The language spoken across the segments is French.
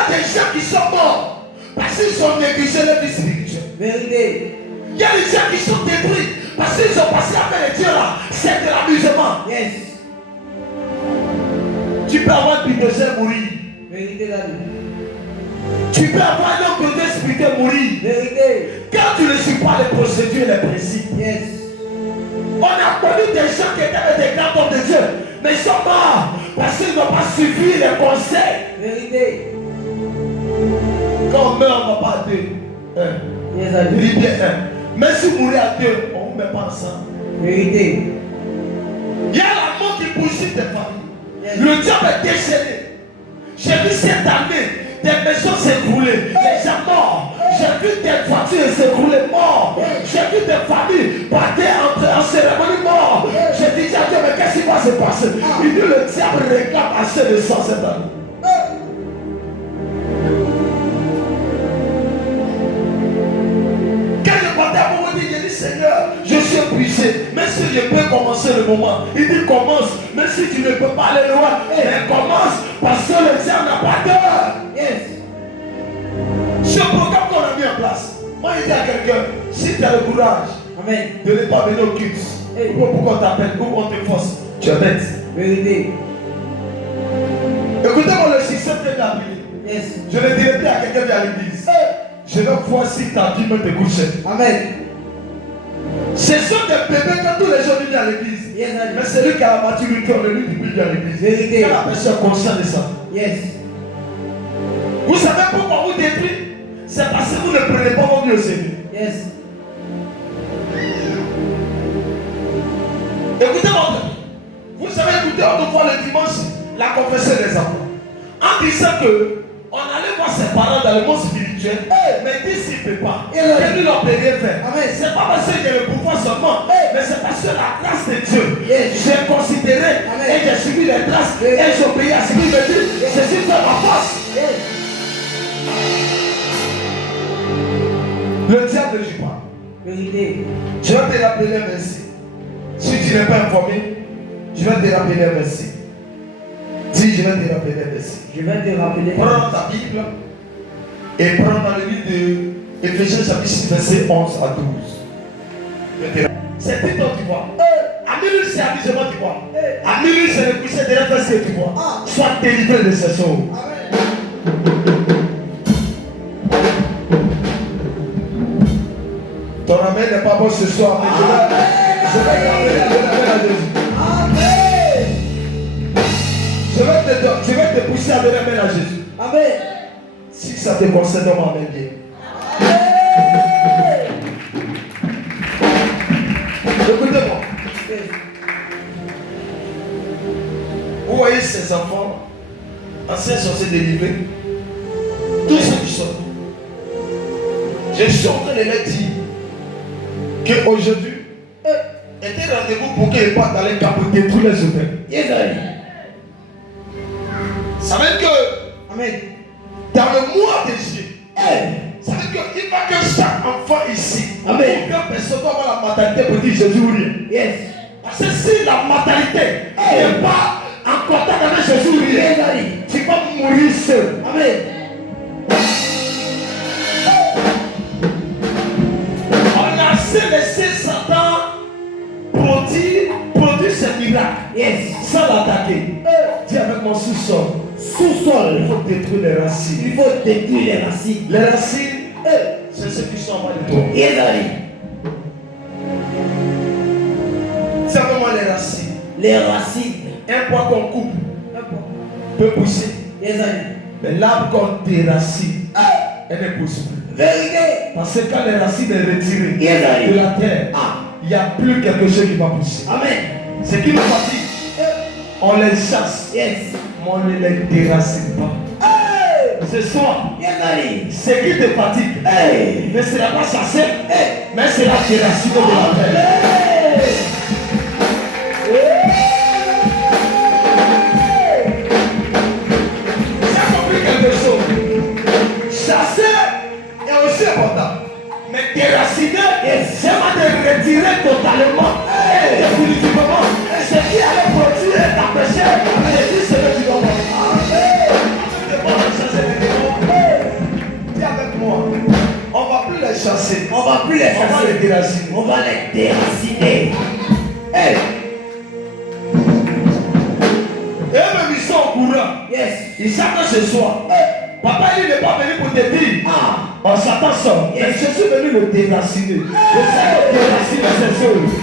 a des gens qui sont morts parce qu'ils ont négligé leur vie spirituelle. Vérité. Il y a des gens qui sont détruits parce qu'ils ont passé avec les dieux là. C'est de l'amusement. Yes. Tu peux avoir une bulldozer mourir. Vérité la vie. Tu peux avoir un homme de spirituel mourir. Vérité. Quand tu ne suis pas les procédures et les principes. Yes. On a connu des gens qui étaient des grands hommes de Dieu, mais ils sont morts parce qu'ils n'ont pas suivi les conseils. Vérité. Quand on meurt, on ne va pas à deux. Yes, la Il vie. dit bien un. Même si vous mourrez à deux, on ne vous met pas ensemble. Vérité. Il y a la mort qui poursuit tes familles. Yes. Le diable est déchaîné. J'ai vu cette année des maisons s'écrouler, les gens morts. J'ai vu des voitures s'écrouler, morts. J'ai vu des familles battre en cérémonie, morts. J'ai dit à Dieu, mais qu'est-ce qui va se passer? Il dit, le diable réclame assez de sang cette année. Quand je partais à mon dit, j'ai dit, Seigneur, je suis épuisé, mais si je peux commencer le moment, il dit, commence, mais si tu ne peux pas aller loin, mais commence, parce que le diable n'a pas peur. Yes. Ce programme qu'on a mis en place, moi je dis à quelqu'un, si tu as le courage Amen. de ne pas venir au culte, pourquoi on t'appelle, pourquoi on te force, tu es bête. Vérité. Écoutez-moi le système que j'ai appris. Yes. Je ne dirai plus à quelqu'un qui est à l'église. Je vais voir si ta vie me te couche. Amen. Ce sont des bébés quand tous les gens viennent à l'église. Yes, Mais c'est lui qui a la maturité, on est lui qui vient à l'église. Vérité. Quand la personne est consciente de ça. Yes. Vous savez pourquoi vous détruisez? C'est parce que vous ne prenez pas vos vies au Seigneur. Yes. Écoutez-moi. Vous savez, écoutez autrefois le dimanche, la confession des enfants. En disant que on allait voir ses parents dans le monde spirituel, mais dit s'il ne peut pas, que lui n'en peut rien faire. C'est pas parce qu'il y a le pouvoir seulement, mais c'est parce que la grâce de Dieu, j'ai considéré et j'ai suivi les traces et j'ai obéi à ce qu'il me dit. Ceci fait ma force. Le diable ne joue pas. Vérité. Je vais te rappeler un verset. Si tu n'es pas informé, je vais te rappeler un verset. Dis, je vais te rappeler un verset. Je vais te rappeler. Prends ta Bible et prends dans le livre de Éphésiens chapitre 6, verset 11 à 12. C'est tout temps, tu vois. À minuit, c'est amusement, tu vois. À minuit, c'est le coucher de la face, tu vois. Sois délivré de ces choses. Ton amen n'est pas bon ce soir, mais je vais garder l'amen à Jésus. Je vais te pousser à donner l'amen à Jésus. Amen. Si ça te concerne, on m'amène bien. Écoutez-moi. Vous voyez ces enfants, anciens censés délivrer, tous ceux qui sont. Je suis en train de leur dire qu'aujourd'hui, était rendez-vous pour qu'ils partent dans les camps pour détruire les hôtels. Ça veut dire que Amen. dans le mois de juillet, ça veut dire qu'il va que chaque enfant ici, Amen. aucune personne doit avoir la mentalité pour dire Jésus ou rien. Yes. Parce que si la mentalité n'est pas en contact avec Jésus ou rien, tu vas mourir seul. Amen. On a assez laissé Satan produire ses miracles. Yes. Sans l'attaquer. Dis avec mon sous-sol. Sous-sol. Il faut détruire les racines. Il faut détruire les racines. Les racines, c'est ceux qui sont en bas de toi. Yes. C'est vraiment les racines. Les racines. Un poids qu'on coupe peut pousser. Yes. Mais l'arbre qu'on déracine, elle ne pousse plus. Vérité. Parce que quand les racines sont retirées Yes. de la terre, il n'y a plus quelque chose qui va pousser. Amen. Ce qui nous fatigue, on les chasse, Yes. mais on ne les déracine pas. Ce soir, Yes. ce qui te fatigue ne sera pas chassé, mais sera déraciné de la terre. J'ai compris quelque chose. Chasser est aussi important. Mais déraciner, c'est pas de retirer totalement et définitivement ce qui allait produire ta péché. Et puis c'est le tu dois voir. Amen. Tu ne peux pas changer les démons. déraciner. On va les déraciner. Hey. Et même ils sont au courant. Yes. Ils savent que ce soir, papa il n'est pas venu pour te dire. Ah. On s'attend ça. Yes. Je suis venu le déraciner. Je sais déraciner ces choses.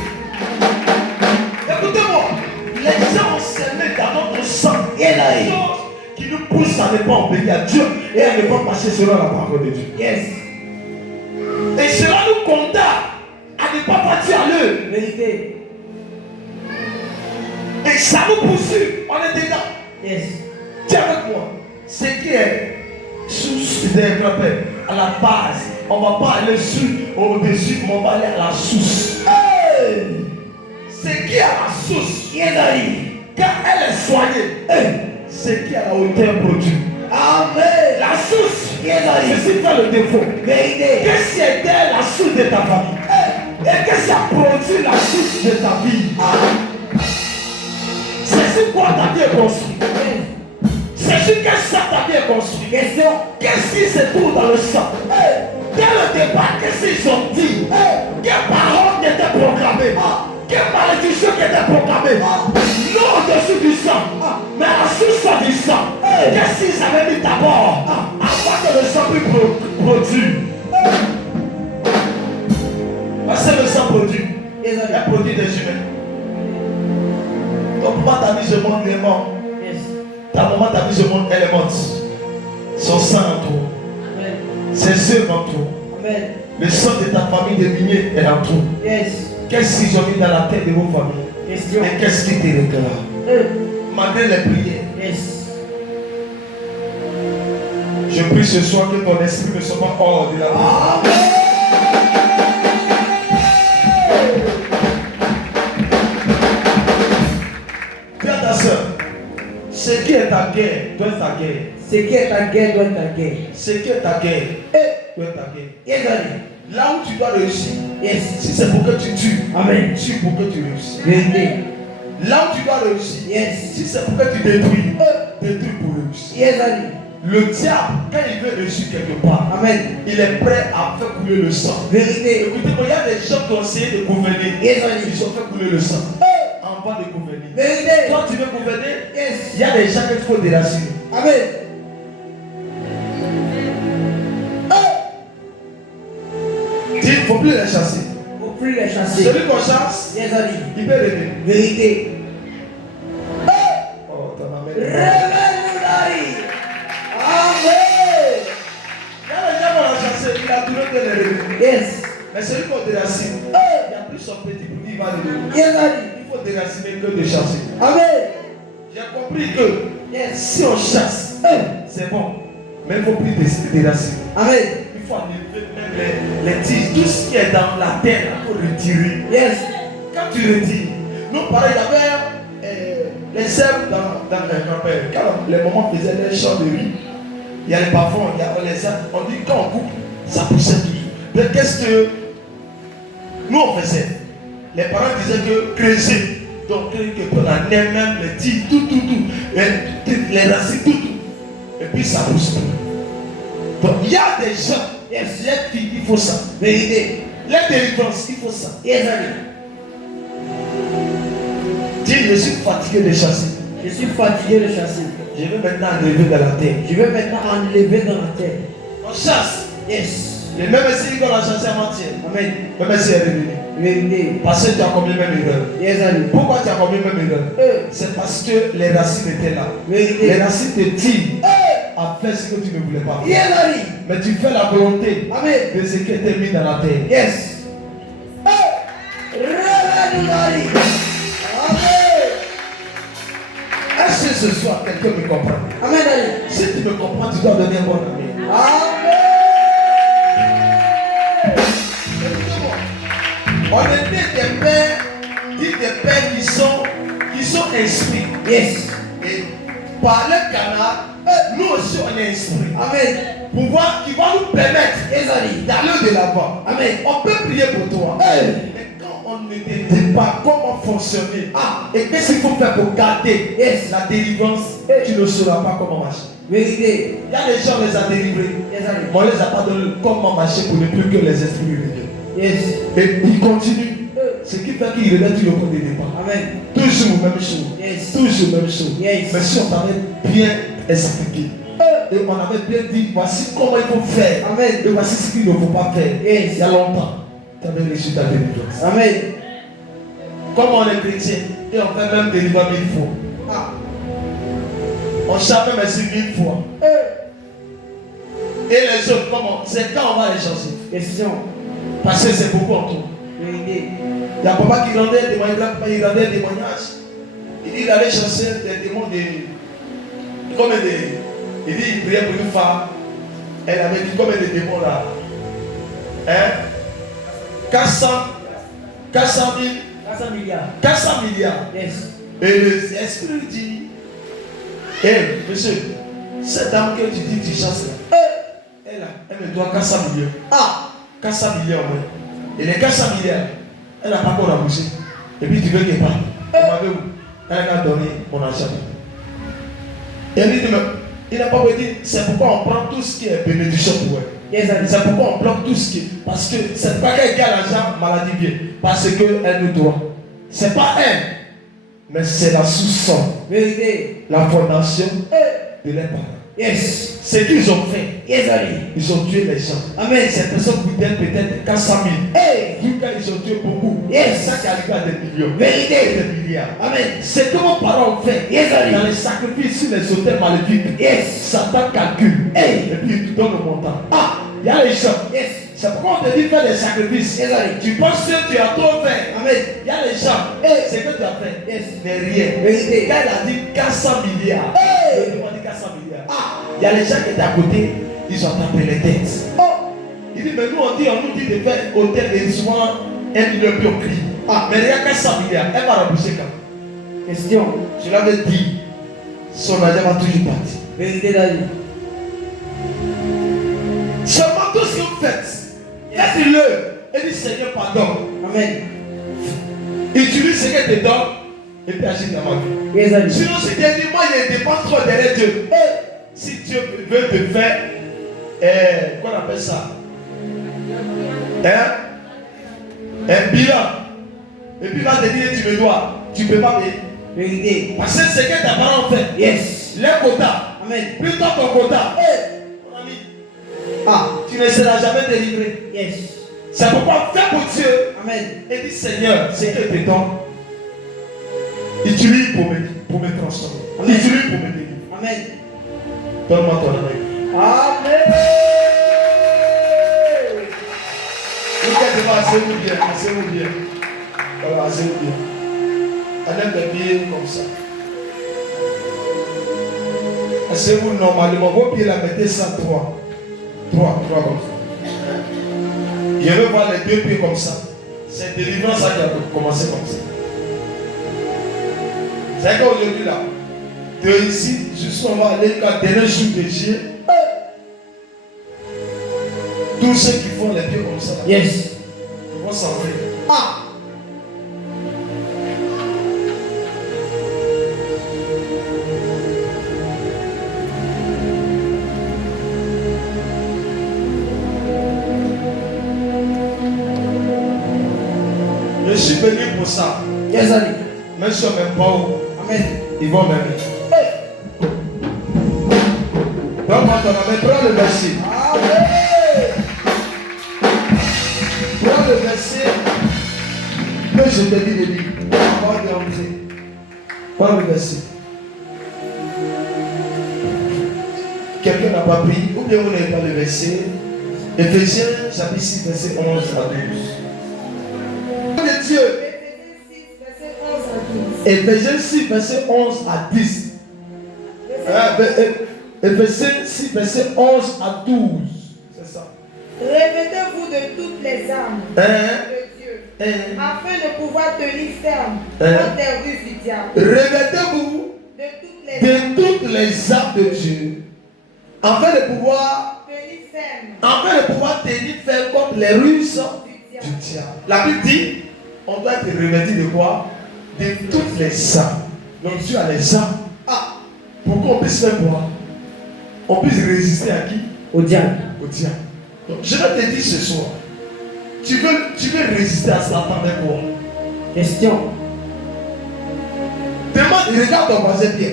Écoutez-moi, les gens ont semé dans notre sang. Et là, Des choses qui nous poussent à ne pas obéir à Dieu et à ne pas marcher selon la parole de Dieu. yes. Et cela nous condamne à ne pas partir à l'heure. Vérité. Et ça nous poursuit. On est dedans. Yes. Tiens avec moi. Ce qui est source des grand-père, à la base, on ne va pas aller au-dessus, mais on va aller à la source. Hey. Ce qui est à la source, Yes, Ali. quand elle est soignée, ce qui est à la hauteur produit. Amen. La source, Yes, Ali. c'est pas le défaut. Vérité. Qu'est-ce qui était la source de ta famille? Et qu'est-ce qui a produit la source de ta vie? C'est sur quoi ta vie est construite? C'est sur quel sang ta vie est construite? Question. Qu'est-ce qui se trouve dans le sang? Dès le départ, qu'est-ce qu'ils ont dit? Quelle parole était proclamée? Quelle malédiction qui était proclamée? Non au-dessus du sang, mais à la source du sang. Qu'est-ce qu'ils avaient mis d'abord avant que le sang puisse produire? Parce que le sang produit. Yes, Il Ali. produit des humains. Ton papa t'a mis ce monde, il est mort. Yes. Ta maman t'a mis ce monde, elle est morte. Son sang en toi. Amen. Ses œuvres en toi. Amen. Le sang de ta famille de lignée est en toi. Yes. Qu'est-ce qu'ils ont mis dans la tête de vos familles? Question. Et qu'est-ce qui te réclame? Malgré les prières. Yes. Je prie ce soir que ton esprit ne soit pas hors de la vie. Dis à ta soeur, ce qui est ta guerre doit être ta guerre. Ce qui est ta guerre doit être ta guerre. Ce qui est ta guerre doit être ta guerre. Yes, Ali. Là où tu dois réussir, Yes. si c'est pour que tu tues, Amen. tue pour que tu réussisses. Vérité. Là où tu dois réussir, Yes. si c'est pour que tu détruis, détruis pour réussir. Yes, Ali. Le diable, quand il veut réussir quelque part, Amen. il est prêt à faire couler le sang. Vérité. Écoutez-moi, il y a des gens qui ont essayé de gouverner. Yes, Ali. Ils ont fait couler le sang avant de gouverner. Vérité. Toi, tu veux gouverner? Yes. Il y a des gens qu'il faut déraciner. Amen. Il ne faut plus les chasser. Faut plus les chasser. Celui qu'on chasse, Yes, Ali. il peut revenir. Vérité. Oh, ta maman. Révèle-nous, Ali. Amen. Il y a des gens qu'on a chassé, il a toujours de les revenir. Yes. Mais celui qu'on déracine, il a pris son petit pour dire il va revenir. Yes, Ali. Il faut déraciner que de chasser. Amen. J'ai compris que Yes. si on chasse, c'est bon. Mais il ne faut plus déraciner. Amen. Il faut enlever même les tiges. Tout ce qui est dans la terre, il faut retirer. Yes. Quand tu retires, nous pareil, il y avait les herbes dans les grand-père. Quand les mamans faisaient les champs de riz, il y a les parfums, il y a les herbes. On dit quand on coupe, ça poussait toujours. Mais qu'est-ce que nous on faisait? Les parents disaient que creuser. Donc que on enlève même les tiges, tout. Les racines, tout. Et puis ça pousse plus. Donc il y a des gens, les filles, il faut ça. Vérité. Les délivrances, il faut ça. Yes, Ali. Dis, je suis fatigué de chasser. Je suis fatigué de chasser. Je vais maintenant enlever dans la terre. Je vais maintenant enlever dans la terre. On chasse. Yes. Les mêmes essais qu'on a chassé avant-hier. Amen. Même essai est revenu. Vérité. Parce que tu as commis même erreur. Yes, Ali. Pourquoi tu as commis même erreur? C'est parce que les racines étaient là. Vérité. Les racines te tirent à faire ce que tu ne voulais pas faire. Yes, Ali. Mais tu fais la volonté Amen. de ce qui était mis dans la terre. Yes. Révèle-nous, Ali. Amen. Est-ce que ce soir quelqu'un me comprend? Amen, Ali. Si tu me comprends, tu dois donner un bon ami. Amen. Écoutez-moi. On était des pères, dit des pères qui sont inspirés. Yes. Et par le canal, nous aussi on est inspirés. Amen. Pouvoir qui va nous permettre Yes, Ali. d'aller de l'avant. Amen. On peut prier pour toi. Mais quand on ne te dit pas comment fonctionner, et qu'est-ce qu'il faut faire pour garder la délivrance, tu ne sauras pas comment marcher. Vérité. Il y a des gens, on les a délivrés, Yes, Ali. mais on ne les a pas donné comment marcher pour ne plus que les esprits reviennent. Yes. Et il continue. Ce qui fait qu'il regarde tout le point de départ. Amen. Toujours même chose. Yes. Toujours même chose. Yes. Mais si on avait bien expliqué, et on avait bien dit, voici comment il faut faire. Amen. Et voici ce qu'il ne faut pas faire. Yes. Il y a longtemps, tu avais le résultat de délivrance. Amen. Comme on est chrétien, et on fait même délivrer 1000 fois. Ah. On chante même ainsi 1000 fois. Et les autres, comment? C'est quand on va les chancer. Question. Parce que c'est beaucoup en tout. Vérité. Il y a papa qui rendait un témoignage. Il rendait un témoignage. Il dit qu'il allait chasser des démons de. Comme des. Il dit qu'il priait pour une femme. Elle avait dit combien de démons là? Hein? 400 000. 400 milliards. 400 milliards. Yes. Et l'esprit dit, hé, monsieur, cette dame que tu dis que tu chasses là, elle me doit 400 millions. Ah, 400 millions, oui. Et les 400 milliards, elle n'a pas encore embauché. Et puis tu veux qu'elle parle. Elle a donné mon argent. Et elle dit, il n'a pas dit, c'est pourquoi on prend tout ce qui est bénédiction pour elle. Yes, C'est pourquoi on bloque tout ce qui est. Parce que c'est pas qu'elle gagne l'argent, maladie vient. Parce qu'elle nous doit. C'est pas elle. Mais c'est la sous-sol, Vérité. la fondation de leurs parents. Yes. Ce qu'ils ont fait, Yes, Ali. ils ont tué les gens. Amen. Ces personnes coûtaient peut-être 400 000. Hey. Vu qu'ils ont tué beaucoup, Yes. ça qui arrive à des millions. Vérité. Des milliards. Amen. C'est que vos parents ont fait. Yes, Ali. Dans les sacrifices sur les hôtels maléfiques. Yes. Satan calcule. Hey. Et puis il te donne le montant. Ah, il y a les gens. Yes. C'est pourquoi on te dit faire des sacrifices. Yes, Ali. Tu penses que tu as trop fait. Amen. Il y a les gens. Et c'est que tu as fait. Yes. Mais rien. Vérité. Quand elle a dit 400 milliards. Hey. Il dit 400 milliards. Ah. Il y a les gens qui étaient à côté. Ils ont tapé les têtes. Oh. Il dit, mais nous on nous dit de faire hôtel et souvent 1 million puis on crie. Ah, mais il y a 400 milliards. Elle va rembourser quand? Question. Je l'avais dit. Son argent va toujours partir. Vérité d'Ali. Seulement tout ce que vous faites. Faites-le. Et dit, Seigneur, pardon. Amen. Utilise ce qu'elle te donne. Et puis agis dans ma vie. Yes, Ali. Sinon, c'est bien dit, moi, je dépense trop derrière Dieu. Si Dieu veut te faire, qu'on appelle ça, un bilan, et puis il va te dire, tu me dois, tu ne peux pas payer. Vérité. Parce que c'est que tes parents ont fait. Yes. Les quotas, Amen. plutôt ton quota, mon ami, Ah. tu ne seras jamais délivré. Yes. C'est pourquoi fais pour Dieu Amen. et dis, Seigneur, c'est que te donne, utilise pour me transformer. Amen. Utilise pour me délivrer. Amen. Donne-moi ton amour. Amen. Vous êtes asseyez-vous bien, asseyez-vous bien. Voilà, asseyez-vous bien. Allez les pieds comme ça. Asseyez-vous normalement. Vos pieds là, mettez ça 3. 3 comme ça. Je veux voir les 2 pieds comme ça. C'est délivrance ça qui a commencé comme ça. C'est qu'aujourd'hui là, de ici jusqu'on va aller jusqu'à dernier jour de Dieu. Tous ceux qui font les pieds comme ça, Yes. ils vont s'enlever. Ah. Je suis venu pour ça. Yes, Ali. Même si on m'aime pas, Amen. ils vont m'aimer. Donne-moi ton amen. Prends le verset. Amen. Prends le verset. Que je te dis de lire. Avant de rentrer. Prends le verset. Quelqu'un n'a pas pris. Ou bien vous n'avez pas le verset. Éphésiens chapitre 6, verset 11 à 12. De Dieu. Éphésiens 6, verset 11 à 10. Éphésiens 6, verset 11 à 12. C'est ça. Revêtez-vous de toutes les armes de Dieu, afin de pouvoir tenir ferme contre les ruses du diable. Revêtez-vous de toutes les armes de Dieu, afin de pouvoir tenir ferme contre les ruses du diable. La Bible dit, on doit être revêtu de quoi? De toutes les armes. Donc Dieu a les armes. Ah, pour qu'on puisse faire quoi? On puisse résister à qui? Au diable. Au diable. Donc je vais te dire ce soir, tu veux résister à Satan avec quoi? Question. Demande, regarde ton voisin bien.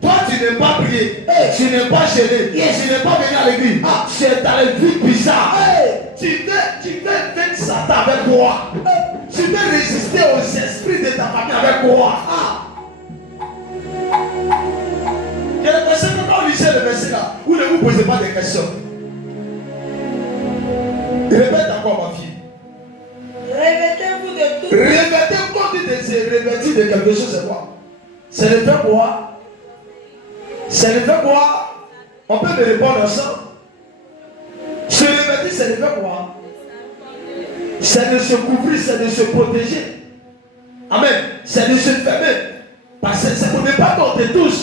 Toi, tu n'es pas prié, tu n'es pas gêné, tu n'es pas venu à l'église. Tu es dans les vies bizarres. Tu veux vaincre Satan avec quoi? Tu veux résister aux esprits de ta famille avec quoi? Il y a des personnes qui quand on lisait le verset là, vous ne vous posez pas des questions. Répète encore ma fille. Revêtez-vous de tout. Revêtez-vous, quand tu te revêtis de quelque chose, c'est quoi? C'est le fait quoi? C'est le fait quoi? On peut me répondre ça. Se revêtir, c'est le fait quoi? C'est de se couvrir, c'est de se protéger. Amen. C'est de se fermer. Parce que c'est pour ne pas qu'on te touche.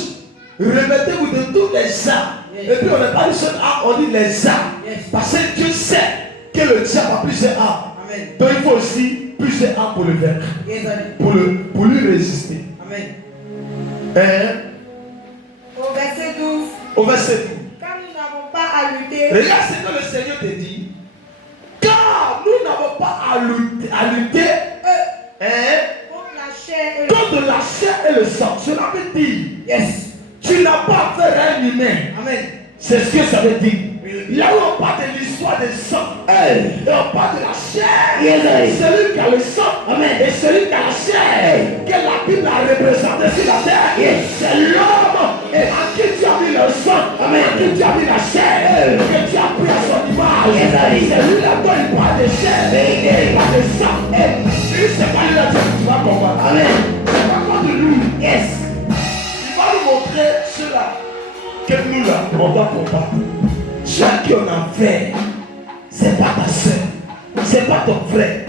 Revêtez-vous de tous les armes. Et puis on n'est pas du seul arme, on dit les armes. Parce que Dieu sait que le diable a plusieurs armes. Donc il faut aussi plusieurs armes pour le vaincre. Pour lui résister. Amen. Au verset 12. Au verset 12. Car nous n'avons pas à lutter. Regarde ce que le Seigneur te dit. Car nous n'avons pas à lutter Contre la chair contre la chair et le sang. Cela veut dire, tu n'as pas affaire à un humain. Amen. C'est ce que ça veut dire. Là où on parle de l'histoire des sang, et on parle de la chair, celui qui a le sang, et celui qui a la chair, que la Bible a représenté sur la terre, c'est l'homme à qui tu as mis le sang, à qui tu as mis la chair, que tu as pris à son image. C'est lui là dont il parle de chair, il parle de sang. Et c'est pas lui là que tu vas combattre. C'est pas contre lui. Il va nous montrer cela que nous là, on doit combattre. Ceux qui en ont fait, c'est pas ta soeur, c'est pas ton frère.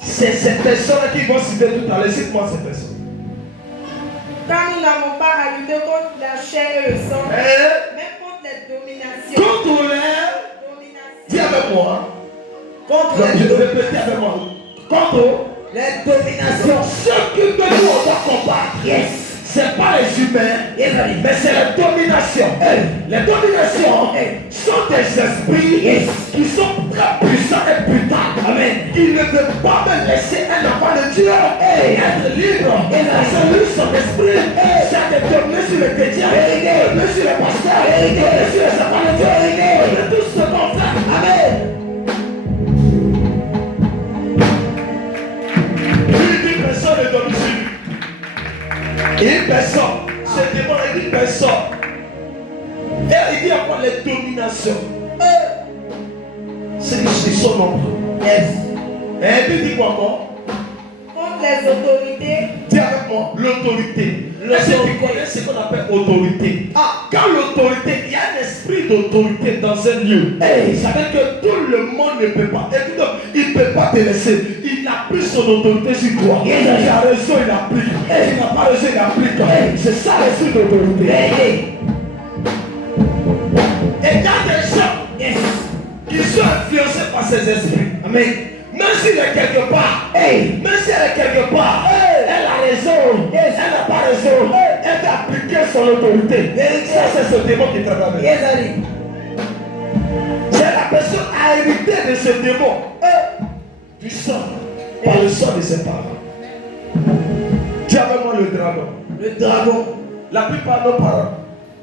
C'est ces personnes qui vont citer tout à l'heure. Cite-moi ces personnes. Car nous n'avons pas à lutter contre la chair et le sang, mais contre les dominations. Contre les... Dis avec moi. Contre les... Je vais répéter avec moi. Contre les dominations. Ceux qui nous on doit combattre. C'est pas les humains, mais c'est la domination. Les dominations sont des esprits qui sont très puissants et brutaux. Amen. Ils ne veulent pas me laisser un enfant de Dieu être libre. Parce que lui, son esprit, c'est de dominer sur les chrétiens, dominer sur les pasteurs, dominer sur les enfants de Dieu, dominer tout ce qu'on fait. Amen. Une personne est dominée. Une personne, ce démon est une personne. Et il dit encore les dominations. C'est qu'ils sont nombreux. Et puis dit quoi encore? Contre les autorités. Dis avec moi, l'autorité. Est-ce que tu connais ce qu'on appelle autorité? Quand l'autorité, il y a un esprit d'autorité dans un lieu. Ça veut dire que tout le monde ne peut pas. Et donc, il ne peut pas te laisser. Il a pris son autorité sur toi. Il a raison, il applique. Il n'a pas raison, il applique. C'est ça l'esprit d'autorité. Et il y a des gens qui sont influencés par ces esprits. Amen. Même s'il est quelque part, même si elle est quelque part, elle a raison, elle n'a pas raison, elle va appliquer son autorité. Ça, c'est ce démon qui travaille avec. C'est la personne a hérité de ce démon, du sang, par le sang de ses parents. Dis avec moi le dragon. Le dragon, la plupart de nos parents,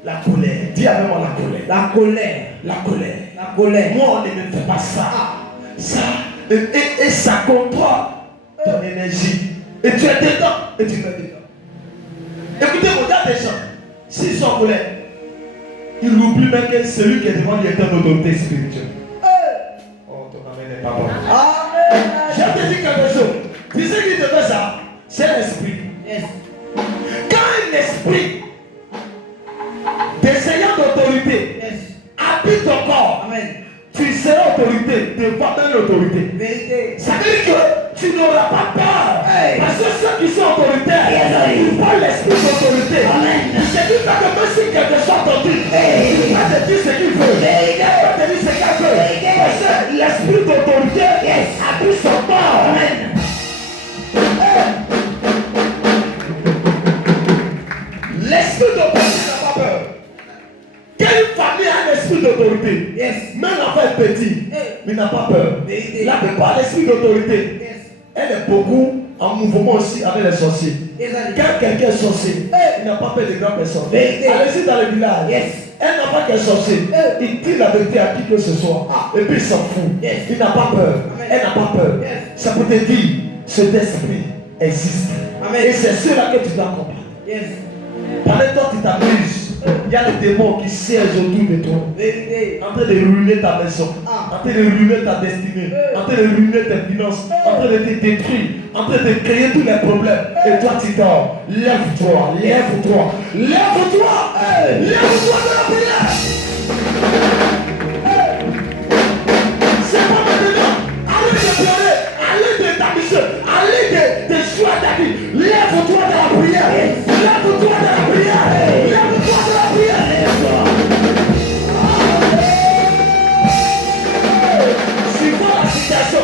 la colère. Dis avec moi la colère. La colère. La colère. La colère. Moi, on ne me fait pas ça. Ça. Et ça contrôle ton énergie. Et tu es dedans. Et tu es dedans. Écoutez, regarde les gens. S'ils sont en colère, ils oublient même que celui qui est devant lui est un autorité spirituelle. Oh, ton amen n'est pas bon. Amen. Je te dis quelque chose. Tu sais qui te fait ça? C'est l'esprit. Quand un esprit d'essayant d'autorité habite ton corps, tu seras autorité devant l'autorité. Ça veut dire que tu n'auras pas peur. Parce que ceux qui sont autoritaires, ils parlent l'esprit d'autorité. C'est tout à que même si quelque chose t'entend, il va te dire ce qu'il veut. Il va te dire ce qu'il veut. Parce que l'esprit d'autorité habite son corps. L'esprit d'autorité n'a pas peur. Quelle famille a un esprit l'esprit d'autorité. Yes. Même l'enfant est petit, mais il n'a pas peur. La plupart, l'esprit d'autorité, elle est beaucoup en mouvement aussi avec les sorciers. Quand quelqu'un est sorcier, il n'a pas peur des grandes personnes. Allez-y dans le village. Un enfant qui est sorcier, il dit la vérité à qui que ce soit. Et puis il s'en fout. Il n'a pas peur. Elle n'a pas peur. Ça peut te dire, cet esprit existe. Et c'est cela que tu dois comprendre. Pendant que toi tu t'amuses, il y a les démons qui siègent autour de toi, en train de ruiner ta maison, en train de ruiner ta destinée, en train de ruiner tes finances, en train de te détruire, en train de créer tous les problèmes. Et toi tu dors. Lève-toi, lève-toi, lève-toi, lève-toi de la prière. C'est pas maintenant. Allez de pleurer, allez de t'amuser, allez de choix ta vie. Lève-toi de la prière, lève-toi de la prière, lève-toi de la prière, lève-toi. Suivant la situation,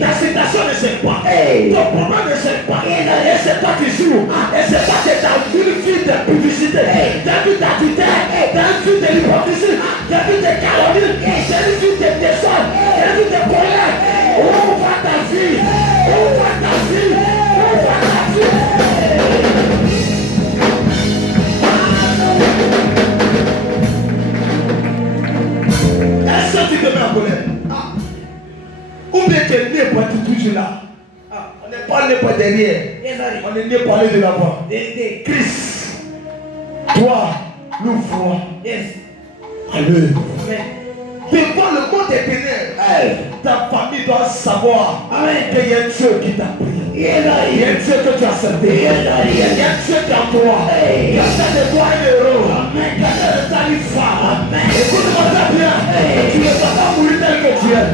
ta situation ne sert pas, ton problème ne sert pas, et c'est toi qui joues, et c'est toi qui as une vie de publicité, t'as vu d'adultère, t'as une vie de l'hypocrisie, t'as vu de calomnie, t'as une vie de désordre, t'as une vie de problème. Où va ta vie? Où va ta vie? Où va ta vie? Est-ce que tu te mets en colère? Ou bien tu es né pour être toujours là? On n'est pas né pour derrière. On est né pour aller de l'avant. Christ, toi, nous voyons. Alléluia. Devant le monde des ténèbres, ta famille doit savoir qu'il y a un Dieu qui t'a pris. Il y a un Dieu que tu as servi. Il y a un Dieu qui est en toi. Il y a de toi un héros. Il y a de toi une femme. Écoute-moi très bien. Tu ne vas pas mourir tel que tu es.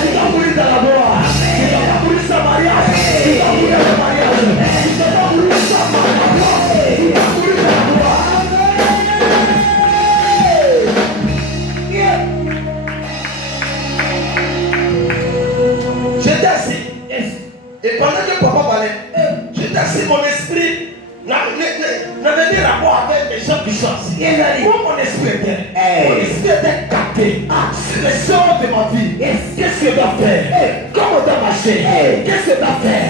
Tu vas mourir dans la gloire. Tu ne vas pas mourir sans mariage. Tu vas mourir dans le mariage. Tu ne vas pas mourir sans mariage. Tu vas mourir dans la gloire. J'étais assis. Et pendant que papa parlait, j'étais assis, mon esprit n'avait ni rapport avec les gens qui sont assis. Où mon esprit était? Mon esprit était capté sur les sorts de ma vie. Qu'est-ce que je dois faire? Comment je dois marcher? Qu'est-ce que je dois faire?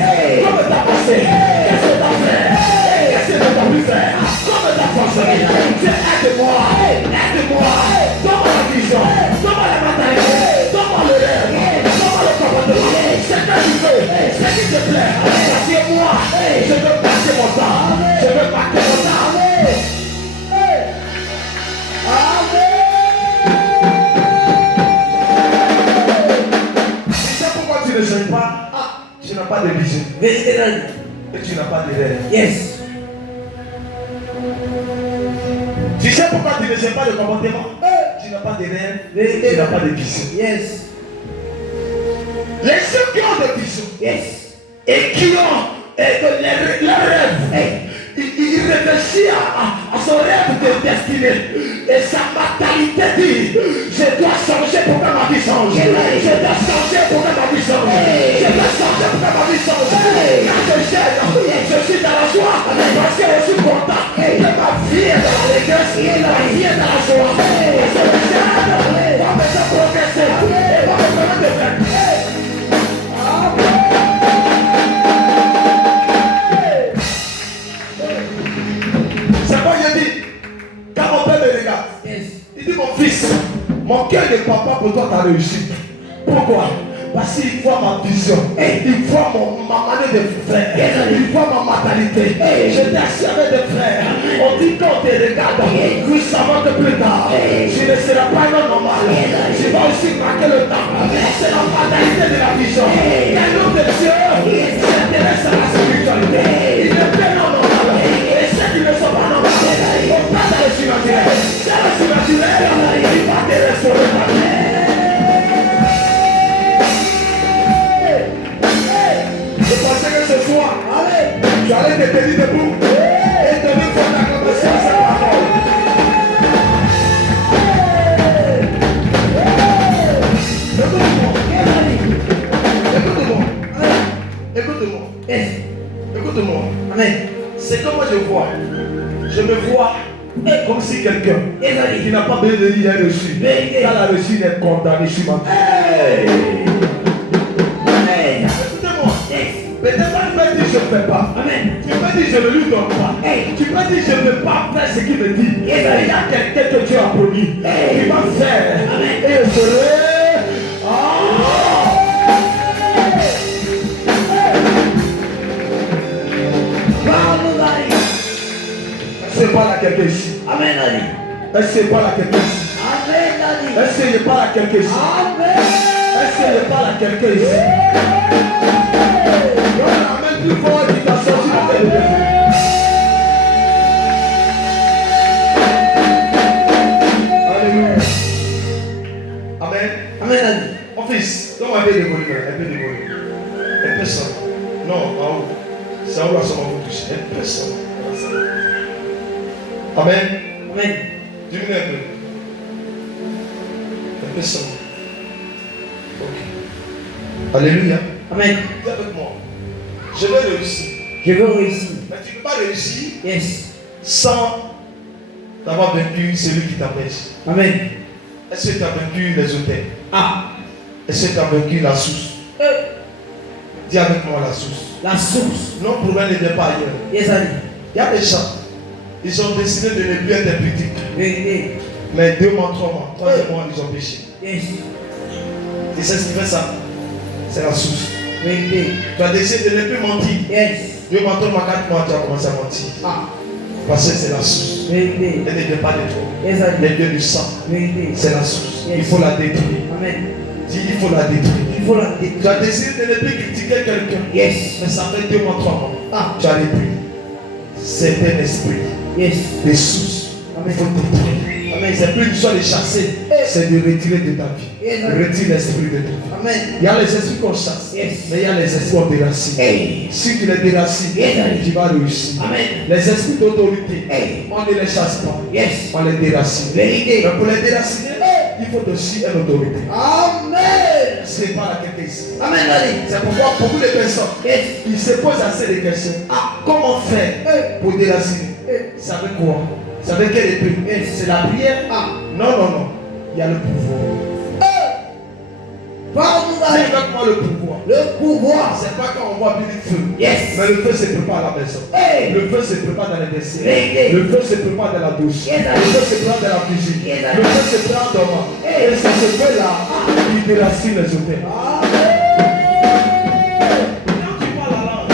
Comment je dois passer? Qu'est-ce que je dois faire? Qu'est-ce que je dois plus faire? Comment je dois fonctionner? Dieu, aide-moi, aide-moi. Donne-moi la vision, donne-moi la mentalité, donne-moi le rêve, donne-moi le comportement. C'est que tu veux, c'est qui te plaît. Parce que moi, je veux passer mon temps. Je veux passer mon temps. Tu sais pourquoi tu ne sais pas? Tu n'as pas de vision. Et tu n'as pas de rêve. Yes. Tu sais pourquoi tu ne sais pas le comportement? Tu n'as pas de rêve. Tu n'as pas de vision. Yes. Les gens qui ont des visions et qui ont leur rêve, il réfléchit à son rêve de destinée. Et sa mentalité dit, je dois changer pour que ma vie change. Je dois changer pour que ma vie change. Je dois changer pour que ma vie change. Quand je gêne, je suis dans la joie parce que je suis content que ma vie est dans la régresse et ma vie est dans la joie. Parce que le gêne va me faire progresser et va me permettre de faire. C'est quoi il dit? Quand mon père me regarde, il dit mon fils, mon cœur de papa pour toi t'as réussi. Pourquoi? Parce qu'il voit ma vision, il voit ma manière de faire, il voit ma mentalité. J'étais assis avec des frères, on dit quand on te regarde, nous savons que plus tard, je ne serai pas un homme normal. Je vais aussi marquer le temps. C'est la mentalité de la vision. Un homme de Dieu s'intéresse à la spiritualité. Il est bien normal. Et ceux qui ne sont pas normaux, on passe dans le surnaturel. C'est le surnaturel, il va te restaurer. Je pensais que ce soir, tu allais te tenir debout et te dire qu'on a commencé à cette parole. Écoute-moi. Écoute-moi. Amen. C'est comme moi je vois. Je me vois comme aussi quelqu'un qui n'a pas besoin de dire il a reçu. Quand la reçu, il est condamné sur ma vie. Écoutez-moi. Peut-être pas tu peux dire je ne fais pas. Amen. Tu peux dire je ne lui donne pas. Tu peux dire je ne veux pas faire ce qu'il me dit. Il y a quelqu'un que Dieu a promis. Il va faire. Et je serai. Est-ce que je parle à quelqu'un ici? Amen. Est-ce que je parle à quelqu'un ici? Amen. Est-ce que je parle à quelqu'un ici? Amen. Est-ce que je parle à quelqu'un ici? Amène plus fort qui t'a sorti de la tête de Dieu. Alléluia. Amen. Amen. Mon fils, donne-moi un peu de volume. Un peu de volume. Un peu ça. Non, en haut. C'est en haut à son vous toucher. Un peu ça. Amen. Amen. Diminue un peu. Un peu ça. Ok. Alléluia. Amen. Dis avec moi. Je vais réussir. Je veux réussir. Mais tu ne peux pas réussir Yes. sans d'avoir vaincu celui qui t'empêche. Amen. Est-ce que tu as vaincu les hôtels? Ah. Est-ce que tu as vaincu la source? Dis avec moi la source. La source. Non, problème ne vient pas ailleurs. Yes, Ali. Il y a des gens, ils ont décidé de ne plus être impudiques. Vérité. Mais 2 mois, 3 mois, 3e mois, ils ont péché. Yes. Et c'est ce qui fait ça. C'est la source. Vérité. Tu as décidé de ne plus mentir. Yes. 2 mois, 3 mois, 4 mois, tu as commencé à mentir. Ah. Parce que c'est la source. Vérité. Elle ne vient pas de toi. Yes, Ali. Elle vient du sang. Vérité. C'est la source. Yes. Il faut la détruire. Amen. Dis, il faut la détruire. Il faut la Tu détruire. as décidé de ne plus critiquer quelqu'un. Yes. Mais ça fait 2 mois, 3 mois. Ah. Tu as repris. C'est un esprit. Yes. Des sources. Il faut détruire. Amen. C'est plus une chose de chasser. C'est de retirer de ta vie. Yes. Retire l'esprit de ta vie. Amen. Il y a les esprits qu'on chasse. Yes. Mais il y a les esprits qu'on déracine. Hey. Si tu les déracines, Yes. tu vas réussir. Amen. Les esprits d'autorité, Hey. on ne les chasse pas. Yes. On les déracine. Vérité. Mais pour les déraciner, il faut aussi une autorité. Amen. C'est pas la quelqu'un ici. Amen, Ali. C'est pourquoi beaucoup de personnes, Yes. ils se posent assez de questions. Ah, comment faire pour déraciner? Vous savez quoi? Vous savez quelle est le prix? C'est la prière? Ah, non, non, non. Il y a le pouvoir. Parle-nous, C'est Ali. avec moi le pouvoir. Le pouvoir. C'est pas quand on voit bien le feu. Yes. Mais le feu se prépare à la maison. Hey. Le feu se prépare dans les WC. Hey. Le feu se prépare dans la douche. Yes. Le feu se prépare dans la cuisine. Yes. Le feu se prépare dans ma. Hey. Et c'est ce feu-là qui déracine les hôtels. Quand tu parles la langue,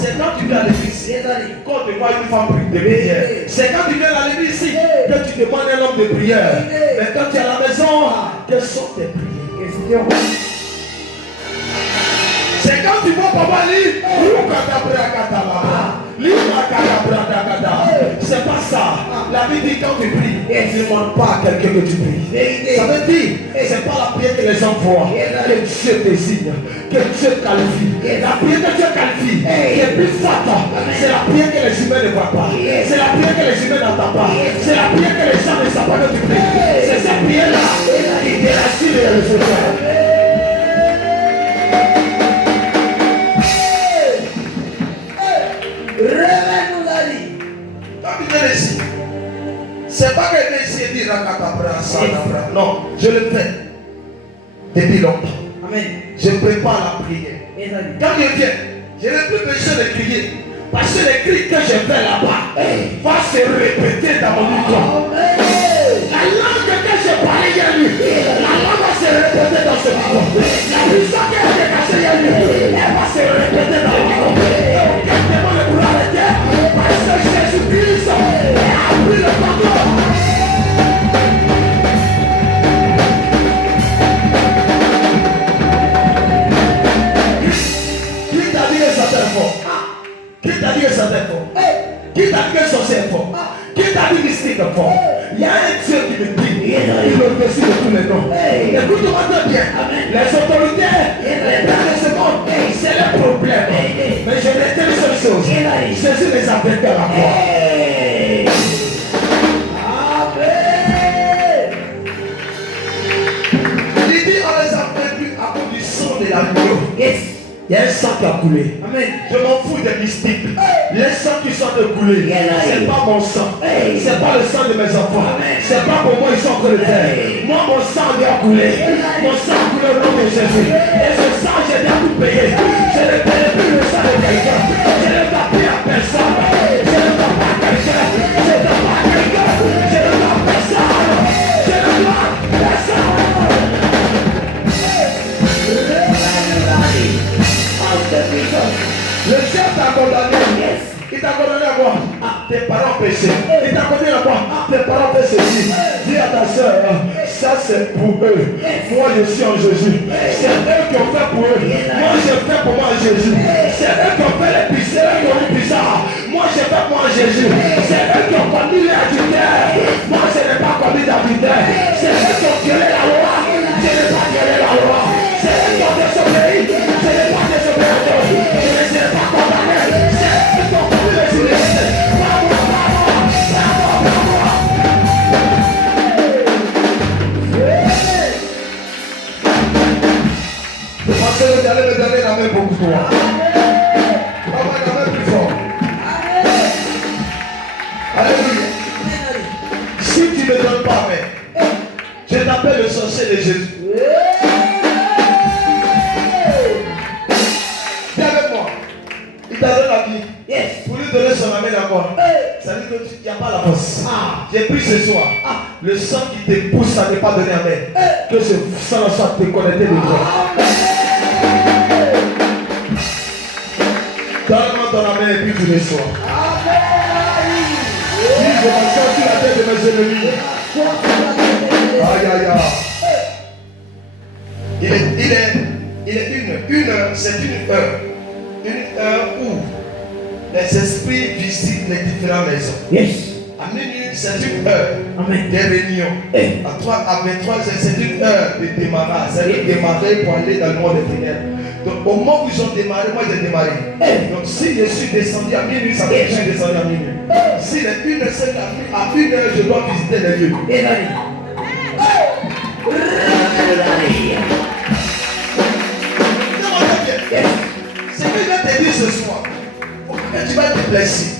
c'est quand tu viens à l'église. Yes, Ali. Quand tu vois une femme de prière, c'est quand tu viens à l'église ici que tu demandes un homme de prière. Mais quand tu es à la maison, quelles sont tes prières? Question. C'est quand tu vois papa lire, c'est pas ça. La Bible dit quand tu pries, ne demande pas à quelqu'un que tu pries. Ça veut dire, c'est pas la prière que les gens voient, que Dieu désigne, que Dieu qualifie. La prière que Dieu qualifie, qui est plus forte, c'est la prière que les humains ne voient pas. C'est la prière que les humains n'entendent pas. C'est la prière que les gens ne savent pas que tu pries. C'est cette prière-là qui déracine les résultats. Révèle-nous, Ali. Quand tu viens ici, c'est pas que je viens ici et dire Rakatabra, Sadabra. Non, je le fais depuis longtemps. Amen. Je prépare la prière. Yes, Ali. Quand je viens, je n'ai plus besoin de crier. Parce que les cris que je fais là-bas vont se répéter dans mon micro. Amen. La langue que je parlais hier nuit, la langue va se répéter dans ce micro. La puissance que j'ai cachée hier nuit, elle va se répéter dans le micro. Regardez-moi le courant de Dieu, parce que Jésus-Christ a pris le pardon. Qui t'a dit que ça t'est fort? Qui t'a dit que ça t'est fort? Qui t'a dit que ça c'est fort? Qui t'a dit mystique est fort? Il y a un Dieu qui me dit, il est au-dessus de tous les noms. Écoute-moi très bien. Les autorités, les plans de ce monde, c'est le problème. Mais je vais te dire une seule chose. Jésus les a vaincus à la croix. Amen. Il dit on les a vaincus à cause du sang de l'agneau. Yes. Il y a un sang qui a coulé. Amen. Je m'en fous des mystiques. Les sangs qui sont écoulés, c'est pas mon sang. C'est pas le sang de mes enfants. C'est pas pour moi ils sont en train de faire. Moi mon sang vient couler. Mon sang coule au nom de Jésus. Et ce sang j'ai bien tout payé. Je ne paye plus le sang de quelqu'un. Je ne dois plus à personne. Je ne dois pas à quelqu'un. Je ne dois pas à quelqu'un. Je ne dois à personne. Je ne dois à personne. Le chef t'a condamné. Il t'a condamné à quoi? Tes parents péché. Il t'a condamné à quoi? Tes parents fait ceci. Dis à ta soeur, ça c'est pour eux. Moi je suis en Jésus. C'est eux qui ont fait pour eux. Moi j'ai fait pour moi en Jésus. C'est eux qui ont fait les pizzas, qui ont eu bizarre. Moi j'ai fait pour moi en Jésus. C'est eux qui ont commis les adultères. Moi je n'ai pas commis d'adultère. C'est eux qui ont violé la loi. Je n'ai pas violé la loi. C'est eux qui ont désobéi. Je n'ai pas désobéi. Je ne les ai pas condamnés. C'est eux qui ont commis les illégités. Vous allez me donner la main pour toi. On va la main plus fort. Alléluia. Si tu ne me donnes pas main, je t'appelle le sorcier de Jésus. Viens avec moi. Il t'a donné la vie. Yes. Pour lui donner son amène encore. Ça veut dire qu'il n'y a pas la force. J'ai pris ce soir. Le sang qui te pousse à ne pas donner amène. Que ce sang soit te connecté de toi. Donne-moi ton amène et puis tu le sois. Dis, je vais sortir la tête de mes ennemis. Aïe aïe aïe. Il est c'est une heure. Une heure où les esprits visitent les différentes maisons. Yes. À minuit, c'est une heure. Amen. Des réunions. À 23 heures, c'est une heure de démarrage. C'est de démarrer pour aller dans le monde des ténèbres. Donc au moment où ils ont démarré, moi j'ai démarré. Donc si je suis descendu à minuit, ça veut dire que je suis descendu à minuit. Si les 1 heure, à 1 heure, je dois visiter les lieux. Ce que je vais te dire ce soir, tu vas te blesser.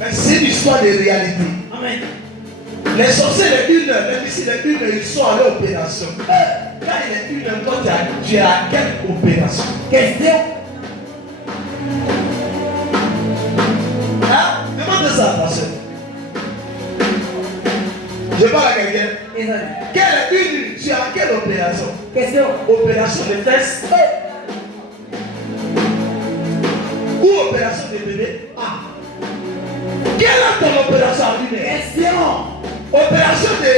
Mais c'est une histoire de réalité. Amen. Les sorciers, les 1 heure, même ici, les 1 heure, ils sont allés à l'opération. Quand il est 1 heure, toi, tu es à quelle opération? Question. Demande ça à ta soeur. Je parle à quelqu'un. Quelle est tu es à quelle opération? Question. Opération de fesses. Ou opération de bébé? Quelle est ton opération à lui? Question. Opération de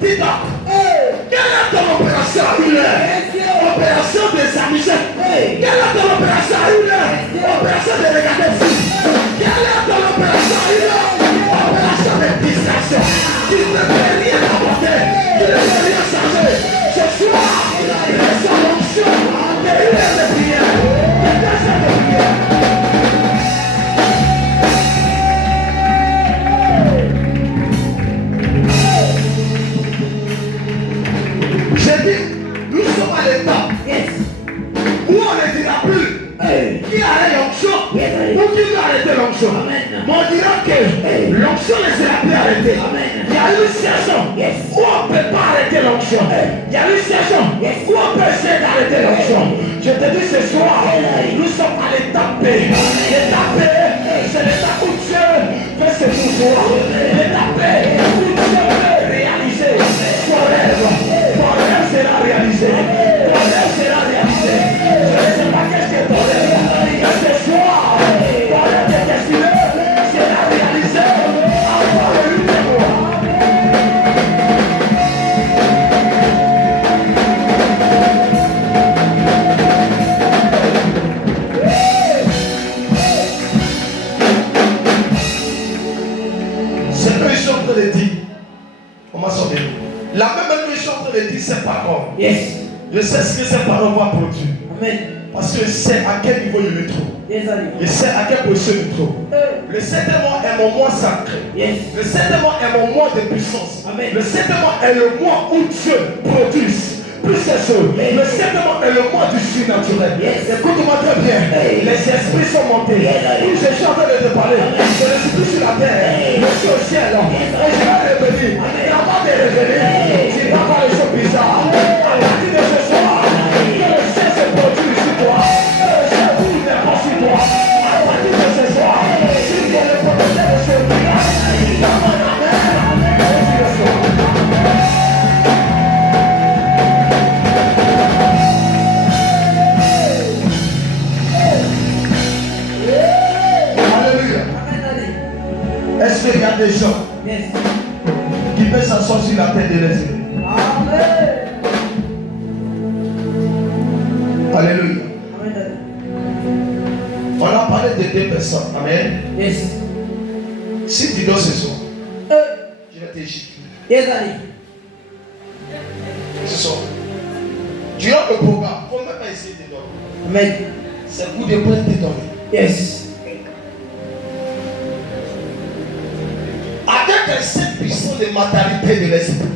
TikTok. Quelle est ton opération à lui? Opération des amusettes. Quelle est ton opération à lui? Opération de regarder film. Quelle est ton opération à lui? Opération de distraction. Tu ne peux rien apporter. Tu ne peux rien changer. Ce soir, reçois l'onction de l'heure de prière. De 2 heures de prière. J'ai dit, nous sommes à l'étape où on ne dira plus qui arrête l'onction ou qui veut arrêter l'onction. Mais on dira que l'onction ne sera plus arrêtée. Il y a une saison où on ne peut pas arrêter l'onction. Il y a une saison où on peut essayer d'arrêter l'onction. Je te dis ce soir, nous sommes à l'étape B. L'étape B, c'est l'étape où Dieu fait ses pouvoirs. L'étape B, où Dieu veut réaliser son rêve. Ton rêve sera réalisé. Ton rêve sera réalisé. Je ne sais pas qu'est-ce que ton rêve. Mais ce soir, ton rêve de destiné sera réalisé. Encore une fois. C'est ce que je suis en train de dire. On m'a sauvé. La même chose que je suis en train de dire, ces paroles. Yes. Je sais ce que ces paroles vont produire. Amen. Parce que je sais à quel niveau je me trouve. Yes. Je sais à quelle position je me trouve. Le 7e mois est mon mois sacré. Yes. Le 7e mois est mon mois de puissance. Amen. Le 7e mois est le mois où Dieu produit. plus ces choses. Le septième est le mois du surnaturel. Écoute-moi très bien. Les esprits sont montés. Où je suis en train de te parler. Je ne suis plus sur la terre. Je suis au ciel. Et je vais revenir. Et avant de revenir, tu vas voir les choses bizarres. À partir de ce soir, que le ciel se produit sur toi. Que le ciel bouge n'importe sur toi. À partir de ce soir, tu viens le protégé de ce village. Est-ce qu'il y a des gens qui peuvent s'asseoir sur la tête de l'esprit? Alléluia. On a parlé de deux personnes. Amen. Si tu dors ce soir, je vais t'échapper. Ce soir. Tu as le programme. Il ne faut même pas essayer de dormir. C'est pour de près de dormir. Avec un seul puissant de maternité de l'esprit.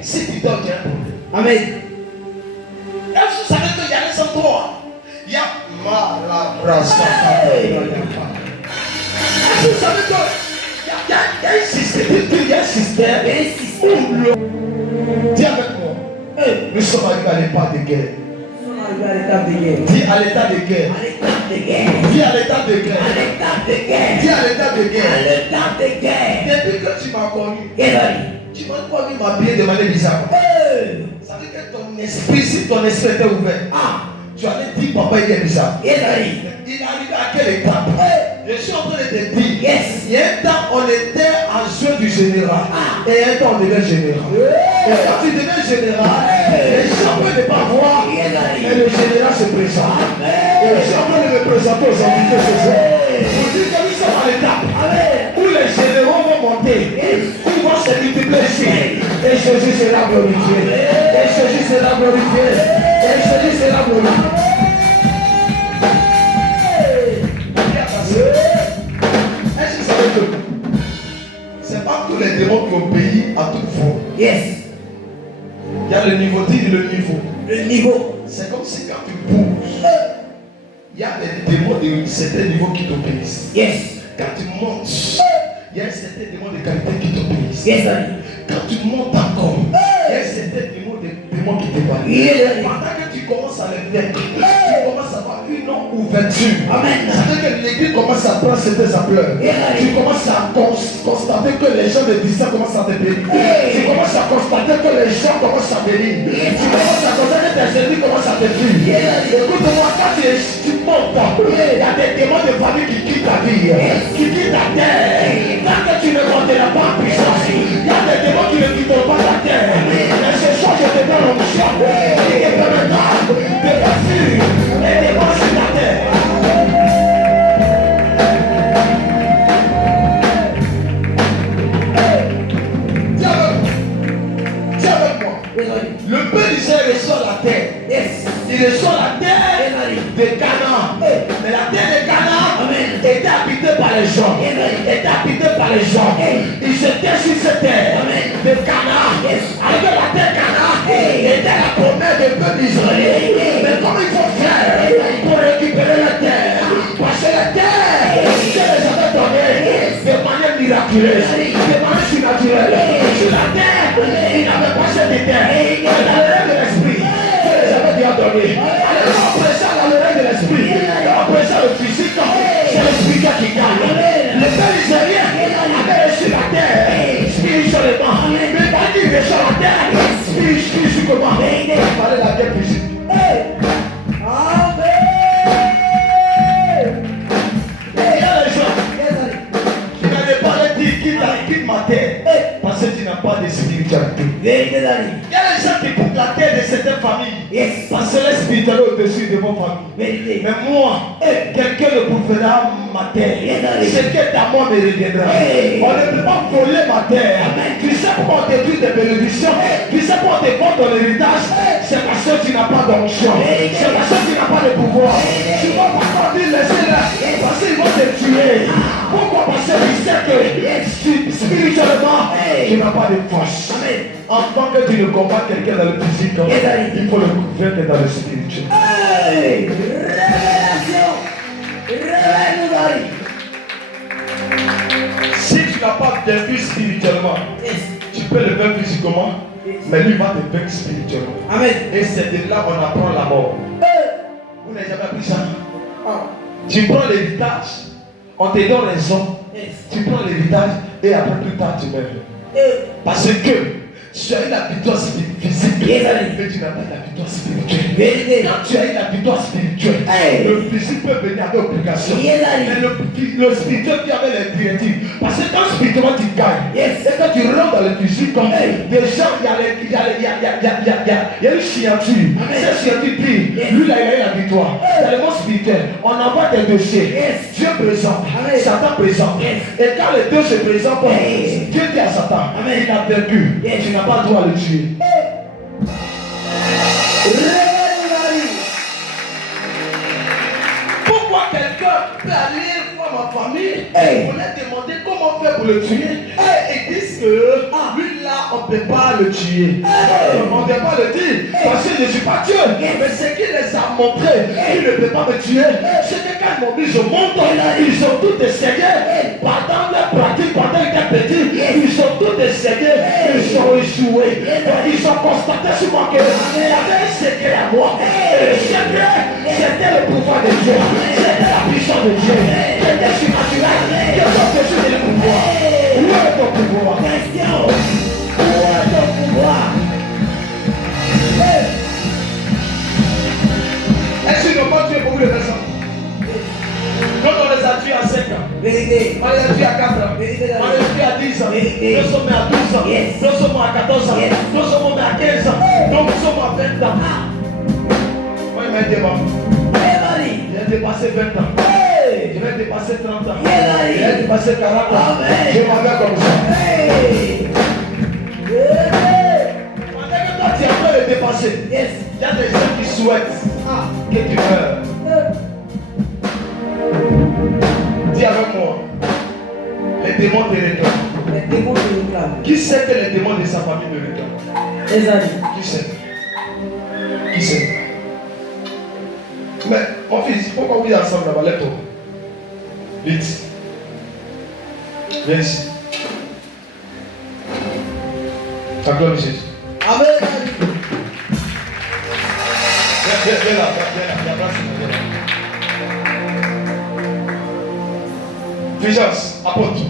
Si tu dors, tu as un problème. Amen. Est-ce que vous savez qu'il y a les endroits? Il y a Malabrasa. Est-ce que vous savez qu'il y a un système? Il y a un système. Dis avec moi. Nous sommes arrivés à l'état de guerre. Dis à l'état de guerre. Dis à l'état de guerre. Dis à l'état de guerre. Depuis que tu m'as connu, tu m'as connu ma vie de manière bizarre. Ça veut dire que ton esprit, si ton esprit était ouvert, tu allais dire papa il est bizarre. Il est arrivé à quelle étape? Je suis en train de te dire, il y a un temps on était en jeu du général. Et un temps on devient général. Et quand tu deviens général, les gens peuvent ne pas voir. Et le général se présente. Et je suis en train de me présenter aux invités ce soir. Pour dire que nous sommes à l'étape où les généraux vont monter. Où vont se multiplier ici. Et Jésus sera glorifié. Et Jésus sera glorifié. Et Jésus sera glorifié. Est-ce que vous savez que c'est pas tous les démons qui obéissent à toute forme? Il y a le niveau, dis le niveau. Le niveau. C'est comme si quand tu bouges, il y a des démons de certains niveaux qui t'obéissent. Quand tu montes, il y a un certain démon de qualité qui t'obéissent. Quand tu montes encore, il y a un certain démon qui t'évalue. Pendant que tu commences à les mettre, tu commences à avoir une ouverture. Amen. Ça veut dire que l'église commence à prendre certaines ampleurs. Tu commences à constater que les gens de distance commencent à te bénir. Tu commences à constater que les gens commencent à bénir. Tu commences à constater que tes ennemis commencent à te fuir. Écoute-moi, quand tu montes, il y a des démons de famille qui quittent ta vie, qui quittent ta terre. Tant que tu ne monteras pas en puissance, il y a des démons qui ne quitteront pas ta terre. Mais ce soir, je te donne l'onction qui te permettra de fuir les démons sur la terre. Tiens avec moi. Le peuple d'Israël reçoit la terre. Il reçoit la terre de Canaan. Mais la terre de Canaan était habitée par les gens. Était habitée par les gens. Ils étaient sur cette terre de Canaan. Avec la terre Canaan était la promesse du peuple d'Israël. Mais comment il faut faire pour récupérer la terre? Parce que la terre, Dieu les avait donnée de manière miraculeuse, de manière surnaturelle. Sur la terre, il n'avait pas cette terre. Mais dans l'œil de l'esprit, Dieu les avait déjà donnée. Alors on présente dans l'œil de l'esprit. On présente le physique. C'est le spirituel qui gagne. Le peuple israélien avait reçu la terre spirituellement. Mais quand il reçoit la terre spirituellement, il fallait la terre physique. Quitte ma terre parce que tu n'as pas de spiritualité. Il y a des gens qui quittent la terre de certaines familles parce que la spiritualité est au-dessus de vos familles. Mais moi, quelqu'un ne bouffera ma terre. C'est que ta mort me reviendra. On ne peut pas voler ma terre. Tu sais pourquoi on détruit des bénédictions? Tu sais pourquoi on te vend ton héritage? C'est parce que tu n'as pas d'onction. C'est parce que tu n'as pas de pouvoir. Tu ne vas pas dire laissez-les parce qu'ils vont te tuer. Pourquoi? Parce que tu sais que spirituellement, tu n'as pas de force. Avant que tu ne combats quelqu'un dans le physique, il faut le convaincre dans le spirituel. Hey, révélation. Révèle-nous, Dari. Si tu n'as pas vaincu spirituellement, tu peux le vaincre physiquement, mais lui va te vaincre spirituellement. Amen. Et c'est de là qu'on apprend la mort. Vous n'avez jamais appris ça? Tu prends l'héritage, on te donne raison, tu prends l'héritage et après plus tard tu meurs. Parce que tu as eu la victoire physique, mais tu n'as pas eu la victoire spirituelle. Quand tu as eu la victoire spirituelle, le physique peut venir avec obligation. Mais le spirituel qui avait les directives. Parce que quand spirituellement tu gagnes, c'est quand tu rentres dans le physique, déjà il y a une signature. Cette signature dit, lui là il a eu la victoire. Dans le monde spirituel, on envoie des dossiers. Dieu présente, Satan présente. Et quand les deux se présentent, Dieu dit à Satan, il a vaincu. Tu n'as pas le droit à le tuer. Pourquoi quelqu'un peut aller voir ma famille et on a demandé comment faire pour le tuer et disent que lui là on ne peut pas le tuer. On ne peut pas le dire parce que je ne suis pas Dieu. Mais ce qu'il les a montré, il ne peut pas me tuer. C'est que quand ils m'ont dit je monte, ils ont tous essayé. Pendant leur pratique, pendant qu'ils étaient petits, ils ont tous essayé. Ils ont échoué. Ils ont constaté sur moi qu'il y avait un secret à moi. Et le secret, c'était le pouvoir de Dieu. C'était la puissance de Dieu. C'était surnaturel. Que ton péché est le pouvoir. Où est ton pouvoir? Question. Où est ton pouvoir? Est-ce que pas Dieu pour vous le faire ça? Quand on les a tués à 5 ans, on les a tués à 4 ans, on les a tués à 10 ans, nous sommes à 12 ans, nous sommes à 14 ans, nous sommes à 15 ans, donc nous sommes à 20 ans. Moi, il m'a dit, il a dépassé 20 ans. Je vais dépasser 30 ans. Je vais dépasser 40 ans. Je m'en vais comme ça. Pendant que toi tu es en train de dépasser, il y a des gens qui souhaitent que tu meurs. Dis avec moi. Les démons te réclament. Les démons te réclament. Qui sait que les démons de sa famille me réclament? Les amis. Qui sait? Qui sait? Mais mon fils, pourquoi vous êtes ensemble là-bas? Lève-toi. Vite. Viens ici. Acclame Jésus. Amen. Viens là, viens là. Viens là. Vigilance, apôtre.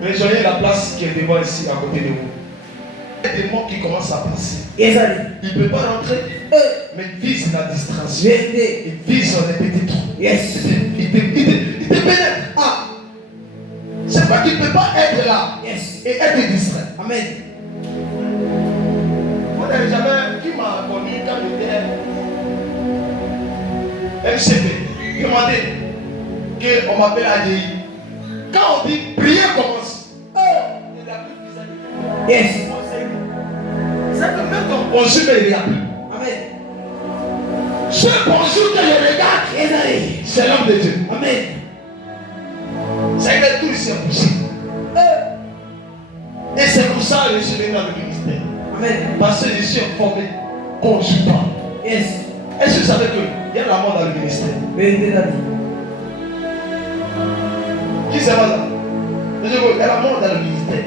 Rejoignez la place qui est devant ici, à côté de vous. Il y a des démons qui commencent à passer. Il ne peut pas rentrer, mais il vise la distraction. Il vise les petits trous. Il te pénètre. C'est pas qu'il ne peut pas être là et être distrait. Amen. Vous n'avez jamais, qui m'a connu quand j'étais MCP, demandé qu'on m'appelle ADI. Quand on dit prière commence, il n'y a plus de visage. C'est que même ton bonjour, il n'y a plus. Amen. Ce bonjour que je regarde, c'est l'homme de Dieu. Amen. C'est que tout ici est possible. Et c'est comme ça que je suis venu dans le ministère. Amen. Parce que je suis formé consultant. Est-ce que vous savez qu'il y a la mort dans le ministère? Qui sait pas ça? Il y a la mort dans le ministère.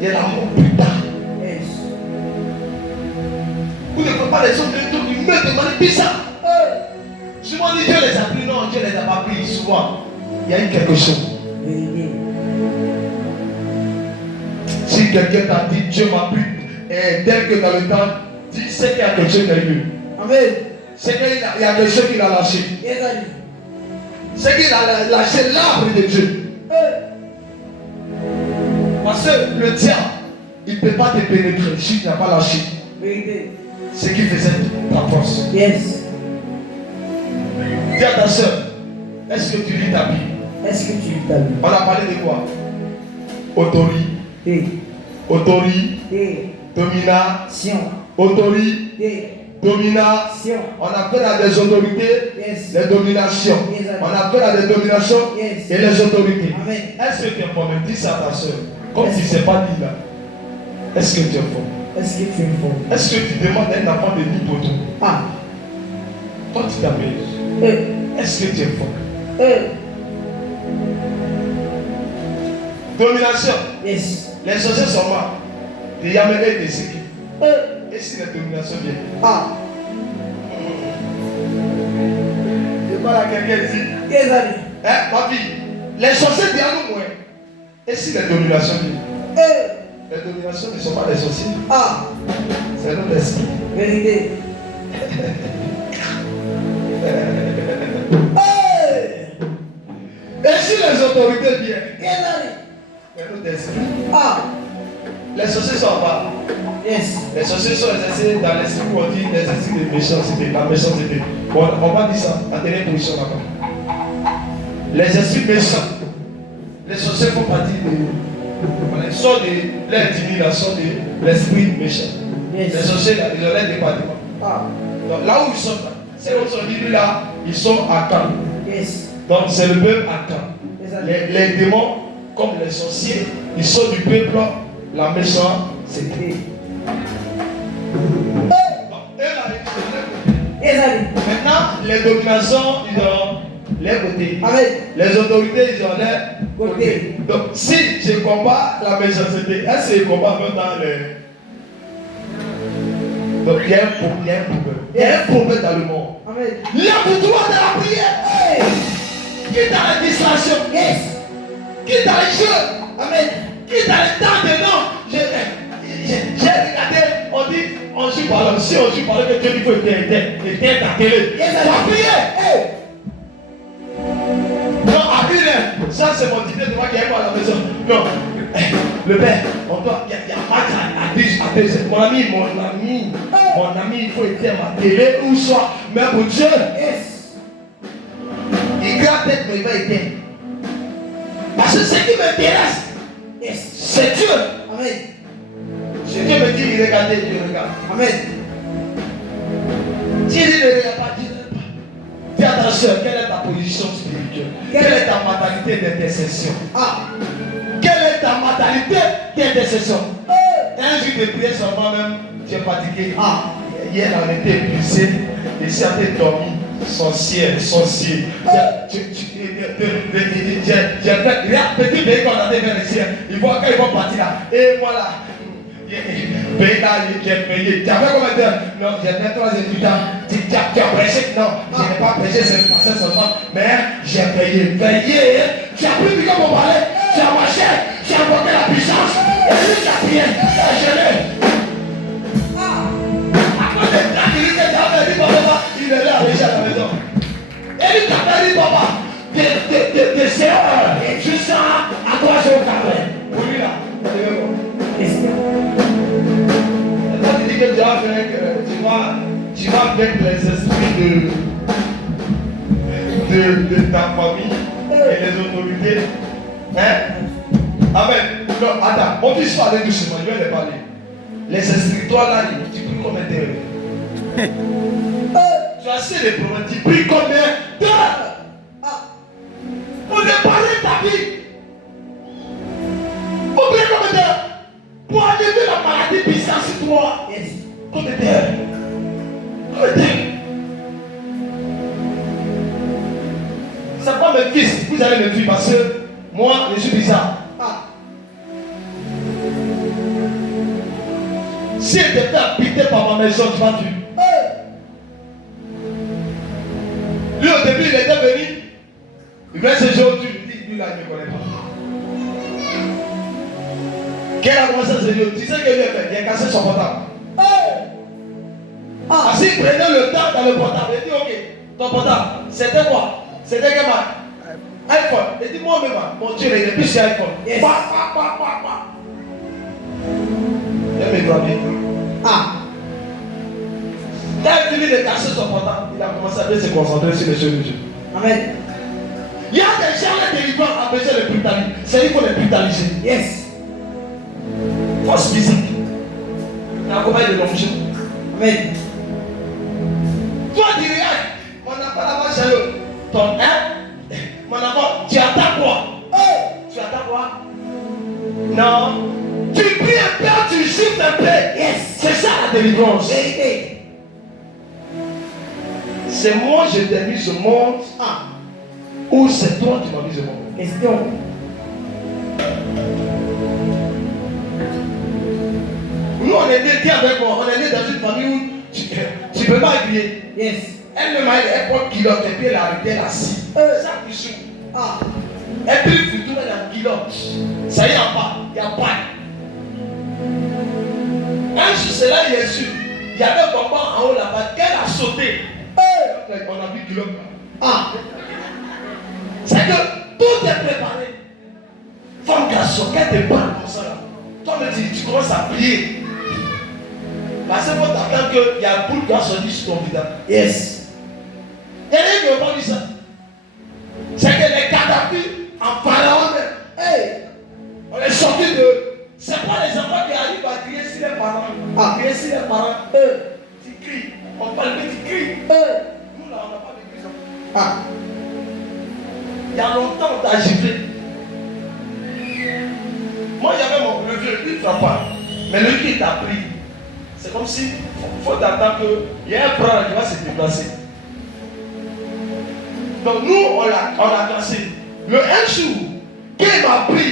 Il y a la mort plus tard. Vous ne pouvez pas les hommes de Dieu qui me demandent bizarre. Souvent Dieu les a pris, non, Dieu les a pas pris. Souvent, il y a eu quelque chose. Si quelqu'un t'a dit Dieu m'a pris, et tel que dans le temps, dis c'est qu'il y a quelque chose qui est venu. Amen. C'est qu'il y a quelque chose qu'il a lâché. C'est qu'il a lâché l'arbre de Dieu. Parce que le diable, il ne peut pas te pénétrer si tu n'as pas lâché. Ce qui faisait ta force. Yes. Dis à ta soeur, est-ce que tu lis ta Bible? Est-ce que tu lis ta Bible? On a parlé de quoi? Autorité. Autorité. Domination. Autorité. Domination. On a fait à des autorités, les dominations. On a fait à des dominations et les autorités. Est-ce que tu es formé? Dis ça à ta soeur. Comme si ce n'est pas dit là. Est-ce que tu es fort? Est-ce que tu es fort? Est-ce que tu demandes à un enfant de l'hypothèse? Ah. Toi, tu t'appelles. Est-ce que tu es fort? Domination. Yes. Les sorciers sont morts. Il y a même des séquelles. Et si la domination vient? Ah. Je parle à quelqu'un ici. Yes, allez. Ma fille, les sorciers viennent nous moins. Et si la domination vient? Les dominations ne sont pas des sorciers. Ah. C'est notre esprit. Vérité. Et si les autorités viennent? Yes, allez. C'est notre esprit. Ah. Les sorciers sont en bas. Yes. Les sorciers sont exercés dans l'esprit où on dit l'exercice de méchanceté, la méchanceté. On va dire ça, la dernière position là-bas. Les esprits méchants, les sorciers font partie de. Ils sont de l'intimidation de l'esprit méchant. Yes. Les sorciers là, ils ont l'air département. Ah. Donc là où ils sont, c'est où ils sont libres là, ils sont à camp. Yes. Donc c'est le peuple à camp. Yes, allez. Les démons, comme les sorciers, ils sont du peuple, la méchanceté. Donc, eux là, ils sont de leur côté. Yes, allez. Maintenant, les dominations, ils ont leur côté. Amen. Les autorités, ils ont leur Côté. côté. Donc, si je combats la méchanceté, est-ce que je combats maintenant les. Donc, il y a un problème. Il y a un problème dans le monde. Amen. L'accoutrement de la prière. Hey. Qui dans la distraction. Yes. Qui dans les jeux. Amen. Qui dans le temps de non. J'ai regardé, on dit, on joue par là. Si on joue par là, que Dieu dit qu'il faut éteindre ta télé. Yes, Tu vas prier. Hey. Non, à une, ça c'est mon idée de moi qui est à la maison. Non, le père, on doit, il y a match à 10. Mon ami, il faut éteindre ma télé ou soit, mais pour Dieu, Yes. il gratte tête, mais il va éteindre. Parce que ce qui m'intéresse, Yes. c'est Dieu. Amen. Ce Dieu me dit, il regarde, Dieu regarde. Amen. Dieu ne regarde pas, Dieu ne regarde pas. Fais attention, quelle est ta position spirituelle? Quelle est ta mentalité d'intercession? Ah. Quelle est ta mentalité d'intercession? Un jour de prière sur moi-même, tu es fatigué. Ah, hier on était épuisé, et si on était dormi, sorcier. J'ai fait, regarde, petit pays qu'on a fait ici, il voit quand ils vont partir là, et moi là, pays là, j'ai payé. Tu as fait combien d'heures? Non, j'ai fait 3 étudiants. Tu as prêché? Non, je n'ai pas prêché, c'est le passé seulement, mais j'ai payé. Payé, tu as pris du temps pour parler, tu as marché, tu as invoqué la puissance, et lui tu as prié, tu as gêné. Après le temps qu'il dit, papa, il est là, déjà à la maison. Et lui t'a dit, papa, de séance, jusqu'à 3 jours après. Pour lui là, quand tu dis que tu vas avec les esprits de ta famille et les autorités. Hein? Amen. Non, attends, on puisse parler doucement, je vais les parler. Les esprits, toi là, tu pries combien d'heures? Tu as assez de problèmes, tu pries combien d'heures? On est parlé de ta vie. On prie combien d'heures? Pour enlever la maladie puissante sur toi. Yes. Combien d'heures? Combien d'heures? C'est pas mes fils, vous allez me fuir parce que moi, je suis bizarre. Si elle te fait habiter par ma maison, tu vas fuir. Lui, au début, il était venu. Il vient ce jour, tu dis, lui là, il ne connaît pas. Quel a commencé à se dire? Tu sais que lui a fait, il a cassé son portable. Parce qu'il prenait le temps dans le portable. Il dit, ok, ton portable, c'était quoi? C'était quel iPhone. Il dit, moi-même, mon Dieu, il est plus sur iPhone. Yes. Il me doit bien. Quand il finit de casser son portable, il a commencé à bien se concentrer sur les choses de Dieu. Amen. Il y a des gens qui délivrent à besoin de brutaliser. C'est il faut les brutaliser. Yes. Force physique. Accompagné de l'onction. Amen. Toi, tu regardes. Mon enfant là-bas, c'est ton mon enfant, tu attaques quoi? Tu attaques quoi? Non. Tu pries un peu, tu jures. la paix. Yes. C'est ça la délivrance. Vérité. C'est moi je t'ai mis ce monde. Ou c'est toi qui m'as mis ce monde. Question. Nous on est né, avec moi, on est né dans une famille où tu peux pas crier. Yes. Elle-même elle porte kilote et puis elle a arrêté la scie. Ça qui joue. Elle prit le photo, elle a kilote. Ça y est, il n'y a pas. Un jour, c'est là Jésus. Il y avait un combat en haut là-bas. Qu'elle a sauté. On a vu kilote. C'est que tout est préparé. Femme garçon, qu'elle te parle comme ça là. Toi, tu commences à prier. Parce qu'il faut t'attendre qu'il y a un boule qui va sortir sur ton visage. Yes. Il y a rien qui n'a pas vu ça. C'est que les Kadhafi en pharaon, on est sorti de. C'est pas les enfants qui arrivent à crier sur les parents. Crier sur les parents. Tu cries. On parle mais tu cries. Nous là, on n'a pas d'église. Il y a longtemps, on t'a giflé. Moi, j'avais le vieux, lui, il ne frappe pas. Mais lui qui t'a pris, c'est comme si il faut attendre qu'il y ait un bras qui va se déplacer. Donc nous, on l'a cassé. Le un jour, qui m'a pris,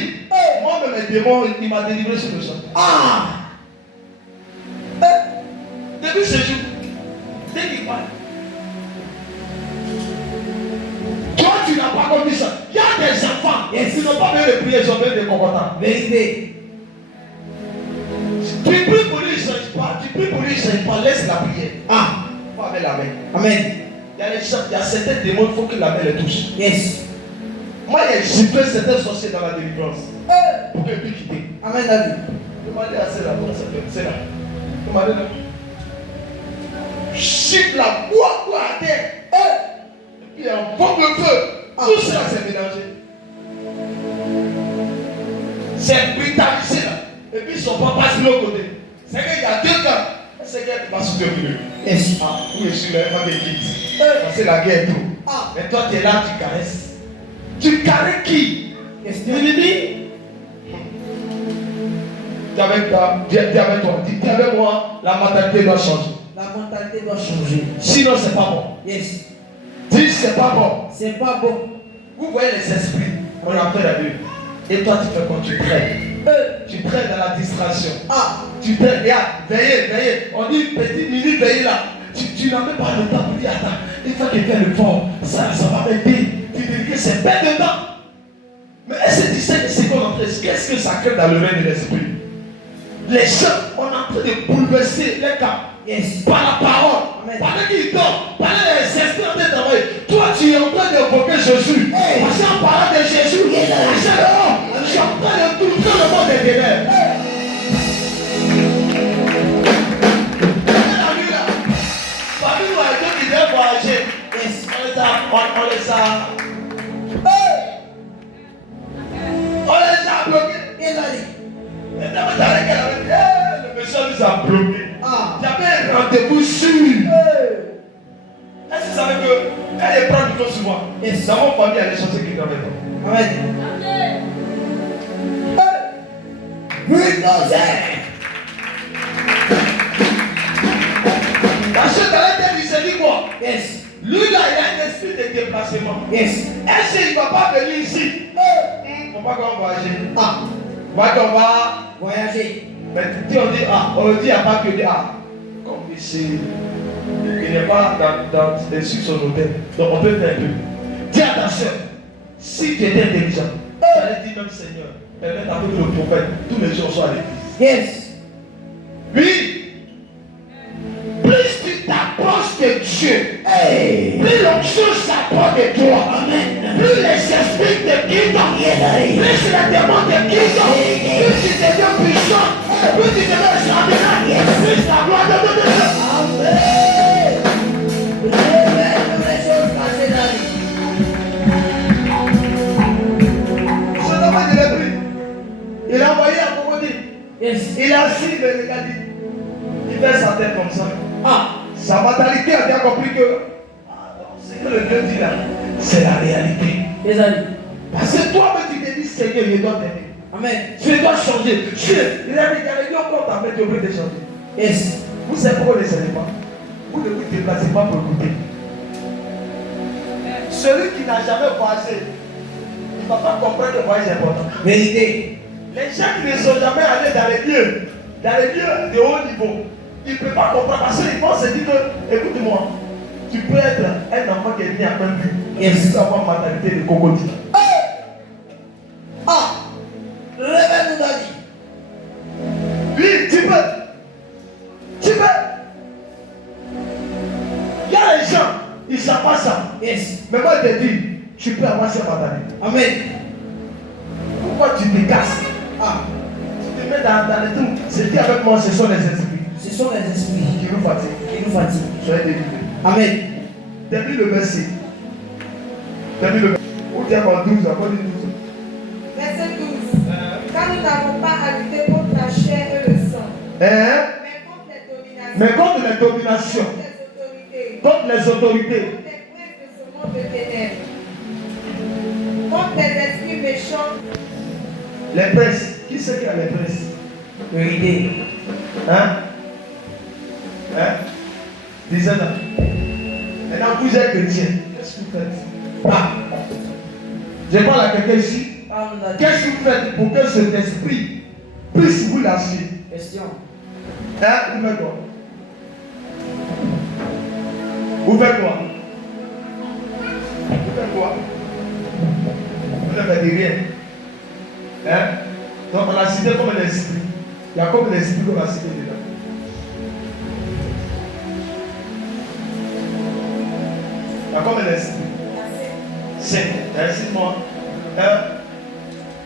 moi-même, mes démons, il m'a délivré sur le champ. Depuis ce jour, dès qu'il parle, toi, tu n'as pas compris ça. Il y a des enfants qui n'ont pas besoin de prier, ils ont besoin de combattants. Vérité. Tu pries pour lui, il ne change pas. Tu pries pour lui, il ne change pas. Laisse la prière. Pas avec la main. Amen. Il y a certains démons, il faut que la main les touche. Yes. Moi, j'ai fait certains sorciers dans la délivrance. Pour qu'ils puissent quitter. Amen, David. Demandez à celle-là, comment ça s'appelle? C'est là. Demandez-là. Chute la boîte à terre. Et puis on pompe le feu. Tout ça c'est mélangé. C'est brutalisé là. Et puis son papa passe de l'autre côté. C'est qu'il y a 2 ans. C'est qu'elle va se devenir. Yes. Oui, je suis là, il des guides. C'est la guerre et tout. Mais toi tu es là, tu caresses. Tu caresses qui? Question. Dis avec toi, dis avec moi, la mentalité doit changer. La mentalité doit changer. Sinon c'est pas bon. Yes. Dis c'est pas bon. C'est pas bon. Vous voyez les esprits, on appelle la Bible. Et toi tu fais quoi? Tu prêtes. Tu prêtes dans la distraction. Tu prêtes, regarde, veillez. On dit petite minute, veillez là. Tu n'as même pas le temps pour dire attends, il faut que tu aies le fort. Ça va m'aider. Tu dis que c'est bête dedans. Mais est-ce que tu sais ce qu'on est en train de dire? Qu'est-ce que ça crée dans le règne de l'esprit? Les gens, on est en train de bouleverser les cas. Yes. Par la parole. Par qu'ils dorment. Par les esprits en train de travailler. Toi, tu es en train d'évoquer Jésus. Parce qu'en parlant de Jésus, je suis en train de tout le monde des ténèbres. Parmi nous, les gens qui devaient voyager, on les a bloqués. Et le monsieur nous a bloqués. J'avais un rendez-vous sûr. Est-ce que vous savez que quand il prend du temps sur moi, dans mon famille, il y a des choses qui travaillent. Amen. Parce que dans la tête, il s'est dit quoi? Yes. Lui là, il a un esprit de déplacement. Yes. Est-ce qu'il ne va pas venir ici? Il ne faut pas qu'on voyage. On va Voyager. mais si on dit on dit il n'y a pas que des comme ici, il n'est pas dessus son hôtel. Donc on peut faire un peu. Dis attention, si tu étais intelligent, tu allais dire même Seigneur, permets un peu que le prophète, tous les jours soient à l'église. Yes. Oui. Plus tu t'approches de Dieu, plus l'onction s'approche de toi. Amen. Plus les esprits te quittent, plus les démons te quittent, plus tu deviens puissant, plus tu deviens extraordinaire, plus la gloire de Dieu. Amen. Ce domaine il est pris. Il a envoyé à Cocody. Yes. Il a assis, mais il a dit. Il fait sa tête comme ça. Sa mentalité a bien compris que ce que le Dieu dit là, c'est la réalité. Les amis. Parce que toi-même tu te dis Seigneur, je dois t'aimer. Amen. Tu dois changer. Il a dit encore ta mère, tu peux te changer. Yes. Vous savez pourquoi vous ne savez pas? Vous ne vous déplacez pas pour écouter. Celui qui n'a jamais voyagé, il ne va pas comprendre que le voyage est important. Vérité. Les gens qui ne sont jamais allés dans les lieux de haut niveau, ils ne peuvent pas comprendre parce qu'ils vont se dire que, écoute-moi, tu peux être un enfant qui est né à même but. Yes. Tu peux avoir une mentalité de crocodile. Ah! Révèle-nous Dali. Oui, tu peux. Tu peux. Il y a les gens, ils ne savent pas ça. Yes. Mais moi, je te dis, tu peux avoir cette mentalité. Amen. Pourquoi tu te casses? Ah. Tu te mets dans les trucs. C'est dit avec moi, ce sont les esprits Ce sont les esprits qui nous fatiguent. qui nous fatiguent. Soyez délivrés. Amen. Termine le verset. Termine le verset. Ou tiens en 12, encore 12. Verset 12. Car nous n'avons pas à lutter contre la chair et le sang, mais contre les dominations, Contre les autorités. contre les princes de ce monde de ténèbres, contre les esprits méchants. Les princes. Qui c'est qui a les princes? Vérité. Hein? Disez-le. Maintenant, vous êtes chrétien. Qu'est-ce que vous faites? Ah. Je parle à quelqu'un ici. Qu'est-ce que vous faites pour que cet esprit puisse vous lâcher? Question. Hein? Vous faites quoi? Vous faites quoi? Vous faites quoi? Vous ne faites rien. Hein? Donc on a cité comme l'esprit. Il y a comme l'esprit qu'on a cité dedans. Il y a comme l'esprit. C'est. Cite-moi.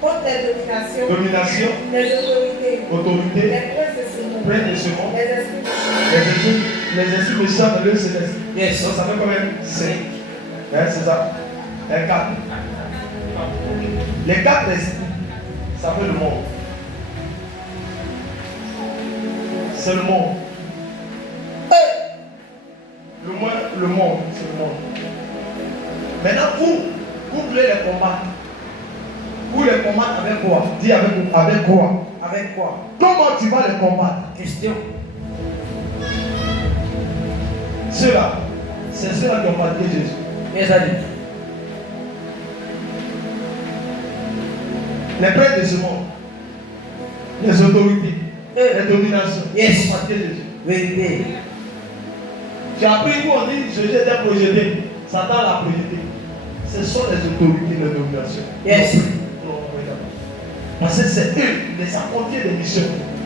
Contre les dominations, Domination. les autorités, Autorité. les princes de ce monde, Prince de ce monde. les esprits méchants. Les esprits méchants de l'œil céleste. Yes. Donc ça fait combien? 5. C'est ça. Les 4. Les 4 esprits, ça fait le monde. C'est le monde. Le monde, c'est le monde. Maintenant, vous voulez les combattre. Vous les combattre avec quoi? Dis avec quoi? Avec quoi? Comment tu vas les combattre? Question. Ceux-là, c'est ceux-là qui ont battu Jésus. Mes amis. Les prêtres de ce monde, les autorités, les dominations, Yes. ont battu Jésus. Vérité. Tu as appris où on dit Jésus était projeté, Satan l'a projeté. Ce sont les autorités, les dominations. Yes. Parce que c'est eux, les apôtres des missions.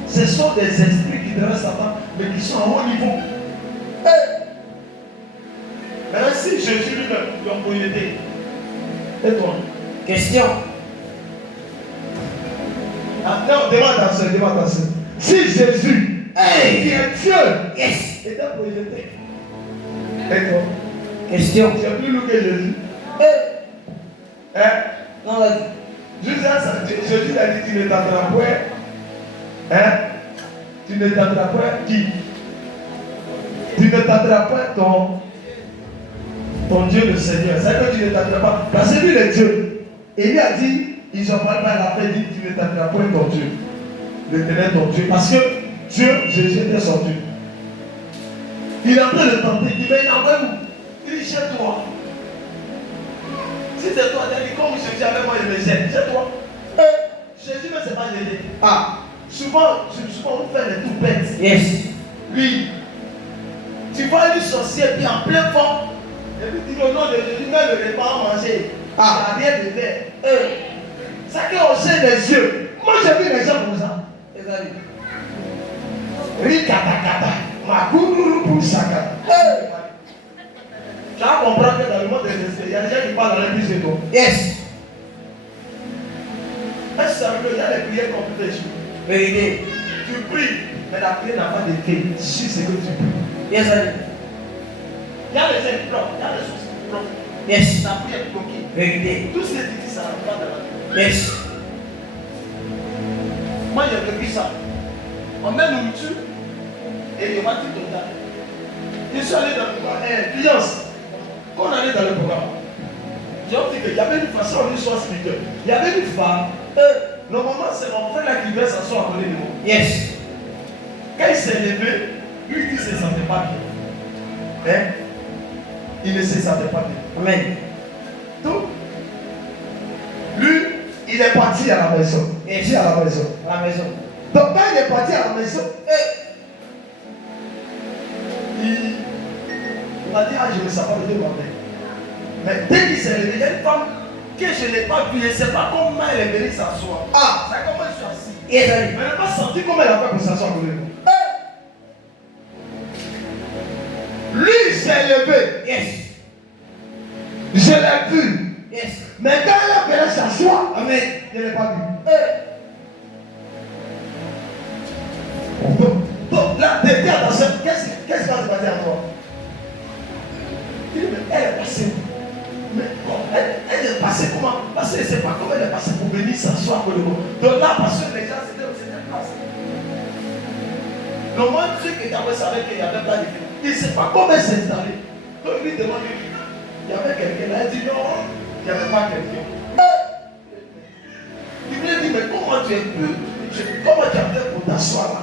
Ce sont des esprits qui travaillent Satan, mais qui sont à haut niveau. Maintenant, si Jésus lui-même l'a projeté, et toi? Question. Ah, non, demande à ça. Si Jésus, qui est Dieu, Yes. était projeté, et toi? Question. Tu es plus lourd que Jésus. Hein? Non, là. Jésus a dit, tu ne t'attrapes point. Hein? Tu ne t'attrapes point qui? Tu ne t'attrapes point ton Dieu le Seigneur. C'est que tu ne t'attrapes pas. Parce que lui, le Dieu. Et lui a dit, ils ont parlé par la paix, dit, tu ne t'attrapes point ton Dieu. L'éternel ton Dieu. Parce que Dieu, Jésus était son Dieu. Il est en train de tenter. Il dit, mais envoie-nous. Il dit, chez toi. Si c'est toi, comme Jésus avec moi, il me jette. C'est toi. Jésus, mais c'est pas Jésus. Ah, souvent, on fait les tout bêtes. Yes. Lui, tu vois une sorcière qui est en pleine forme. Et puis tu dis au nom de Jésus, mets le repas à manger. Ah, rien de verre. Ça qu'on sait les yeux. Moi, j'ai vu les gens comme ça. Les amis. Rikatakata. Ma gourou pour chacun. Tu vas comprendre que dans le monde des esprits, il y a des gens qui parlent dans les plus de toi. Yes. Est-ce que ça veut dire qu'il y a des prières qu'on peut échouer? Vérité. Tu pries, mais la prière n'a pas d'effet sur ce que tu pries. Yes, allez. Il y a les implants, il y a les choses qui bloquent. Yes. La prière est bloquée. Vérité. Tout ce que tu dis, ça ne va pas de la vie. Yes. Moi, j'ai vécu ça. On met nourriture et il va tout total. Je suis allé dans le programme. Clience. Quand on allait dans le programme, j'ai dit qu'il y avait une façon, on soit spirituel. Il y avait une femme, Normalement, c'est mon frère là qui devait s'asseoir à côté de moi. Yes. Quand il s'est levé, lui il dit qu'il ne se sentait pas bien. Hein? Il ne se sentait pas bien. Amen. Donc, lui, il est parti à la maison. Et Il est à la maison. À la maison. Donc, quand il est parti à la maison, il m'a dit, ah, je ne sais pas de moi-même. Mais dès qu'il s'est levé, il y a une femme que je n'ai pas vue, je ne sais pas comment elle est venue s'asseoir. Ah. C'est comment je suis assis. Yes. Mais elle n'a pas senti comment elle a fait pour s'asseoir à côté de moi. Lui, il s'est levé. Yes. Je l'ai vu. Yes. Mais quand elle a fait s'asseoir, Amen. je ne l'ai pas vu. Donc là, t'étais à ta soeur. Qu'est-ce qui va se passer à toi? Il dit, mais elle est passée. Mais bon, elle est passée comment? Parce qu'elle ne sait pas comment elle est passée pour venir s'asseoir pour le mot. Donc là, parce que les gens c'était placés. Le moins truc que tu savait qu'il n'y avait pas de vie. Il ne sait pas comment s'installer. Donc il lui demande, il y avait quelqu'un là. Il dit non, il n'y avait pas quelqu'un. Il lui dit, mais comment tu es pu? Comment tu as fait pour t'asseoir là?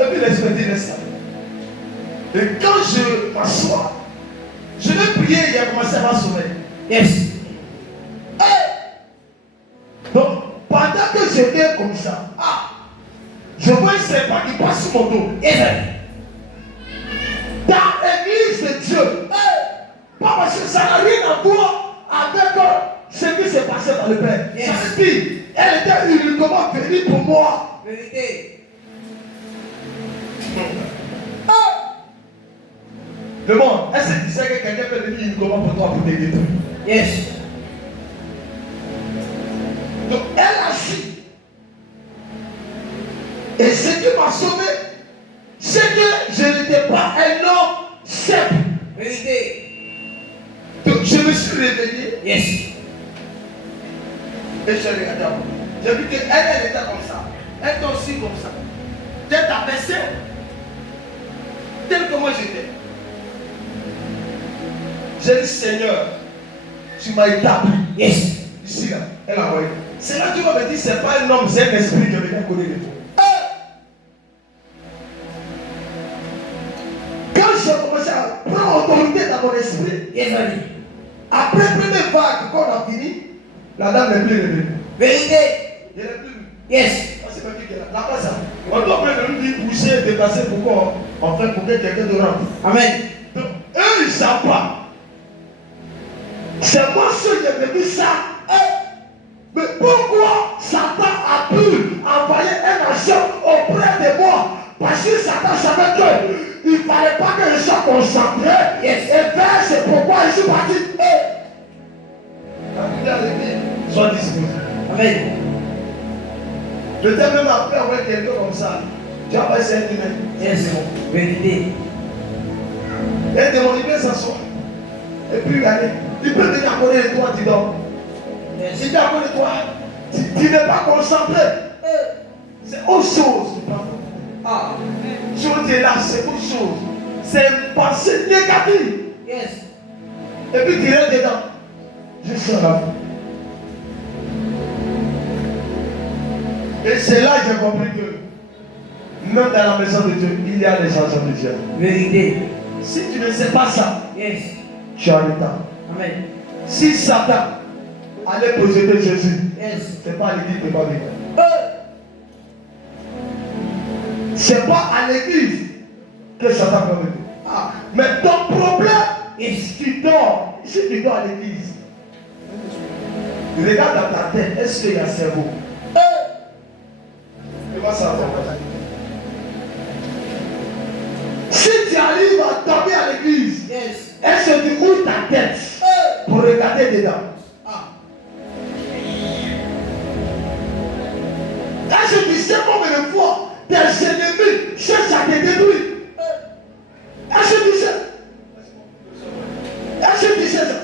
Et puis l'esprit dit, laisse ça. Et quand je m'assois, je vais prier, il a commencé à m'assommer. Yes. Donc, pendant que j'étais comme ça, je vois un serpent qui passe sur mon dos. Yes. Dans l'église de Dieu. Pas parce que ça n'a rien à voir avec ce qui s'est passé dans le Père. Yes. Ça veut dire, elle était uniquement venue pour moi. Vérité. Le monde, est-ce que tu sais que quelqu'un peut venir uniquement pour toi pour te détruire? Yes. Donc elle agit. Et ce qui m'a sauvé, c'est que je n'étais pas un homme simple. Vérité. Donc je me suis réveillé Yes. et je regardais à moi. J'ai vu qu'elle était comme ça. Elle était aussi comme ça. J'ai abaissé tel que moi j'étais. J'ai dit, Seigneur, tu m'as établi. Yes. Ici, là, elle a envoyé. C'est là que tu vas me dire, c'est pas un homme, c'est un esprit qui vient connaître de toi. Quand j'ai commencé à prendre autorité dans mon esprit, Yes. après la première vague qu'on a fini, la dame n'est plus revenue. Vérité. Elle n'est plus venue. Yes. C'est pas qui est là. Là-bas, ça. On doit même dire pousser, dépasser pourquoi on fait pour que quelqu'un de rentre. Amen. Donc, eux, ils ne savent pas. C'est moi seul qui ai vécu ça. Mais pourquoi Satan a pu envoyer un agent auprès de moi? Parce que Satan savait qu'il ne fallait pas que je sois concentré. Yes. Et vers c'est pourquoi je suis parti. Sois disposé. Amen. Je t'ai même appelé avec quelqu'un comme ça. Tu as pas essayé de mettre. Yes. Vérité. Et demandé bien s'asseoir. Et puis regardez. Il peut venir à côté de toi, tu dors. Yes. Si tu es à côté de toi, tu n'es pas concentré. C'est autre chose. Ah. Si on est là, c'est autre chose. C'est une pensée négative. Yes. Et puis tu restes dedans. Jusqu'à la fin. Et c'est là que j'ai compris que même dans la maison de Dieu, il y a des agents de Dieu. Vérité. Si tu ne sais pas ça, Yes. tu as le temps. Amen. Si Satan allait posséder Jésus, Yes. c'est pas à l'église de Babylone. C'est pas à l'église que Satan peut venir. Ah. Mais ton problème, Yes. tu dors. Si tu dors à l'église, regarde dans ta tête, est-ce qu'il y a un cerveau? Et moi, ça va. Si tu arrives à dormir à l'église, Yes. est-ce que tu ouvres ta tête pour regarder dedans? Ah. Est-ce que tu sais combien de fois tes ennemis cherchent à te détruire? Est-ce que tu sais? Est-ce que tu sais ça?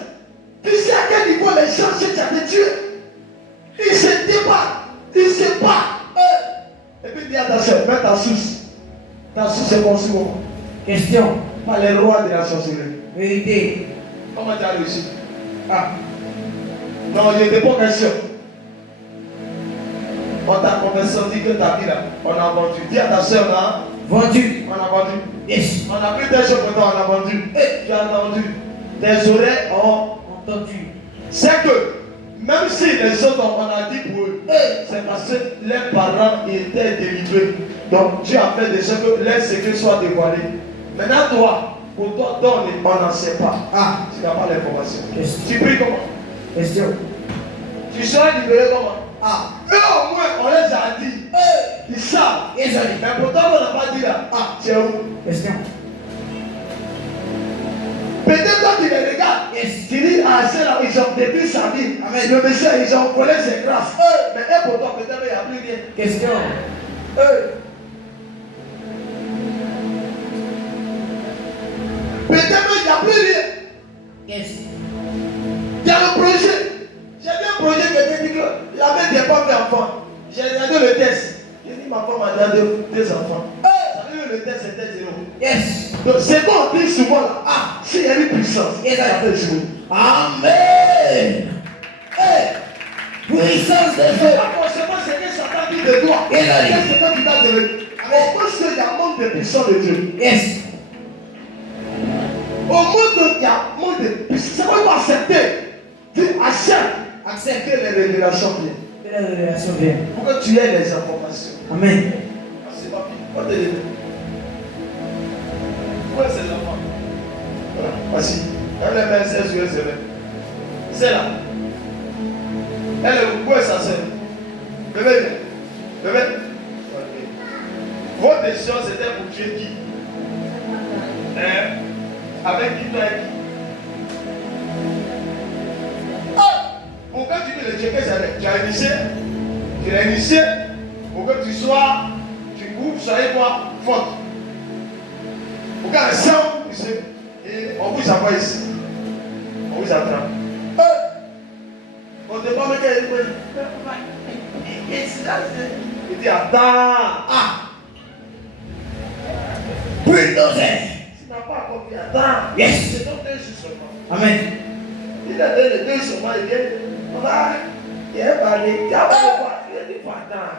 Tu sais à quel niveau les gens cherchent à te tuer? Ils se débattent, ils se battent. Et puis dis attention, mets ta source. Ta source est construite comment? Question. Par les rois de la sorcellerie. Vérité. Comment tu as réussi? Ah. Non, il n'était pas question. On t'a confessé, on dit que ta vie là, on a vendu. Dis à ta soeur là. Vendu. On a vendu. Yes. On a pris des choses pour toi, on a vendu. Et tu as entendu. Tes oreilles ont entendu. C'est que, même si les autres on a dit pour eux, c'est parce que leurs parents étaient délivrés. Donc Dieu a fait des choses que leurs secrets soient dévoilés. Maintenant toi, pour toi, on n'en sait pas. Ah. Tu n'as pas l'information. Yes. Tu pries comment? Question. Tu seras libéré comment? Ah. Eux au moins, on les a dit. Ils savent. Yes, mais pourtant, on n'a pas dit là. Ah, c'est où? Question. Peut-être toi tu les regardes. Yes. Tu dis, ah, c'est là, ils ont depuis sa vie. Amen. Le monsieur, ils ont collé ses grâces. Mais eux, pour toi, peut-être il n'y a plus rien. Question. Peut-être il n'y a plus rien. Yes. Il y a le projet. J'ai vu un projet qui dit que la mère n'est pas fait enfant. J'ai regardé le test. J'ai dit, ma femme a donné deux enfants. Ça veut dire que le test était 0. Yes. Donc, c'est qu'on dit souvent là. Ah, s'il y a une puissance, Yes, ça fait jouer. Amen. Puissance de feu. Pas forcément ce que Satan dit de toi. Yes, C'est ce que tu t'as donné. Au moins qu'il y a un manque de puissance de Dieu. Yes. Au moins qu'il y a un manque de puissance. C'est quoi il faut accepter. Tu acceptes. Accepte Que les révélations viennent. que la révélation vienne. Pour que tu aies les informations. Amen. C'est pas pire. On te les donne. Où est ces enfants? Voilà. Voici. Elle est même 16 jours, c'est là. Elle est où est sa soeur? Bébé, bébé. Votre décision c'était pour tuer qui? Avec qui toi et qui? Pourquoi tu veux le checker? Tu as initié? Tu l'as initié pour que tu sois, tu coupes, soyez quoi? Faute. Pourquoi un sang, et on vous envoie ici. On vous attrape. On ne peut pas mettre il dit attends. Ah. Bulldozer. Tu n'as pas compris. Attends. Yes. C'est donc 2 jours seulement. Amen. Il a donné les 2 seulement. Il vient. Il a parlé. Il a parlé. Il a dit attends.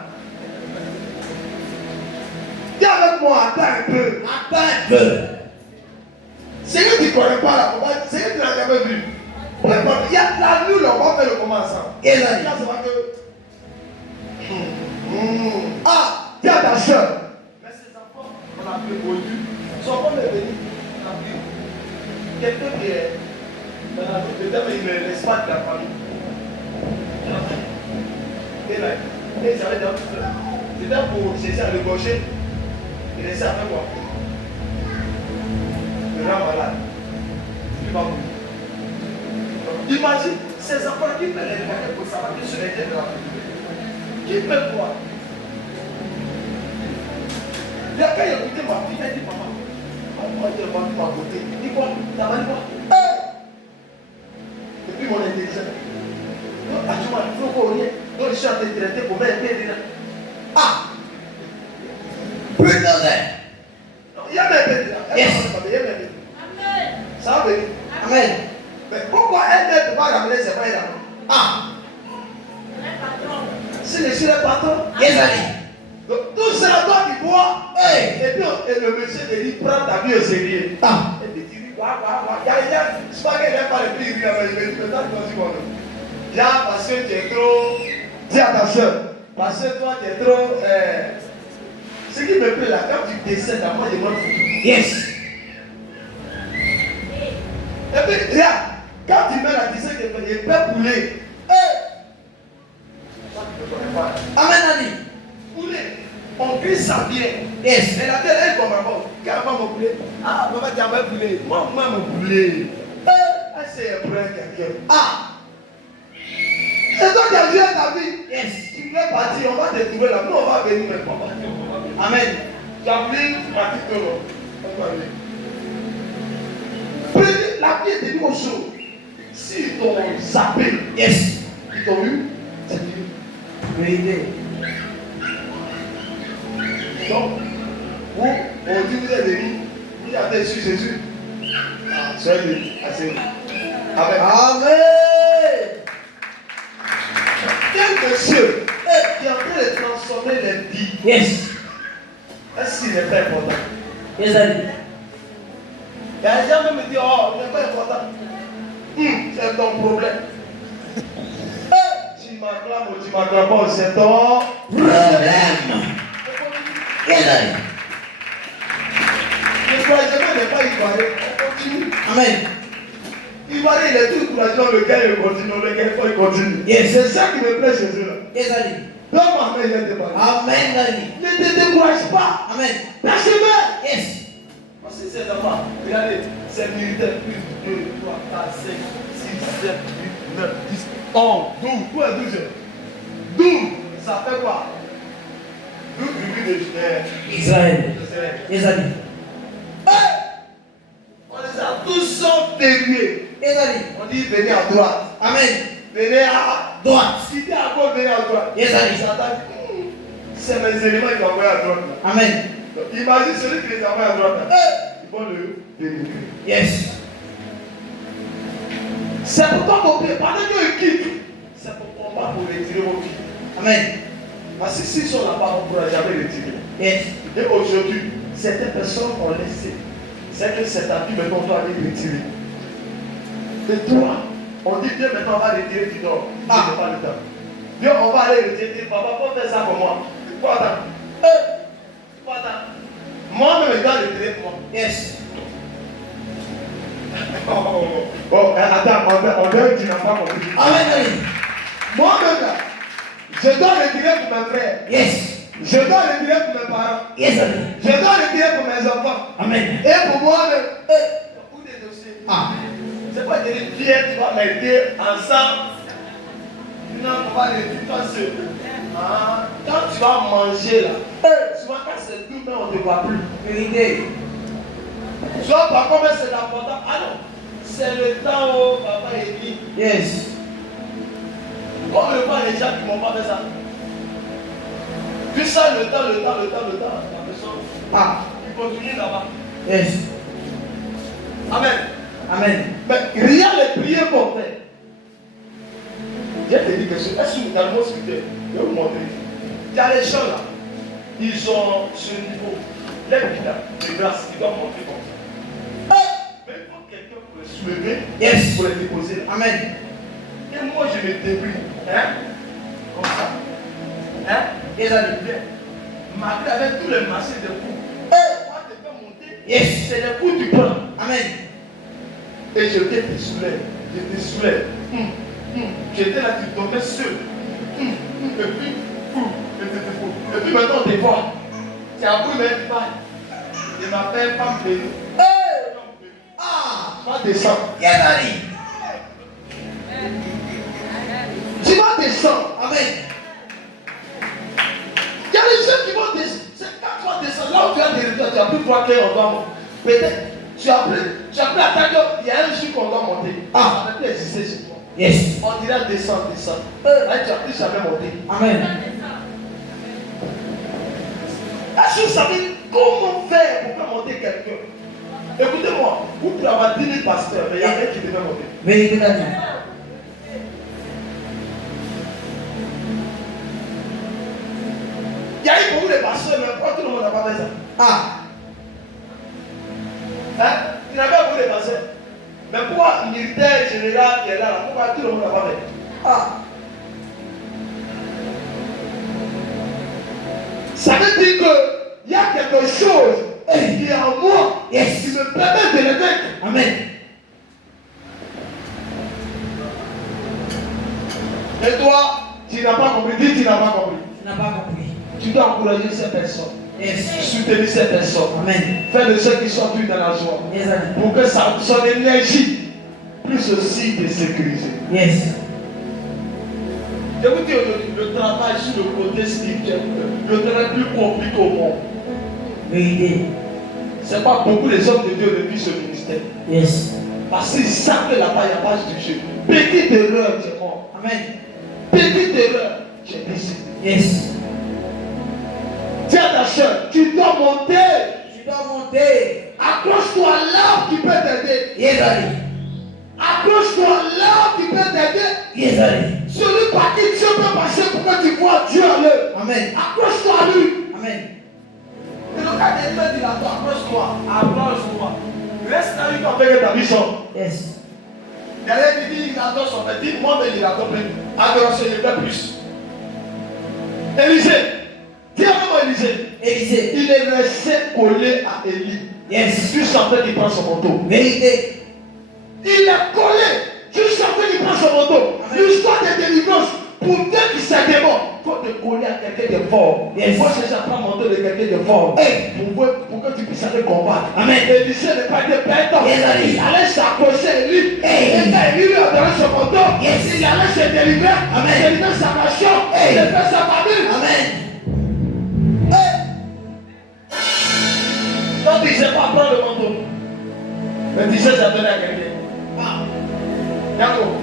Dis avec moi, attends un peu. Attends un peu. C'est que tu ne connais pas la combat. C'est que tu n'as jamais vu. Il y a la nuit, on va faire le comment ensemble. Et là, c'est vrai que. Ah, dis à ta soeur. Mais ces enfants, on a plus produit. Ils sont pas venus. On a pris quelques prières. Peut-être qu'ils ne laissent pas de la famille. Et là, ils avaient dans c'était pour chercher à le gaucher. Il laissait après quoi? Le rend malade. Il va mourir. Imagine ces enfants qui peuvent les regarder pour savoir qu'ils sont les têtes de la famille. Qui peut quoi? Il a quand il écouté ma fille, il a dit maman, moi je vais voir ma beauté. Il dit quoi? T'as mal quoi? Et puis mon intelligence. Donc actuellement, il faut qu'on y ait. Donc je suis en train de traiter pour mettre un peu dedans. Ah! Bulldozer. Il y a même un peu dedans. Yes. Amen. Ça va venir. Amen. Mais pourquoi elle ne peut pas ramener ses mains là? Ah! Si je suis le patron. Yes, allez. Donc tout c'est là toi qui bois. Hey. Et puis le monsieur te dit prends ta vie au sérieux. Ah. Et puis tu dis quoi. Je sais pas qu'elle n'aime pas le prix. Je vais dire maintenant tu vas dire. Là parce que tu es trop. Dis à ta soeur. Parce que toi tu es trop. Ce qui me plaît là, quand tu décèdes, moi je demande. Yes. Et puis regarde, quand tu mets la tu sais qu'il peut pouler. Amen, Ali. Poulet. On cuit ça bien. Yes. Et la tête, elle comprend pas. Quand on va me poulet, ah, papa, tu as un poulet. Moi, mon poulet. C'est un problème quelqu'un. Ah! C'est toi qui as joué ta vie. Yes. Tu voulais partir, on va te trouver là. Nous, on va venir, mais papa. Amen. Tu as pris ma petite tolo. On va venir. La vie est devenue autre chose. S'ils t'ont zappé, Yes. ils t'ont eu, c'est Dieu. Vérité. Donc, vous, on dit vous êtes venus, vous avez su Jésus. Ah, soyez assez. Amen. Amen. Quel monsieur qui est en train de Yes. Est-ce qu'il n'est pas important? Yes, Daddy. Il y a des gens qui me disent, oh, il n'est pas important. C'est ton problème. Tu m'acclames ou tu m'acclames pas, c'est ton Problème. Yes, Daddy. Le couragement n'est pas ivoirien. On continue. Amen. Ivoirien, il est tout courageux, le gars il continue, le gars il continue. Yes. C'est ça qui me plaît chez eux là. Yes, Daddy. Donc, amen, je te parle. Amen, Daddy. Ne te décourage pas. Amen. Persévère. Yes. Parce que ces enfants, regardez, c'est militaire. 1, 2, 3, 4, 5, 6, 7, 8, 9, 10, 11, 12. Où est 12? 12. Ça fait quoi? 12 tribus de Israël. Yes, Daddy. On les a tous enterrés. Yes, Daddy. On dit venez à droite. Amen. Venez à Droite. Si tu es à gauche, venez à droite. Yes, Daddy. Satan, c'est mes éléments qui vont envoyer à droite. Amen. Donc, imagine celui qui les envoie à droite. Ils vont le délivrer. Yes. C'est pourquoi mon père, pendant qu'ils quittent, c'est pour combattre pour retirer vos vies. Amen. Parce que s'ils sont là-bas, on ne pourra jamais retirer. Yes. Et aujourd'hui, certaines personnes ont laissé. C'est que cet appui, maintenant, on doit aller retirer. Et toi, on dit Dieu, maintenant, on va retirer du nord. Ah, pas le temps. Dieu, on va aller retirer. Papa, faut faire ça pour moi. Faut attendre. Faut attendre. Moi-même, je dois retirer pour moi. Yes. Bon, attends, on dirait que tu n'as pas compris. Amen, Daddy. Moi-même, là, je dois retirer pour mes frères. Yes. Je dois retirer pour mes parents. Yes, Daddy. Je dois retirer pour mes enfants. Amen. Et pour moi-même. Pour des dossiers. Ah. C'est pas dire, viens, tu vas m'aider ensemble. Non, on va retirer toi seul. Ah, quand tu vas manger là, souvent quand c'est tout, mais on ne te voit plus. Vérité. Soit par contre, c'est l'important. Ah non, c'est le temps où papa est dit. Yes. Comme le voit les gens qui ne m'ont pas fait ça. Puis ça, le temps, la personne, Ah. il continue là-bas. Yes. Amen. Amen. Mais rien les prières qu'on fait. Je te dis quelque chose. Est-ce que dans le monde spirituel, je vais vous montrer. Il y a les gens là, ils ont ce niveau. Les pilas de grâce, ils doivent monter comme ça. Mais il faut quelqu'un pour les soulever, Yes. pour les déposer là. Amen. Et moi, je me débrouille. Hein? Comme ça. Hein? Yes, Daddy. Malgré avec tous les marchés de coups. Moi, je peux monter. Yes. C'est les coups du prends. Amen. Et je te soulève. Je te soulève. J'étais là, tu tombais seul. Et puis maintenant, on te voit. C'est un peu même pas. Je m'appelle femme bénie. Ah. Tu vas descendre. Yes, Daddy. Tu vas descendre. Amen. Il y a des gens qui vont descendre. C'est quand tu vas descendre, là où tu as des résultats, tu as plus 3 cœurs, on doit monter. Peut-être, tu as pris à ta gueule, il y a un jour qu'on doit monter. Ah, ça ne peut plus exister chez toi. Yes. On dirait descendre. Là, tu as plus jamais monté. Amen. Est-ce que vous savez comment faire pour faire monter quelqu'un? Écoutez-moi, vous pouvez avoir 10 000 pasteurs, mais il y a rien qui devait monter. Vérité, Daddy. Il y a eu beaucoup de pasteurs, mais pourquoi tout le monde n'a pas fait ça? Ah. Hein? Il y avait beaucoup de pasteurs. Mais pourquoi militaire général qui est là, pourquoi tout le monde n'a pas fait? Ah. Ça veut dire qu'il y a quelque chose qui est en moi Yes. qui me permet de le mettre. Amen. Et toi, tu n'as pas compris. Dis, tu n'as pas compris. Tu n'as pas compris. Tu dois encourager ces personnes. Yes. Soutenir ces personnes. Amen. Faire de ceux qui sont plus dans la joie. Yes, Daddy. Pour que son énergie puisse aussi te sécuriser. Yes. Je vous dis aujourd'hui, le travail sur le côté spirituel, le travail plus compliqué au monde. Vérité. Ce n'est pas beaucoup les hommes de Dieu depuis ce ministère. Yes. Parce qu'ils savent que là-bas, il n'y a pas de Dieu. Petite erreur, tu es mort. Amen. Petite erreur, tu es décédé. Yes. Tiens ta soeur, tu dois monter. Tu dois monter. Accroche-toi à l'arbre qui peut t'aider. Yes, Daddy. Accroche-toi à l'arbre qui peut t'aider. Yes, Daddy. Celui par qui Dieu peut passer pour que tu vois Dieu à l'œuvre. Amen. Accroche-toi à lui. Amen. Amen. Et le cas des mains, il attend, approche-toi, approche-toi. Reste là, il va faire ta mission. Yes. Derrière, il dit, il adore son père. Dis, moi, mais il adore plus. Adoration, il fait plus. Élisée. Dis à moi, Élisée. Élisée. Il est resté collé à Élie. Yes. Tu sentais qu'il prend son manteau. Vérité. Il est collé. Tu sentais qu'il prend son manteau. L'histoire de délivrance. Pour Dieu qui s'est démon, il faut te coller à quelqu'un de fort. Il faut chercher à prendre le manteau de quelqu'un de fort. Pour que tu puisses aller combattre. Amen. Élisée n'est pas de perdre. Il allait s'accrocher à Élie. Et quand Élie lui a donné son manteau, il allait se délivrer. Amen. Délivrer sa nation. Délivrer sa famille. Amen. Donc il ne sait pas prendre le manteau. Mais tu sais, ça donne à quelqu'un. D'accord.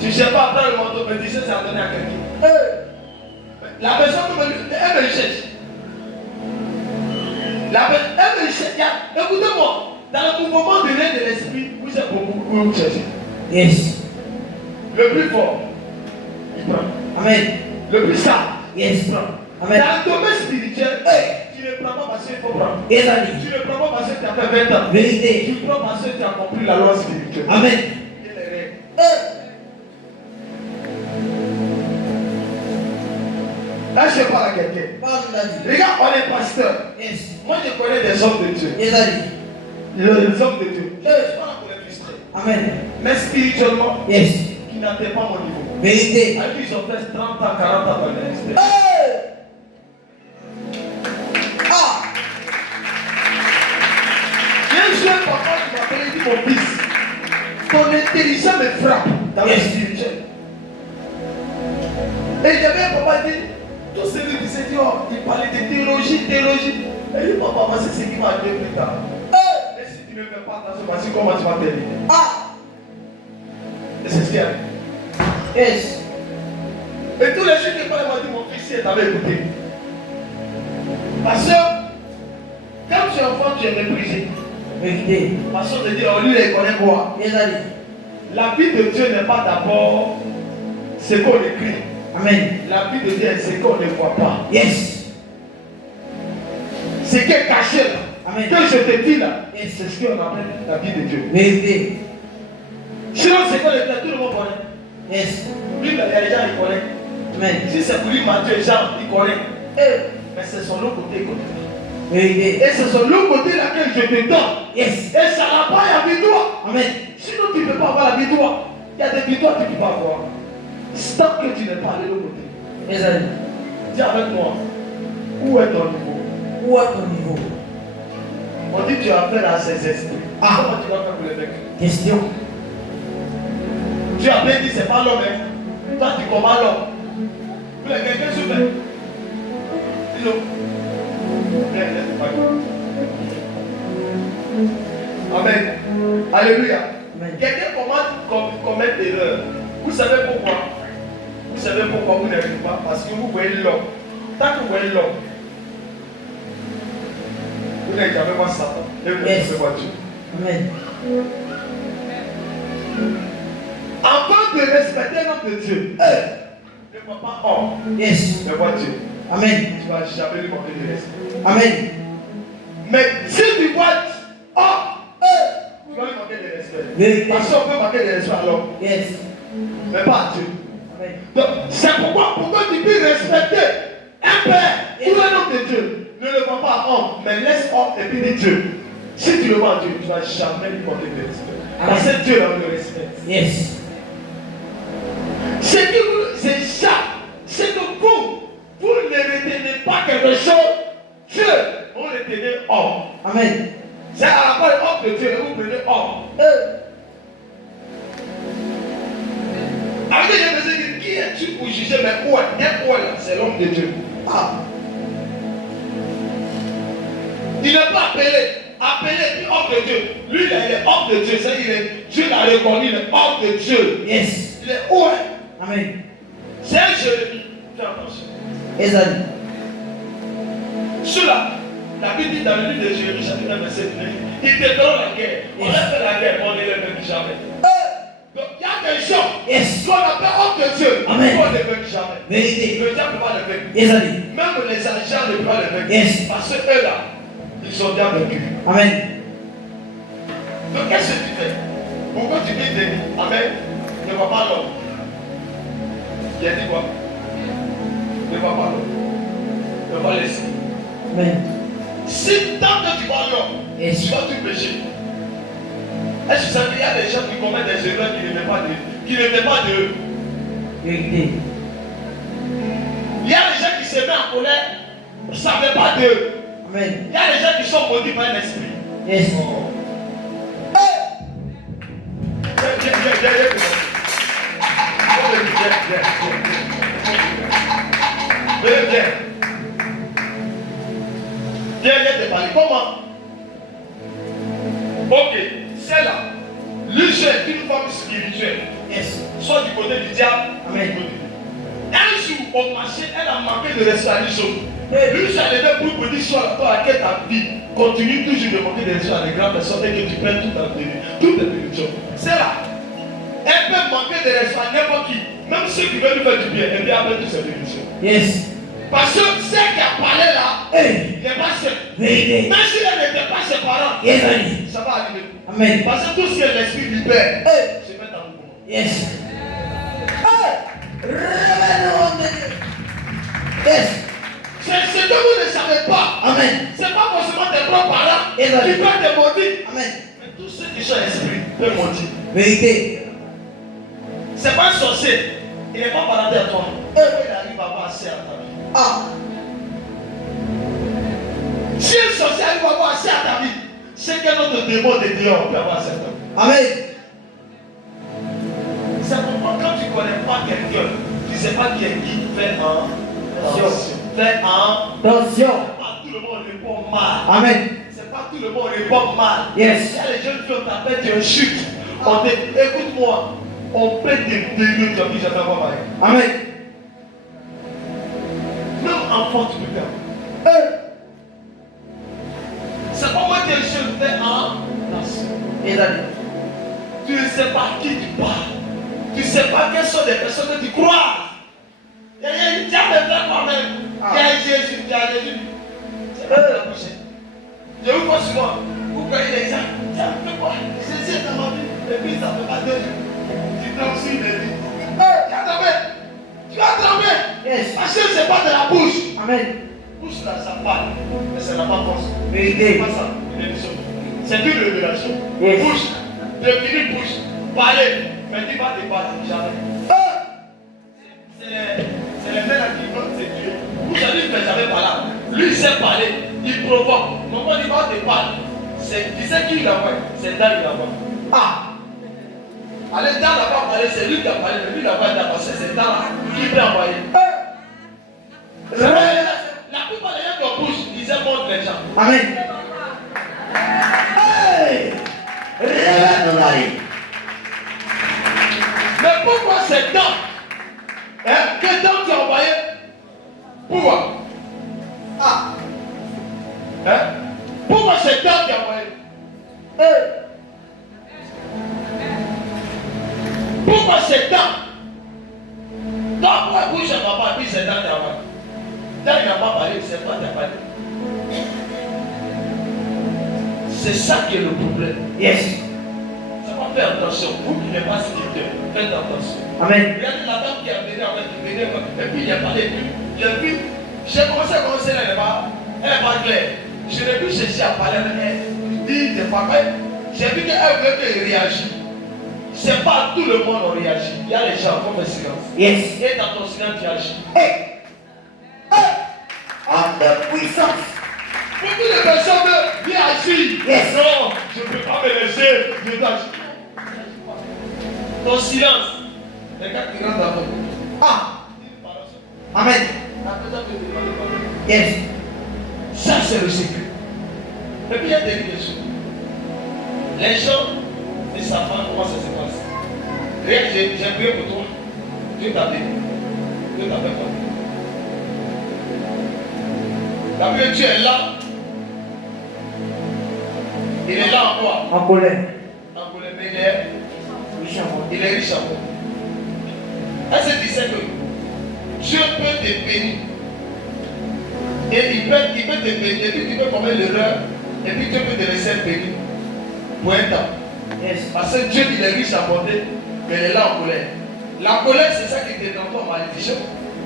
Tu ne sais pas prendre le manteau, mais tu sais, ça donne à quelqu'un. La personne elle me cherche. Elle me cherche. Écoutez-moi, dans le mouvement du règne de l'esprit, vous êtes beaucoup, vous cherchez. Yes. Le plus fort, il prend. Amen. Le plus sage, Yes. il prend. Amen. Dans le domaine spirituel, tu ne prends pas parce qu'il faut prendre. Yes. Tu ne prends pas parce que tu as fait 20 ans. Vérité. Tu prends parce que tu as compris la loi spirituelle. Amen. Et les règles. Là, je parle à quelqu'un. Regarde, on est pasteur. Yes. Moi, je connais des hommes de Dieu. Yes. Les hommes de Dieu. Je ne suis pas là pour les frustrer. Amen. Mais spirituellement, Yes. qui n'atteignent pas mon niveau. Vérité. À qui ils ont fait 30 ans, 40 ans dans le ministère. Il y a un papa qui m'appelle et dit mon fils, ton intelligence me frappe dans le spirituel. Et j'avais un papa qui dit, tout celui qui s'est dit, oh, il parlait de théologie. Et il dit, papa, c'est ce qui m'a arrivé plus tard. Et si tu ne fais pas attention, voici comment tu vas t'aider. Et c'est ce qui arrive. Yes. Et tous les jours qui parlent m'ont dit, mon fils, il t'avait écouté. Parce que, quand tu es enfant, tu es méprisé. Vérité. Parce qu'on te dit, oh, lui, il connaît quoi? Yes. La vie de Dieu n'est pas d'abord ce qu'on écrit. Amen. La vie de Dieu est ce qu'on ne voit pas. Yes. Ce qui est caché là. Amen. Que je te dis là, Yes. c'est ce qu'on appelle la vie de Dieu. Vérité. Sinon, c'est qu'on écrit, tout le monde connaît. Yes. Lui, il y a les gens, il connaît. Amen. Si c'est pour lui, Matthieu et Jean, il connaît. Mais c'est son autre côté, il connaît. Vérité. Et c'est son autre côté laquelle je te donne. Yes. Et ça n'a pas la victoire. Amen. Sinon, tu ne peux pas avoir la victoire. Il y a des victoires que tu ne peux pas avoir. Tant que tu n'es pas allé de l'autre côté. Yes. Dis avec moi, où est ton niveau? Où est ton niveau? On dit que tu as affaire à ces esprits. Comment tu vas faire pour les vaincre? Question. Tu as bien dit, c'est pas l'homme. Hein? Toi, tu combats l'homme. Vous voulez quelqu'un se fait? Dis-le. Amen. Alléluia. Quelqu'un commet des erreurs. Vous savez pourquoi? Vous savez pourquoi vous n'arrivez pas? Parce que vous voyez l'homme. Tant que vous voyez l'homme, vous n'avez jamais voir Satan. Et vous n'avez jamais voir Dieu. Amen. Avant de respecter l'homme de Dieu, ne vois pas homme. Yes. Ne vois Dieu. Amen. Tu ne vas jamais lui manquer de respect. Amen. Mais si tu vois homme, tu vas lui manquer de respect. Vérité. Parce qu'on peut manquer de respect à l'homme. Yes. Mais pas à Dieu. Amen. Donc, c'est pourquoi tu peux respecter un père ou un homme de Dieu. Ne le vois pas à homme, mais laisse homme et puis dis Dieu. Si tu le vois à Dieu, tu ne vas jamais lui manquer de respect. Parce que Dieu le respecte. Yes. C'est ça. C'est que vous ne retenez pas quelque chose. Dieu, vous retenez homme. Amen. C'est à la fois homme de Dieu et vous prenez homme. Avec les gens disent, qui es-tu pour juger? Mais où est là? C'est l'homme de Dieu. Il n'est pas appelé puis homme de Dieu. Lui, il est homme de Dieu. Dieu l'a reconnu, il est homme de Dieu. Yes. Il est où? Amen. C'est un Jérémie. Fais attention. Exact. Cela, la Bible dit dans le livre de Jérémie, chapitre 1, verset 9, il te donne la guerre. On a fait la guerre, on ne les vainc jamais. Donc il y a des gens Yes. qu'on appelle homme de Dieu. Amen. On ne les vainc jamais. Vérité. Le diable ne peut pas les vaincre. Exact. même les agents ne peuvent pas le vaincre. Yes. Parce que eux là, ils sont bien vaincus. Amen. Donc qu'est-ce que tu fais? Pourquoi tu dis Denis? Amen. Ne vois pas l'homme. Il a dit quoi? Ne vois pas l'homme. Ne vois l'esprit. Amen. Si tant que tu vois l'homme, Yes. tu vas tout pécher. Est-ce que vous savez qu'il y a des gens qui commettent des erreurs qui n'étaient pas de Vérité. Il y a des gens qui se mettent en colère, ne savaient pas d'eux. Amen. Il y a des gens qui sont maudits par un esprit. Yes. Viens te parler. Comment? Ok, c'est là. Lui, c'est une femme spirituelle. Yes. Soit du côté du diable, Amen. du côté. Un jour, au marché, elle a manqué de restaurant. Lui, c'est levé pour dire soit toi, à quelle ta vie continue toujours de manquer de restaurant à des grandes personnes et que tu prennes toute ta bénédiction. C'est là. Elle peut manquer de restaurant à n'importe qui. Même ceux qui veulent lui faire du bien, elle vient avec toutes ses bénédictions. Yes. Parce que celle qui a parlé là, Hey. il n'est pas seul. Vérité. Même si elle n'était pas ses parents, Yes. ça va arriver. Amen. Parce que tout ce que l'esprit libère, Hey. se met en mouvement. Yes. Hey. Révèle-nous de Dieu. Yes. C'est ce que vous ne savez pas. Amen. Ce n'est pas forcément tes propres parents Yes. qui peuvent te maudire. Amen. Mais tous ceux qui sont esprits peuvent maudire. Vérité. Ce n'est pas un sorcier. Il n'est pas parenté à toi. Il arrive à avoir assez à ta vie. Ah. Si un sorcier arrive à avoir assez à ta vie, c'est qu'un autre démon de dehors peut avoir assez à ta vie. Amen. C'est pourquoi quand tu ne connais pas quelqu'un, tu ne sais pas qui est qui, fais attention. Fais Attention. pas tout le monde répond mal. Amen. C'est pas tout le monde répond mal. Yes. Il y a les jeunes filles, on t'appelle, tu es chute. On te, écoute-moi, on peut te délire, tu as dit jamais avoir marié. Amen. Même enfant, tu peux faire. C'est pas moi qui ai jeune, fais attention. Tu ne sais pas qui tu parles. Tu ne sais pas quelles sont les personnes que tu crois. Il y a une diable de toi quand-même. Il y a Jésus, il y a Jésus. C'est pas la prochaine. Je vous vois souvent. Vous voyez les gens. Tiens, fais quoi? Jésus est dans ma vie. Et puis ça ne fait pas 2 jours. Tu t'en aussi, il dit. Tu as trempé. Tu as trempé. Yes. Parce que ce n'est pas de la bouche. Amen. Bouche là, ça parle. Mais ça n'a pas force. Vérité. C'est pas ça, une émission. C'est une révélation. Yes. Bouche, définir bouche, parler. Mais tu vas te parler, jamais. C'est les mêmes qui vont te tuer. Vous savez, il ne fait jamais parler. Lui, il sait parler. Il provoque. Donc, quand il va te parler, tu sais qui il envoie. C'est Dan qui l'envoie. Ah. Allez, Dan n'a pas parlé, c'est lui qui a parlé. Mais lui, il a pas d'abord. C'est Dan là qui peut envoyer. La plupart des gens qui ont bouche, ils aiment les gens. Amen. Hey. Révèle-nous la vie. Mais pourquoi c'est Dan que Dan tu as envoyé? Pourquoi? Pourquoi c'est Dan qui a envoyé? Pourquoi c'est Dan? Dan pour la bouche à papa, puis c'est Dan qui a envoyé. Dan il n'a pas parlé, c'est toi qui as parlé. C'est ça qui est le problème. Yes. Ça va faire attention. Vous qui n'êtes pas spirituel, faites attention. Amen. Regardez la dame qui a venu avec et puis il a parlé. J'ai vu, j'ai commencé à commencer là, elle n'est pas claire. Je l'ai vu chercher à parler, mais elle dit des fois, j'ai vu qu'elle veut qu'elle réagisse. C'est pas tout le monde qui réagit. Il y a les gens qui font le silence. Yes. Et dans ton silence, tu agis. Hey. Hey. En de puissance. Beaucoup de personnes veulent réagir. Yes. Non, je ne peux pas me laisser. Je dois agir. Ton silence. Les gars qui rentrent dans ton couple. Amen. Yes. Ça, c'est le secret. Et puis, il y a des choses. Les gens ne savent pas comment ça se passe. Rien, j'ai prié pour toi. Dieu t'a béni. Dieu t'a fait quoi? La Bible, Dieu est là. Il est là en quoi? En colère. En colère, mais il est riche en moi. Est-ce que tu sais que Dieu peut te bénir Et il peut te bénir, et puis tu peux commettre l'erreur, et puis Dieu peut te laisser bénir pour un temps. Yes. Parce que Dieu, il est riche à porter, mais il est là en colère. La colère, c'est ça qui te transforme en malédiction.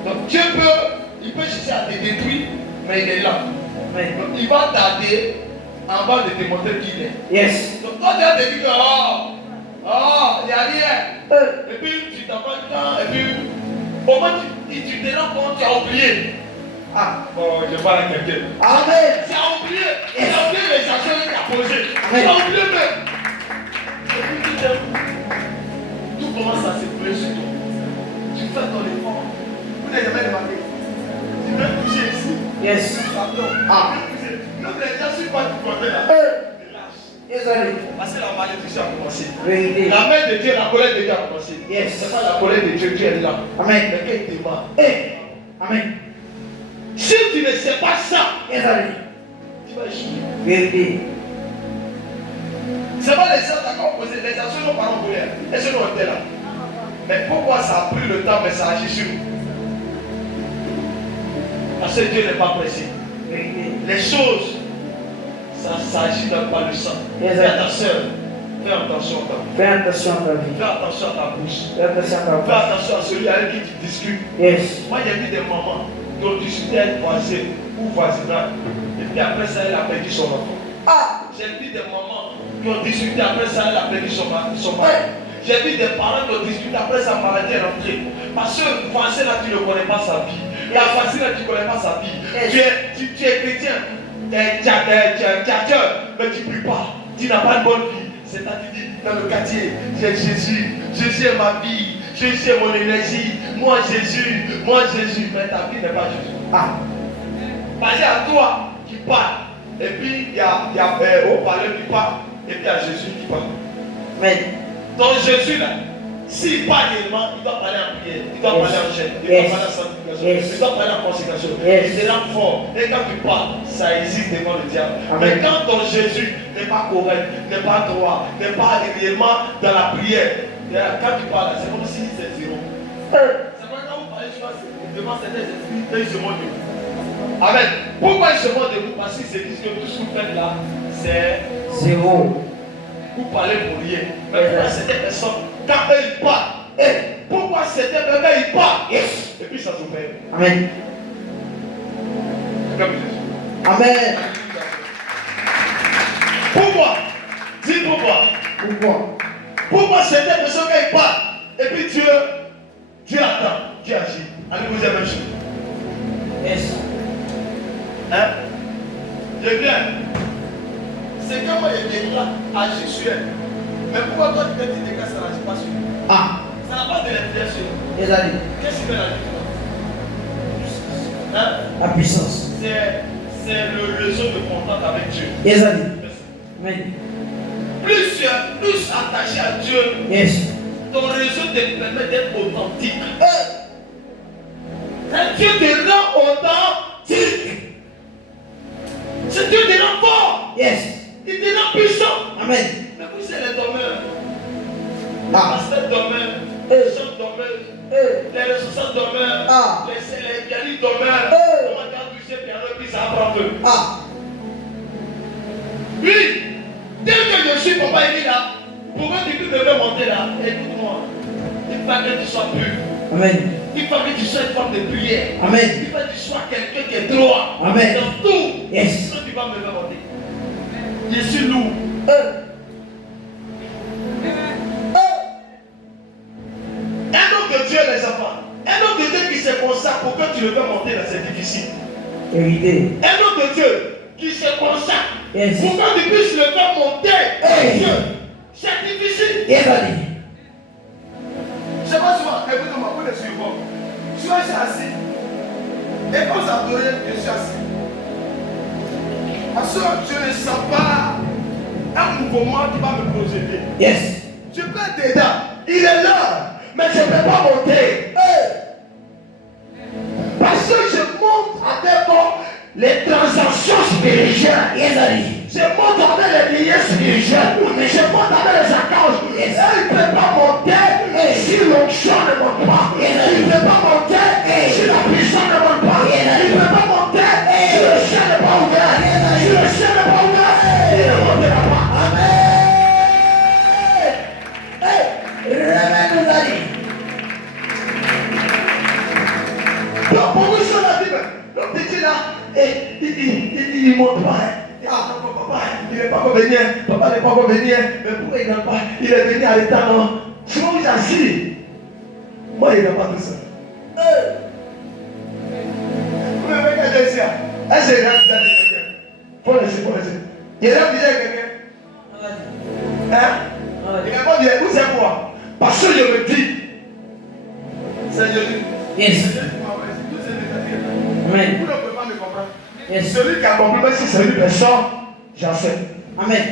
Donc Dieu il peut chercher à te détruire, mais il est là. Donc il va tarder avant de te montrer qui il est. Yes. Donc toi, tu as te dit que il n'y a rien. Et puis tu t'en vas dedans, et puis au moins tu te rends compte, tu as oublié. Je parle à quelqu'un. Amen. Tu as oublié. Tu as oublié les actions que tu as posées. Tu as oublié même. Et puis tu t'aimes. Tout commence à s'écouler sur toi. Tu fais ton effort. Vous n'avez jamais demandé. Tu veux toucher ici. Yes. Pardon. Nous les gens sont pas du côté là. Yes, allez. Parce que la malédiction a commencé. Vérité. La main de Dieu, la colère de Dieu a commencé. Yes. C'est pas la colère de Dieu, Dieu est là. Amen. Mais quel débat. Amen. Si tu ne sais pas ça, Yes, allez. tu vas échouer. Vérité. C'est pas les gens qui ont posé, les actions n'ont pas en colère. Elles sont en là. Mais pourquoi ça a pris le temps, mais ça agit sur nous? Parce que Dieu n'est pas pressé. Les choses, ça agit par le sang. Yes, Fais attention. Fais attention à ta vie. Fais attention à ta vie. Fais attention à ta bouche. Fais attention à ta Fais bouche. attention à celui avec qui tu discutes. Yes. Moi, j'ai vu des mamans qui ont discuté avec voisin ou voisinage. Et puis après ça, elle a perdu son enfant. J'ai vu des mamans qui ont discuté, après ça, elle a perdu son mari. J'ai vu des parents qui ont discuté, après sa maladie est rentrée. Parce que le voisin là, tu ne connais pas sa vie. La voisine là, tu ne connais pas sa vie. Tu es chrétien, tu es cœur, mais tu ne pries pas. Tu n'as pas de bonne vie. C'est à dire dans le quartier, j'ai Jésus. Jésus est ma vie. Jésus est mon énergie. Moi Jésus. Mais ta vie n'est pas Jésus. Parce qu'il y a toi qui parle. Et puis il y a haut-parleur qui parle. Et puis il y a Jésus qui parle. Amen. Donc Jésus là, s'il parle réellement, il doit parler en prière, il doit parler en chaîne, il doit parler en sanctification, il doit parler en consécration. Il est là fort. Et quand tu parles, ça hésite devant le diable. Mais quand ton Jésus n'est pas correct, n'est pas droit, n'est pas réellement dans la prière, quand tu parles, c'est comme si c'est zéro. C'est vrai quand vous parlez devant certains esprits, ils se moquent de vous. Amen. Pourquoi ils se moquent de vous? Parce qu'ils se disent que tout ce que vous faites là, c'est zéro. Vous parlez pour rien. Mais pourquoi certaines personnes, quand eux ils parlent, pourquoi certaines personnes ils parlent, et puis ça s'opère. Amen. Comme Jésus. Amen. Pourquoi? Dis pourquoi. Pourquoi certaines personnes quand ils parlent, et puis Dieu attend, Dieu agit. Allez vous dire la même chose. Yes. Je viens. C'est que moi je déclare agir sur elle. Mais pourquoi toi tu fais tes dégâts, ça n'agit pas sur elle? Ça n'a pas de l'influence sur elle. Yes, allez. Qu'est-ce qui fait la différence? La puissance. C'est le réseau de contact avec Dieu. Yes, allez. Amen. Plus tu es plus attaché à Dieu, Yes. ton réseau te permet d'être authentique. Dieu te rend authentique. C'est Dieu te rend fort. Yes. Il te rend puissant. Amen. Mais vous, c'est les dormeurs. Les pasteurs dormeurs, les gens dormeurs, les ressources dormeurs, les pianistes dormeurs. Comment tu as touché le piano et puis ça apprend un peu. Oui, dès que je suis papa, il dit là, pourquoi tu peux me faire monter là? Écoute-moi, il faut que tu sois pur. Amen. Il faut que tu sois une femme de prière. Amen. Il faut que tu sois quelqu'un qui est droit. Amen. Dans tout. Yes. Sinon tu vas me faire monter. Je suis lourd. Un homme de Dieu, les enfants. Un homme de Dieu qui se consacre pour que tu le fais monter là, c'est difficile. Vérité. Un homme de Dieu qui se consacre Yes. pour que tu puisses le faire monter. Dieu. C'est difficile. Yes, allez. Je sais pas souvent, écoutez-moi, vous le suivez. Je suis assis. Et quand vous adorez, je suis assis. Parce que je ne sens pas un mouvement qui va me procéder. Yes. Je peux être dedans. Il est là. Mais je ne peux pas monter. Parce que je monte avec les transactions spirituelles. Yes, allez. Je monte avec les liens spirituels. Je monte avec les archanges. Yes. Et il ne peut pas monter si l'onction ne monte pas. Yes. Il ne peut pas monter si la puissance ne monte pas. Yes. Il ne peut pas monter si mais pourquoi il n'a pas? Il est venu à l'état, non? Je vous assure. Moi, il n'a pas tout ça. Vous me voyez quelqu'un ici? Est-ce qu'il y a quelqu'un? Faut laisser. Il y a quelqu'un? Hein? Il n'a pas bien. Où c'est moi? Parce que je me dis, c'est Jésus. Yes. Amen. Vous ne pouvez pas me comprendre. Yes. Celui qui a compris, même si c'est une personne, j'en sais. Amen.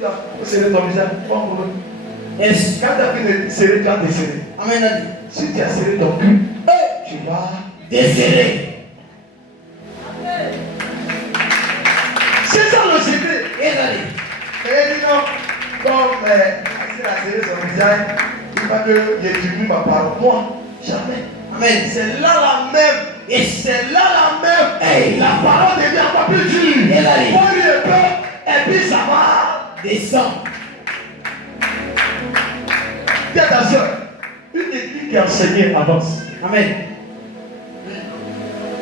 Vous serrez ton visage, pas un problème. Yes. Quand tu as fini de serrer, tu as desserré. Amen, Daddy. Si tu as serré ton cul, tu vas Desserrer. c'est ça le secret. Yes, Daddy. Et il dit non, comme il a serré son visage, il va que je diminue ma parole. Moi, jamais. Amen. C'est là la même. Yes. C'est là la même. Hey. La parole devient encore plus dure. Yes, Daddy. Moi, il est peur. Et puis ça va. Descends. Fais attention. Une église qui a enseigné avance. Amen.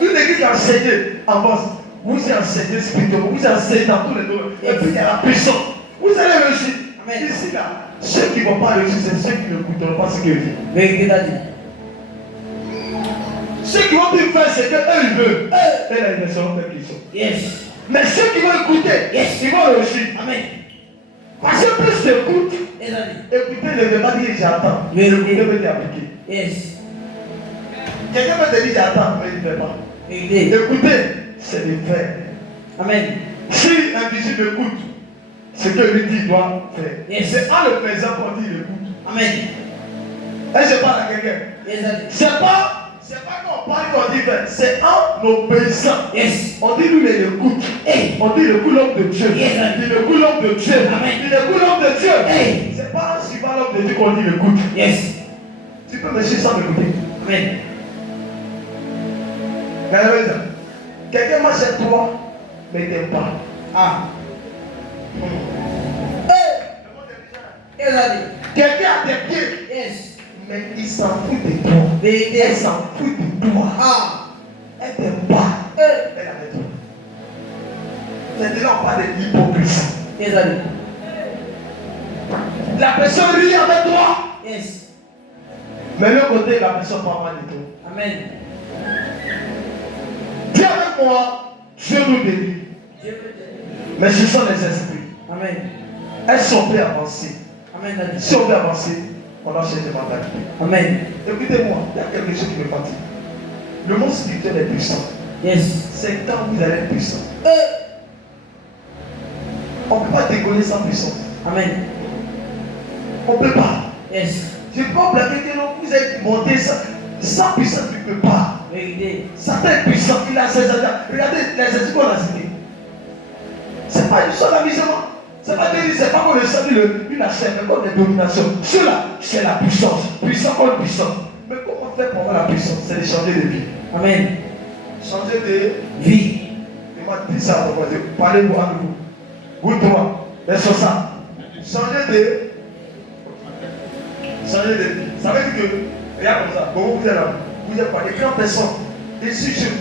Une église qui a enseigné avance. Vous enseignez spirituellement, vous enseignez dans tous les domaines. Et puis il y a la puissance. Vous allez réussir. Amen. Ici là, ceux qui ne vont pas réussir, c'est ceux qui ne n'écouteront pas ce que dit. Vérité, Daddy. Ceux qui vont dire faire ce qu'eux ils veulent, et là ils ne sauront pas qui ils sont. Yes. Mais ceux qui vont écouter, Yes. ils vont réussir. Amen. Parce que plus tu écoutes, Yes, Daddy. écouter ne veut pas dire j'attends. Vérité. Écouter veut dire appliquer. Yes. Quelqu'un peut te dire j'attends, mais il ne fait pas. Vérité. Écouter, c'est le faire. Amen. Si l'invisible écoute, ce que lui dit, il doit faire. Yes. C'est en le faisant qu'on dit il écoute. Amen. Est-ce que je parle à quelqu'un? Yes, Daddy. C'est pas qu'on parle qu'on dit faire, c'est en obéissant. Yes. On dit lui il écoute. Hey. On dit il écoute l'homme de Dieu. Yes. Il écoute l'homme de Dieu. Amen. Il écoute l'homme de Dieu. Hey. C'est pas en suivant l'homme de Dieu qu'on dit il écoute. Yes. Tu peux me suivre sans m'écouter. Amen. Regardez ça. Quelqu'un marche chez toi, mais il t'aime pas. Ah. Hey. Yes, Daddy. Quelqu'un a des pieds, Yes. mais il s'en fout de toi. Vérité. Elle s'en fout de toi. Ah. Elle t'aime pas. Hey. Elle est avec toi. Maintenant, on parle de l'hypocrisie. Yes, Daddy. La personne rit avec toi, Yes. mais l'autre côté, la personne parle mal de toi. Amen. Dis avec moi, Dieu nous délivre. Dieu peut t'aider. Mais ce sont les esprits. Amen. Elles sont prêtes à avancer. Amen, Daddy. Si on veut avancer, on a changé de mentalité. Amen. Écoutez-moi, il y a quelque chose qui me fatigue. Le monde spirituel est puissant. Yes. C'est quand vous allez être puissant. Hey. On ne peut pas décoller sans puissance. Amen. On ne peut pas. Yes. Je ne peux pas blaguer que non, vous êtes monté sans puissance, tu ne peux pas. Vérité. Satan est puissant, il a ses agents. Regardez les esprits qu'on a cités. Ce n'est pas une seule amusement. C'est pas que c'est pas qu'on le salut une chaîne, mais comme des dominations. Cela, c'est la puissance. Puissant contre puissance. Mais comment faire pour avoir la puissance? C'est de changer de vie. Amen. Changer de Vie. Il m'a dit ça, parlez-vous avec vous. Vous trois, laissez ça. Changer de vie. Ça veut dire que, regarde comme ça, bon, vous êtes là, vous êtes pas des grandes personnes, des sujets.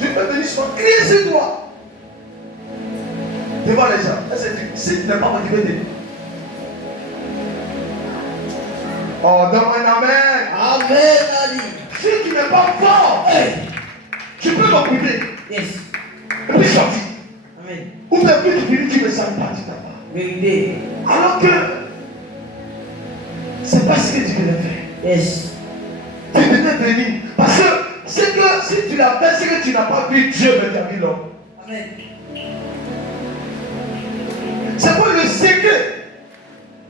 Je peux venir souvent crier sur toi. Devant les gens. Si tu n'es pas motivé, oh, donne un amen. Amen, Daddy. Si tu n'es pas fort, Hey. tu peux m'occuper. Yes. Et puis sortir. Amen. Ou même que tu finis, tu me sens pas, tu t'as pas. Vérité. Alors que c'est pas ce que tu venais faire. Yes. Tu venais venir. Parce que c'est que si tu l'as fait, c'est que tu n'as pas vu Dieu me faire l'homme. Amen. C'est pour le secret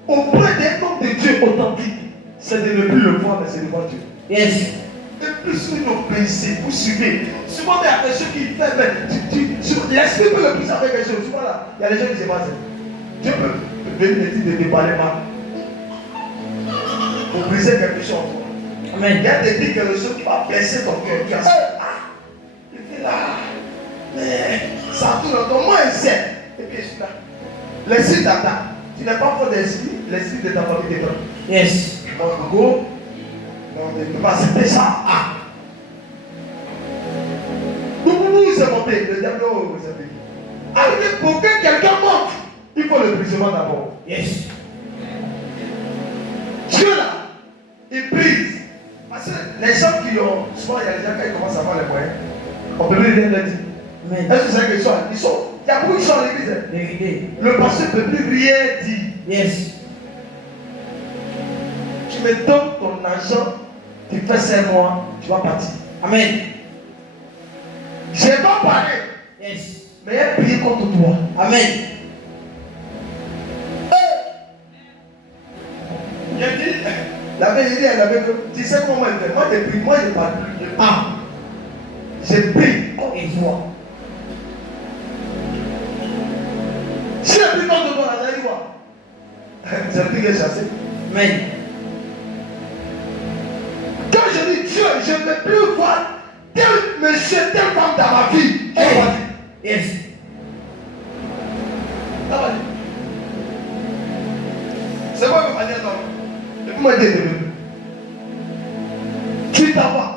auprès d'un homme de Dieu authentique. C'est de ne plus le voir, mais c'est de voir Dieu. Yes. Et plus vous obéissez, vous suivez. Souvent, il y a des choses qui fait, mais l'esprit peut le pousser avec quelque chose. Souvent là, il y a des gens qui se passent. Dieu peut venir te dire de te parler mal. Pour briser quelque chose en toi. Amen. Il y a des quelque chose qui va blesser ton cœur. Tu as dit, ah, il fait là. Mais ça tourne dans ton moins sait. Et puis je suis là. L'esprit t'attaque. Tu n'es pas fort d'esprit, l'esprit de ta famille t'éteint. Yes. Donc, go. On ne peut pas accepter ça. Ah. Vous c'est monté. Le diable, vous savez. Arrivé pour que quelqu'un monte. Il il faut le brisement d'abord. Yes. Dieu là, il brise. Parce que les gens qui ont, souvent il y a des gens qui commencent à avoir les moyens, on peut plus rien leur dire. Amen. Est-ce que c'est qu'ils sont, il y a beaucoup qui sont à l'église. Vérité. Le pasteur ne peut plus rien dire. Yes. Tu me donnes ton argent, tu fais 5 mois, tu vas partir. Amen. Je n'ai pas parlé, Yes. mais il a prié contre toi. Amen. Il a dit, la vérité, elle avait que, tu sais comment elle fait. Moi, je prie, moi, je parle plus. Je parle. Je prie contre toi. Si je prie contre toi, la quoi? C'est le prix qui est chassé. Amen. Quand je dis Dieu, je ne veux plus voir tel monsieur, telle femme dans ma vie. Hey. On va dire. Yes. Ça va dire. C'est moi qui vais dire non. Et puis moi, je dis, tu t'en vas.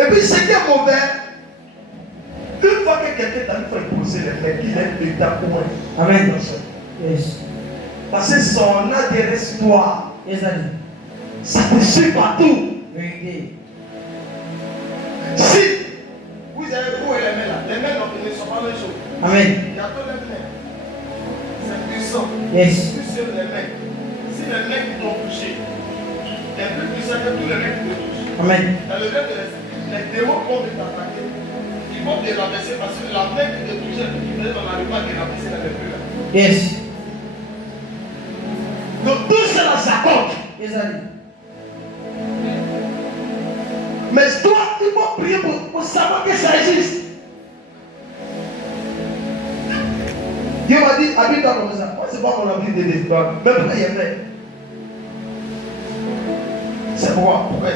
Et puis, ce qui est mauvais, une fois que quelqu'un t'a fait poser les mecs, il est état pour moi. Amen. Yes. Parce que son adresse-toi, Yes, daddy. ça te suit partout. Vérité. Si vous avez où les mains là, les mains ne sont pas les choses. Amen. Il y a tous les mains. C'est puissant. Yes. Plus sur les mains. Si les mains qui t'ont touché, c'est plus puissant que tous les mains qui te touchent. Amen. Dans le rêve de les démons vont t'attaquer. Ils vont te rabaisser parce que la main qui te touchait, on n'arrive pas à te rabaisser dans les plus là. Yes. Donc tout cela s'accorde. Yes, daddy. Mais toi, il faut prier pour savoir que ça existe. Dieu m'a dit, habite-toi comme ça. Moi, c'est pas mon habit de l'espoir. Même quand il est vrai. C'est moi. Ouais.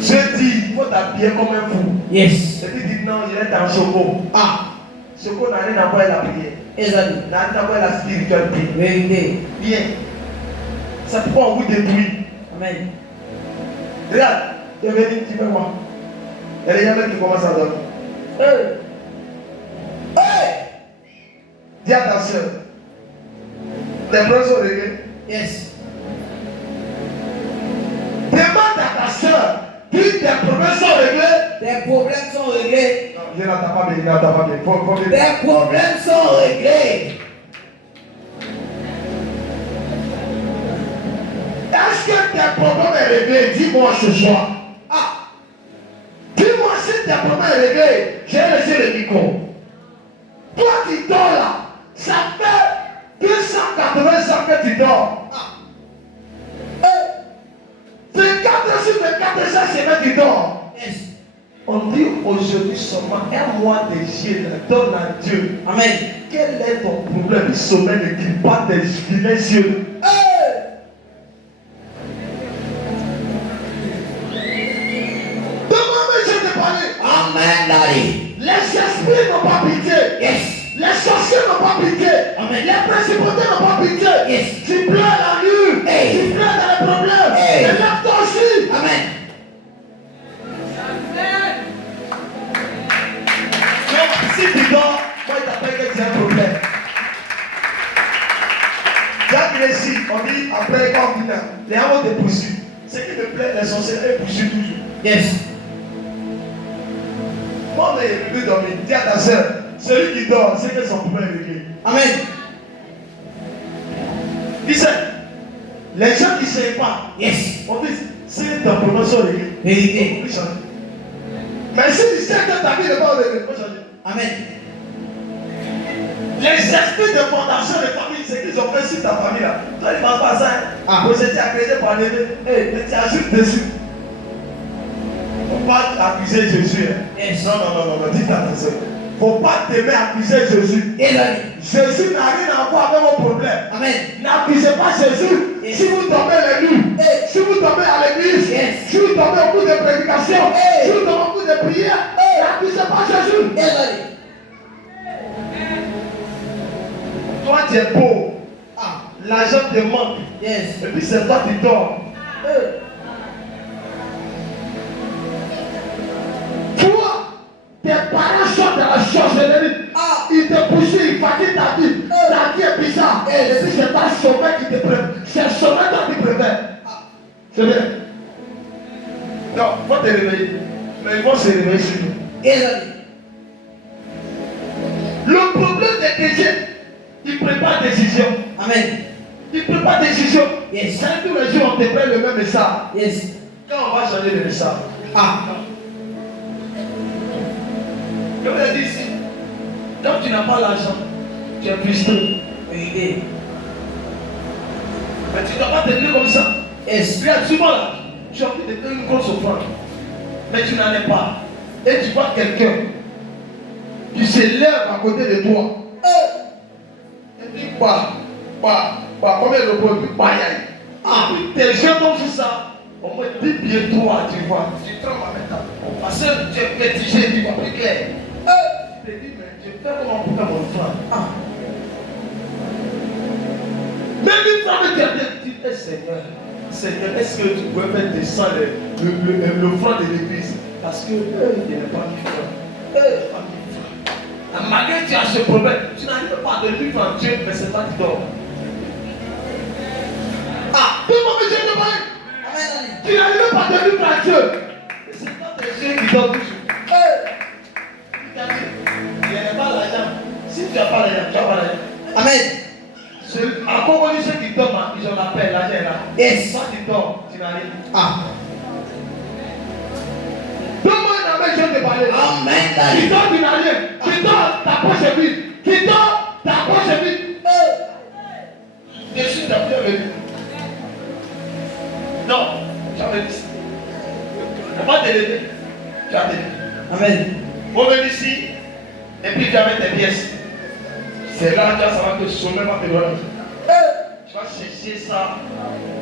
Je dis, il faut t'habiller comme un fou. Yes. Et puis il dit non, il est en choco. Ah, choco n'a rien à voir avec la prière. Yes, daddy. N'a rien à voir avec la spiritualité. Vérité. Bien. Ça peut pas vous détruire. Amen. Regarde, tu es venu, tu peux voir. Il y a des gens qui commencent à dormir. Hey! Hey! Dis à ta soeur. Tes problèmes sont réglés. Yes. Demande à ta soeur. Dis tes problèmes sont réglés. Tes problèmes sont réglés. Non, je n'entends pas bien, il n'entend pas bien. Faut bien. Tes problèmes sont réglés. Est-ce que tes problèmes sont réglés? Dis-moi ce soir. Ah! Dis-moi si tes problèmes sont réglés. J'ai laissé le micro. Toi qui dors là, ça fait 280 ans que tu dors. Ah! 24 sur 24 chaque semaine tu dors. Yes. On dit aujourd'hui seulement un mois de jeûne, donne à Dieu. Amen. Quel est ton problème? Il sommeille ne quitte pas tes vilains yeux. Demande-moi, je te parler. Amen, daddy. Les esprits n'ont pas pitié. Yes. Les sorciers n'ont pas pitié. Amen. Les principautés n'ont pas pitié. Yes. Tu pleures la nuit. Hey. Tu pleures dans les problèmes. Hey. Et lève-toi aussi. Amen. Donc, si tu dors, moi, il t'appelle que tu as un problème. Jacques Récit, on dit après quand on vient, les gens te poursuivent. Ce qui me plaît, les sorciers, ils poursuivent toujours. Yes. Moi, mais il peut plus dormir. Dis à ta soeur, celui qui dort, c'est que son problème est réglé. Amen. Il sait, les gens qui ne savent pas, Yes. on dit, si ton problème sont réglés, Vérité. on peut changer. Mais si tu sais que ta vie n'est pas réglée, il faut changer. Amen. Les esprits de fondation de famille, c'est qu'ils ont fait sur ta famille là. Toi, ils ne pensent pas à ça. Ah. Vous étiez accusé pour enlever. Mais tu ajoutes dessus. Il ne faut pas accuser Jésus. Hein. Yes. Non, dites à ta soeur. Il ne faut pas t'aimer accuser Jésus. Yes, daddy. Jésus n'a rien à voir avec vos problèmes. Amen. N'accusez pas Jésus. Yes. Si vous tombez les nuits, si vous tombez à l'église, Yes. si vous tombez au cours de prédication, Hey. si vous tombez au cours de prière, n'accusez pas Jésus. Yes, daddy. Toi, tu es pauvre. Ah. L'argent te manque. Yes. Et puis c'est toi qui dors. Toi, tes parents sont dans la sorcellerie. Ah. Ils il te poursuit, il fatigue ta vie. Ta vie est bizarre. Et si c'est pas sommeil qui te préfère, c'est le sommeil qui te préfère. C'est bien. Non, il faut te réveiller. Mais ils vont se réveiller sur nous. Le problème des chrétiens, ils ne prennent pas de décision. Amen. Ils ne prennent pas de décision. Yes. Quand tous les jours on te prend le même message. Yes. Quand on va changer le message. Je vous l'ai dit ici. Quand tu n'as pas l'argent, tu es frustré. Oui. Mais tu ne dois pas te dire comme ça. Yes. Tu as souvent là, tu as envie de faire une grosse offrande. Mais tu n'en es pas. Et tu vois quelqu'un qui se lève à côté de toi. Et puis, combien de points, puis puis tes jeux tombent sur ça. Au moins 10 pieds toi, tu vois. Tu trembles avec ta. Parce que tu es pétigé, tu vois plus clair. Tu te dis, mais je fais comment pour faire mon offrande. Même une femme qui a dit, Seigneur, est-ce que tu pouvais faire descendre l'offrande de l'église? Parce que il n'est pas mis francs. Malgré que tu as ce problème, tu n'arrives pas de lui en Dieu, mais c'est pas qui dort. Tout le monde me demande. Tu n'arrives pas de lui en Dieu. C'est pas tes yeux qui dorment toujours. Il n'y a pas l'argent. Si tu n'as pas l'argent, tu n'as pas l'argent. Amen. Encore ceux qui dorment, ils ont l'appel, l'argent là. Yes. Quand tu dors, tu n'arrives. Donne-moi une amène, je vais te parler. Amen. Tu dors, tu n'arrives. Tu dors, ta poche est vide. Tu dors, ta poche est vide. Je suis ta bien venu. Non, j'avais dit. Tu n'as pas te lever. Tu as te lever. Amen. Reviens ici. Et puis tu amènes tes pièces. C'est là que ça va te sommer, va te donner. Tu vas chercher ça.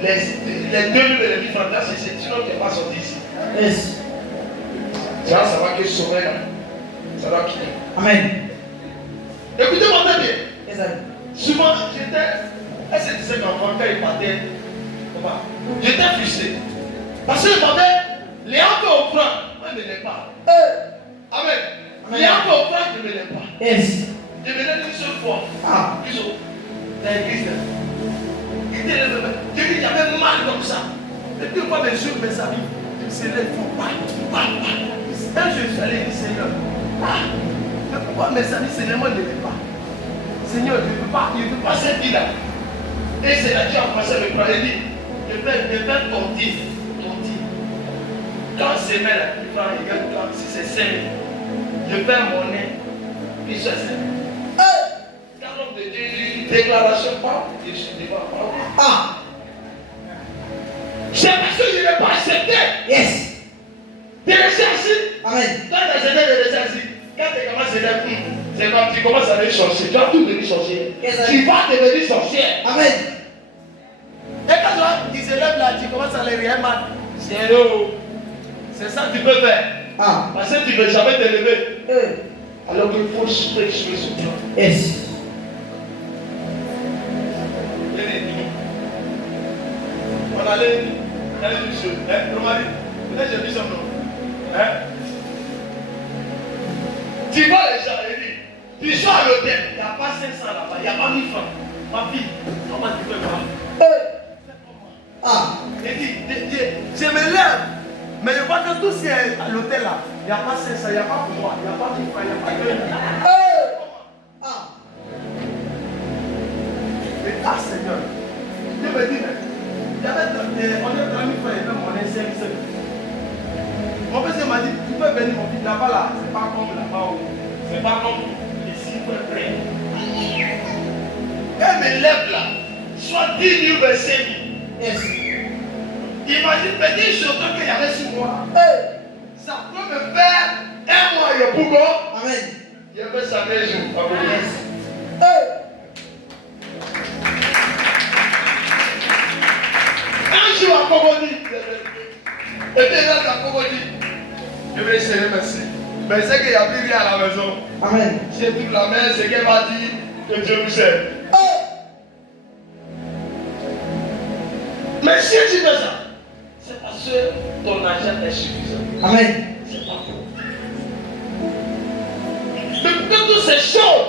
Les 2 000 et les 1000 francs, tu vas chercher. Sinon, tu ne vas pas sortir ici. Yes. Ça va que sommer là. Ça va quitter. Amen. Écoutez-moi très bien. Yes. Souvent, elle se disait qu'enfant, quand il partait, j'étais frustré. Parce que je demandais, les enfants au front, moi je ne l'ai pas. Amen. Les enfants au front, je ne l'ai pas. Yes. Je venais une seule fois. Ils ont dans l'église. J'ai dit, il y avait mal comme ça. Et puis, moi, mes yeux, mes amis, ils se lèvent, ils font un jour, je suis allé dire, Seigneur, mais pourquoi mes amis, Seigneur, moi, ne l'ai pas? Seigneur, je ne peux pas cette vie-là. Et c'est là que tu as commencé à me croire. Il dit, je vais ton tif. Quand c'est là, il prend, il gagne, si c'est 5 000, je fais mon nez, puis c'est 5 000. Quand l'homme de Dieu dit une déclaration, je suis devant pas. C'est parce que je n'ai pas accepté. Yes. De laisser assis. Amen. Quand tu as accepté de laisser assis, quand tu commences à dire, c'est quand tu commences à devenir sorcier, tu vas tout devenir sorcier. Yes, Tu vas devenir sorcier. Amen. Et quand tu se lèves là, tu commences à les rien mal. C'est ça que tu peux faire. Parce que tu ne veux jamais te lever. Alors qu'il faut souffrir sur ce plan. Yes. On allait une chose. Le mari, peut-être j'ai vu son nom. Tu vois les gens, il dit, tu sors à l'hôtel, il n'y a pas 500 là-bas, il n'y a pas 1000 francs. Ma fille, comment tu peux voir? Il dit, je me lève, mais je vois que tout ce qui est à l'hôtel là, il n'y a pas 500, il n'y a pas pour moi, il n'y a pas 1000 francs, il n'y a pas 2000. Seigneur, Dieu me dit, on est dans 1000 francs, et même on est 500. Mon père m'a dit, tu peux venir mon fils là-bas là, c'est pas comme là-bas où, c'est pas comme ici, il faut être prêt. Elle me lève là, soit 10 000 vers 5 000. Yes. Imagine, petit chanteur qu'il y avait sur moi. Ça peut me faire un mois et pourquoi? Amen. Il a fait ça un jour. Yes. Un jour à Cogodi. Et puis là, à Cogodi. Je vais essayer, merci. Mais c'est qu'il n'y a plus rien à la maison. Amen. J'ai toute la main, c'est qu'elle m'a dit que Dieu vous aime. Mais si tu fais ça, c'est parce que ton argent est suffisant. Amen. C'est pas faux. Mais toutes ces choses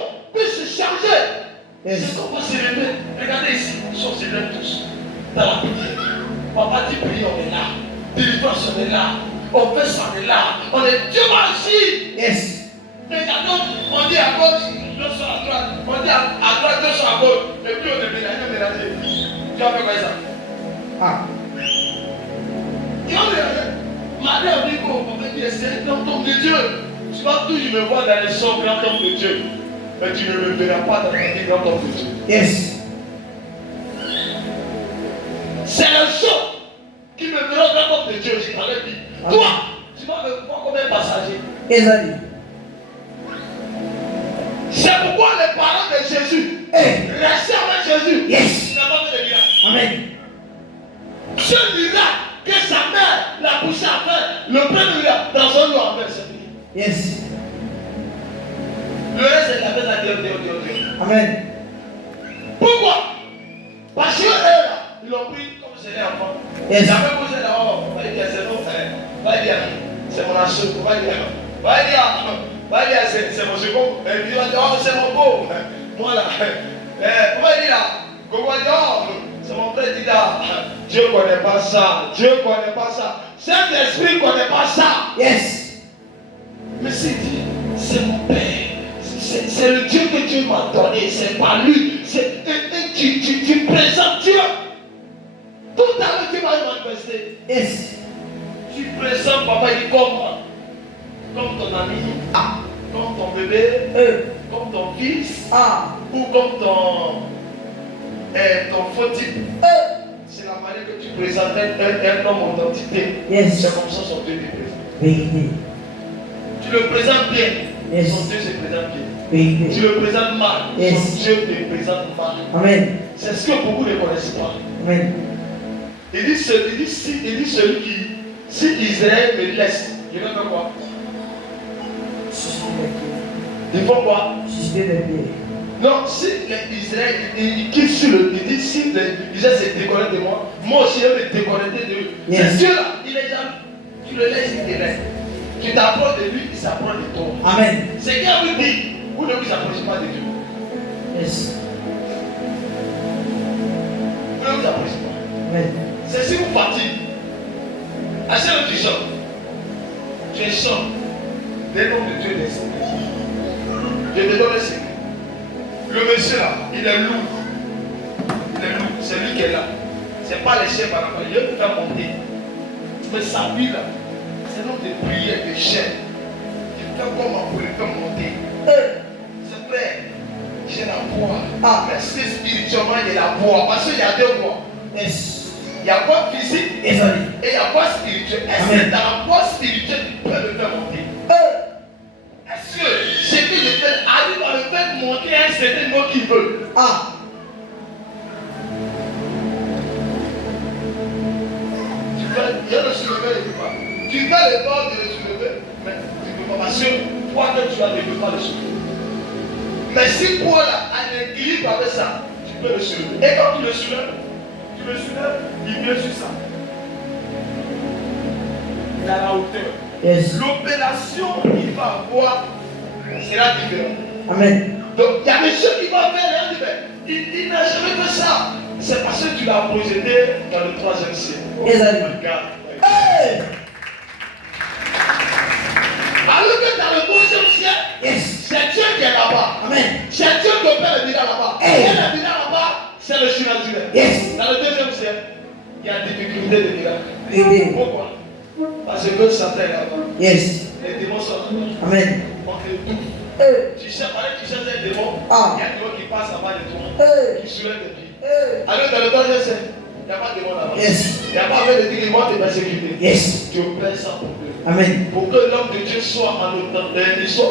Yes. C'est qu'on va se lever. Regardez ici, nous sommes se lèvent tous dans la prière. Papa dit prie, on est là. Délivrance, on est là. On fait ça, on est là. On est Dieu va agir. Yes. Regardons, on dit à gauche, deux sont à droite. On dit à droite, deux sont à gauche. Et puis on est mélangé. Tu as fait quoi ça? Ah. Et on est Marie a dit qu'on va dire c'est un homme de Dieu. Tu vas toujours me voir dans les champs, grand homme de Dieu. Mais tu ne me verras pas dans ta vie, grand homme de Dieu. Yes. C'est le jour qui me verra grand homme de Dieu. Je t'avais dit. Toi, tu vas me voir comme un passager. Exactly. C'est pourquoi les parents de Jésus restaient avec Jésus. Yes. Il n'a pas fait de miracle. Amen. Ce miracle que sa mère l'a poussé à faire, le premier miracle, dans un lieu en fait, c'est fini. Yes. Le reste, c'est la fait à Dieu. Amen. Pourquoi? Parce qu'eux, là, ils l'ont pris comme c'est un enfant. Yes. Ils avaient posé là, on va dire, c'est mon frère. On va dire, c'est mon acheteur. On va dire, c'est mon second. Et puis, on va dire, oh, c'est mon beau. Moi, là, on va dire, là, on va dire, oh, c'est mon frère qui dit, Dieu ne connaît pas ça. Dieu ne connaît pas ça. Saint-Esprit ne connaît pas ça. Yes. Mais c'est Dieu, c'est mon Père. C'est le Dieu que Dieu m'a donné. C'est pas lui. Tu présentes Dieu. Tout à l'heure, tu vas manifester. Yes. Tu présentes papa, il dit comme ton ami, comme ton bébé, comme ton fils, ou comme ton faux type. C'est la manière que tu présentes un homme en identité. Yes. C'est comme ça son Dieu te présente. Vérité. Tu le présentes bien, Yes. son Dieu se présente bien. Vérité. Tu le présentes mal, Yes. son Dieu te présente mal. Amen. C'est ce que beaucoup ne connaissent pas. Amen. Il dit celui qui, si Israël me laisse, il va faire quoi? Il faut quoi? Susciter les pieds. Non, si Israël, il quitte sur le, il dit si Israël se déconnecte de moi, moi aussi je vais me déconnecter de lui. Yes. C'est Dieu là, il est jamais. Tu le laisses, il te laisse. Tu t'approches de lui, il s'approche de toi. Amen. C'est qu'il vous dit, vous ne vous approchez pas de Dieu. Yes. Vous ne vous approchez pas. Amen. C'est si vous fatiguez. À ce que tu chantes, tu es chantes. Des noms de Dieu des secrets. Je te donne le secret. Le monsieur là, il est lourd. Il est lourd. C'est lui qui est là. Ce n'est pas les chefs à la fin. Il veut faire monter. Mais sa vie là, c'est un nom de prière, de chair. Il fait comment pour le faire monter. C'est vrai. J'ai la voix. Mais c'est spirituellement, il y a la voix. Parce qu'il y a deux voix. Yes. Il y a voix physique Exactly. et il y a voix spirituelle. Est-ce que dans la voix spirituelle, tu peux le faire monter? Est-ce que ce que je fais arrive à le faire monter à un certain niveau qu'il veut? Tu fais, il y a le soulever, il ne peut pas. Tu fais l'effort de le soulever, mais tu ne peux pas. Parce que toi que tu as, ne peux pas le soulever. Mais si Paul a un équilibre avec ça, tu peux le soulever. Et quand tu le soulèves, il vient sur ça. Il a la hauteur. Yes. L'opération qu'il va avoir sera différente. Amen. Donc il y a des choses qui vont faire, il n'a jamais fait ça. C'est parce que tu l'as projeté dans le 3e siècle. Exactly. Regarde. Hey. Alors que dans le 3e siècle, Yes. c'est Dieu qui est là-bas. Amen. C'est Dieu qui opère le miracle là-bas. Hey. Et le miracle là-bas, c'est le surnaturel. Yes. Dans le 2e siècle, il y a des difficultés de miracle. Vérité. Pourquoi? Parce que Satan est là-bas. Yes. Les démons sont là-bas. Amen. On te touche. Tu cherches un démon, il y a un démon qui passe en bas de toi, qui soulève les pieds. Alors dans le 3e siècle, il n'y a pas de démon là-bas. Yes. Il n'y a pas avec de dire qu'ils vont te persécuter. Yes. Tu opères sans problème. Amen. Pour que l'homme de Dieu soit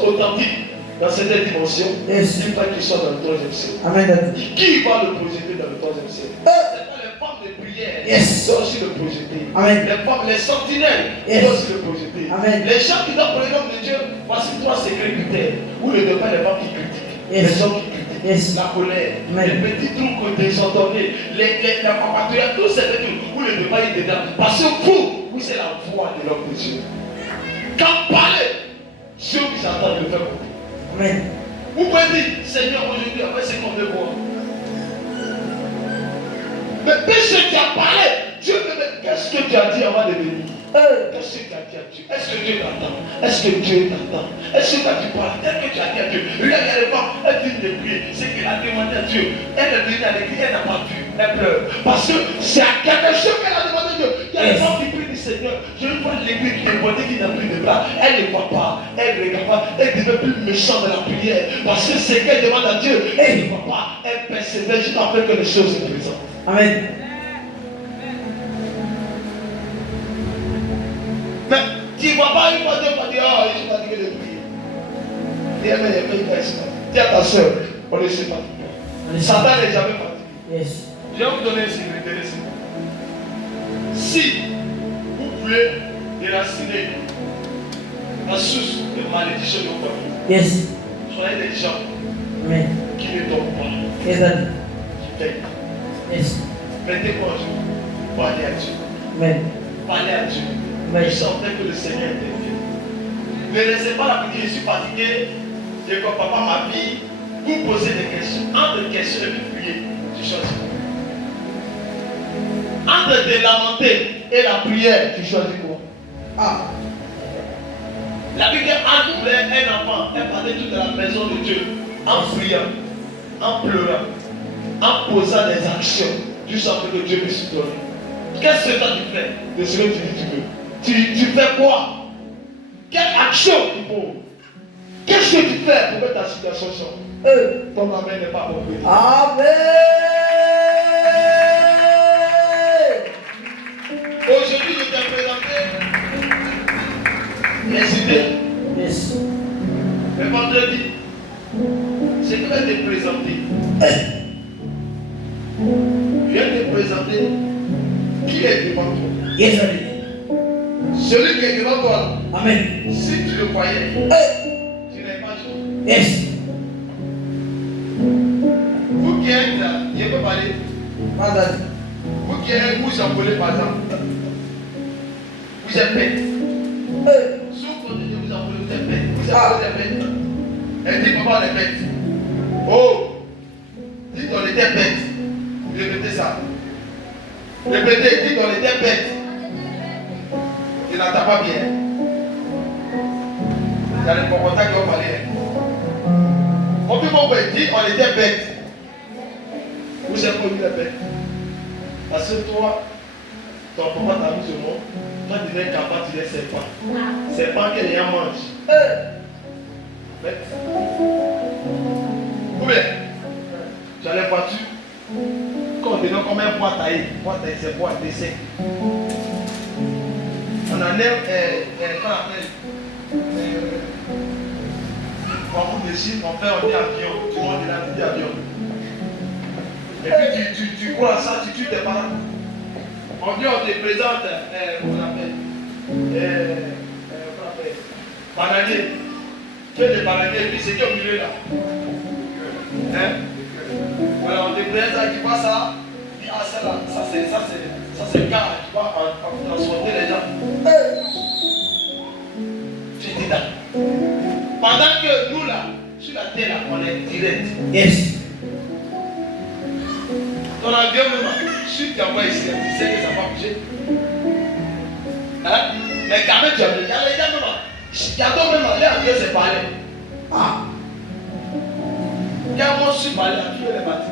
authentique dans cette dimension, Yes. il faut qu'il soit dans le 3e siècle. Amen. Daddy. Qui va le projeter dans le 3e siècle? C'est pas les femmes de prière. Yes. Doivent aussi le projeter. Amen. Les femmes, les sentinelles, Yes. doivent aussi le projeter. Amen. Les gens qui doivent prendre l'homme de Dieu, voici 3 secrets critères. Où ne devient pas les femmes qui critiquent. Yes. Les gens qui critiquent. Yes. La colère, Amen. les petits trucs désordonnés, la papatouille, tout ces trucs, vous ne devez pas y dedans. Parce que vous c'est la voix de l'homme de Dieu. Quand parlez, Dieu vous attend de le faire. Amen. Vous pouvez dire, Seigneur, aujourd'hui, après ce qu'on veut voir, as parlé, Dieu te dit, qu'est-ce que tu as dit avant de venir? Qu'est-ce que tu as dit à Dieu? Est-ce que Dieu t'attend? Est-ce que Dieu t'attend? Est-ce que tu as dit quoi? Qu'est-ce que tu as dit à Dieu? Regarde les femmes, elle vient de prier. C'est qu'elle a demandé à Dieu. Elle est venue à l'église, elle n'a pas vu. Elle pleure. Parce que c'est à quelque chose qu'elle a demandé à Dieu. Il y a des femmes qui prient du Seigneur. Je veux voir l'église qui est bonne, qui n'a plus de bras. Elle ne voit pas. Elle ne regarde pas. Elle devient plus méchante dans la prière. Parce que c'est qu'elle demande à Dieu. Elle ne voit pas. Elle persévère jusqu'à faire que les choses se présentent. Amen. Mais tu ne vois pas une fois, deux fois, dire, oh, je suis fatigué de prier. Dis à ta soeur, on ne sait pas. Satan n'est jamais fatigué. Yes. Je vais vous donner un secret. Si vous voulez déraciner la source de malédiction de votre famille, Yes. soyez des gens Amen. qui ne tombent pas, Yes, Daddy. qui payent. Yes. Mettez-moi en jour. Parlez à Dieu. Amen. Parlez à Dieu. Amen. Vous sentez que le Seigneur intervient. Ne laissez pas la petite, je suis fatigué. Et quand papa m'a dit, vous posez des questions. Entre questions et puis prier, tu choisis. Entre te lamenter et la prière, tu choisis quoi? Ah. La Bible dit, Anne voulait un enfant. Elle partait toute la maison de Dieu en priant, en pleurant, en posant des actions, juste afin que Dieu puisse te donner. Qu'est-ce que toi tu fais de ce que tu dis tu veux? Tu fais quoi? Quelle action il faut? Qu'est-ce que tu fais pour que ta situation change? Ton amen n'est pas compris. Amen. Aujourd'hui, je t'ai présenté les idées. Yes. Le vendredi, c'est que je vais te présenter. Je vais te présenter qui est devant toi. Yes, Daddy. Celui qui est devant toi, Amen. si tu le voyais, tu n'es pas sûr. Yes. Vous qui êtes là, je peux parler. Ah, Daddy. Vous qui êtes, vous appelez par exemple. Vous êtes bête. Sauf quand Dieu vous appelle, vous êtes bête. Vous êtes bête. Elle dit papa, on est bête. Oh, dis qu'on était bête. Répétez ça. Répétez, dis qu'on était bête. Tu n'entends pas bien. Il y a des comportements qui vont parler. On peut dire on était bête. Vous savez pourquoi il est bête? Parce que toi, ton papa t'a mis au monde, toi tu n'es capable, tu es serpent. Serpent que les gens mangent. Bête. Ou bien, tu as les voitures. Quand on te donne comme un bois taillé, c'est bois de sec. On en a qu'on appelle on décide, on dit avion, tout le monde est là, tu dis avion. Et puis tu crois à ça, tu tues tes parents. On dit, on te présente, on appelle bananier. Tu fais des bananiers, et puis c'est qui au milieu là? Hein? Voilà, on te présente ça, tu vois ça, tu dis, ah ça là, ça c'est le cas, tu vois, on transporter les gens. Tu dis là. Pendant que nous là, sur la terre là, on est direct. Yes. Ton avion même, si tu envoies ici, tu sais que ça va bouger. Hein? Mais quand même, tu as les gens même, Gardons même, les avions c'est parlé. Ah! Quand moi je suis parlé, tu veux les battre.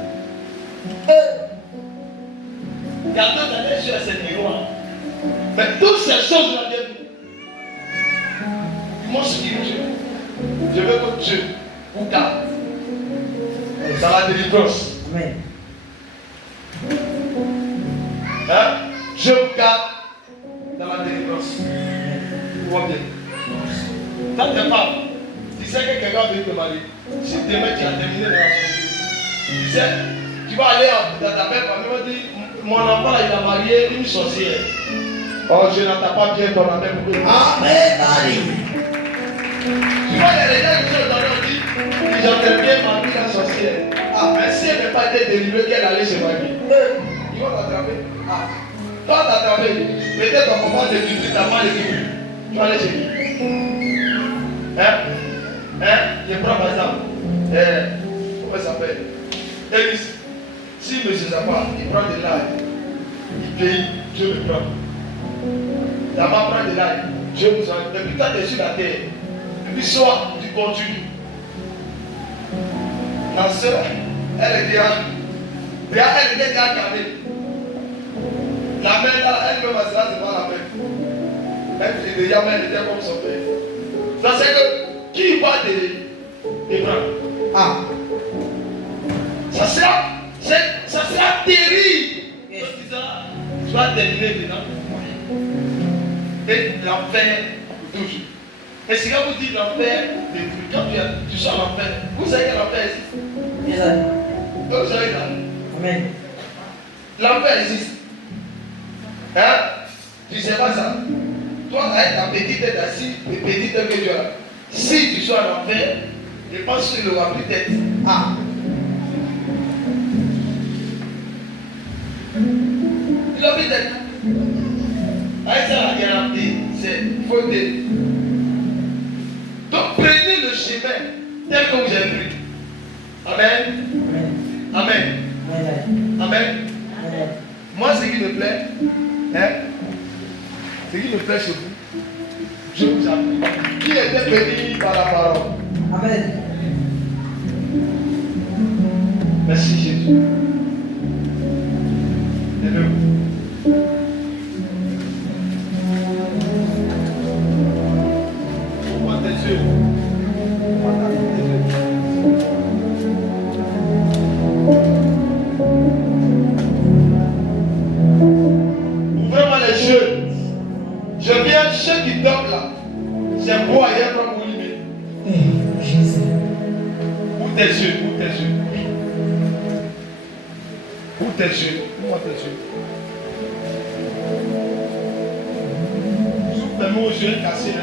Gardons d'aller sur ce niveau. Mais toutes ces choses là, moi je dis Dieu. Je veux que Dieu vous garde dans la délivrance. Amen. Hein? Dieu vous garde dans la délivrance. Vous voyez bien. Quand tu es femme, tu sais que quelqu'un veut te marier. Si demain tu as terminé la relation, tu sais, tu vas aller dans ta belle famille, tu vas dire, mon enfant là, il a marié une sorcière. Oh, je n'entends pas bien ton amen. Amen. Tu vois, il y a des gens qui sont dans leur vie, j'entends bien ma vie la sorcière. Ah, mais si elle n'est pas été délivrée, qu'elle allait se marier. Ils vont t'attraper. Ah, toi t'attraper. Peut-être ton papa te dit, ta main te dit, tu vas aller chez lui. Hein? Je prends par exemple, comment ça s'appelle? Elvis. Si M. Zappa, il prend de l'âge, il vieillit, Dieu le prend. La main prend de l'ail, Dieu nous a. Depuis quand tu es sur la terre, depuis soir, tu continues. La soeur, elle est déjà elle était déjà calmée. La mère là, elle-même à cela, c'est pas la mère. Elle était déjà mère, elle était comme son père. Ça c'est que qui va te prendre? Ah. Ça sera terrible. Yes. Tu vas terminer dedans. Et l'enfer toujours. Et si quand vous dites l'enfer, quand tu sors l'enfer, vous savez que l'enfer existe. Yes. Vous savez ça. Amen. L'enfer existe. Hein? Tu ne sais pas ça. Toi, avec ta petite tête assise, les petites têtes que tu as, si tu sois à l'enfer, je pense qu'il aura plus tête. Ah! Il a plus tête. Avec ça, la garantie, c'est faute. Donc, prenez le chemin tel que vous avez pris. Amen. Amen. Amen. Amen. Moi, ce qui me plaît, hein, ce qui me plaît chez vous, je vous appelle. Qui était béni par la parole? Amen. Merci Jésus. Lève-vous. Ouvre tes yeux. Ouvrez-moi les yeux. Je viens, ceux qui dorment là. C'est beau ailleurs comme vous l'imez. Jésus. Ouvre tes yeux, ouvre tes yeux. Ouvre tes yeux, ouvre tes yeux. Souffle-moi aux yeux cassés.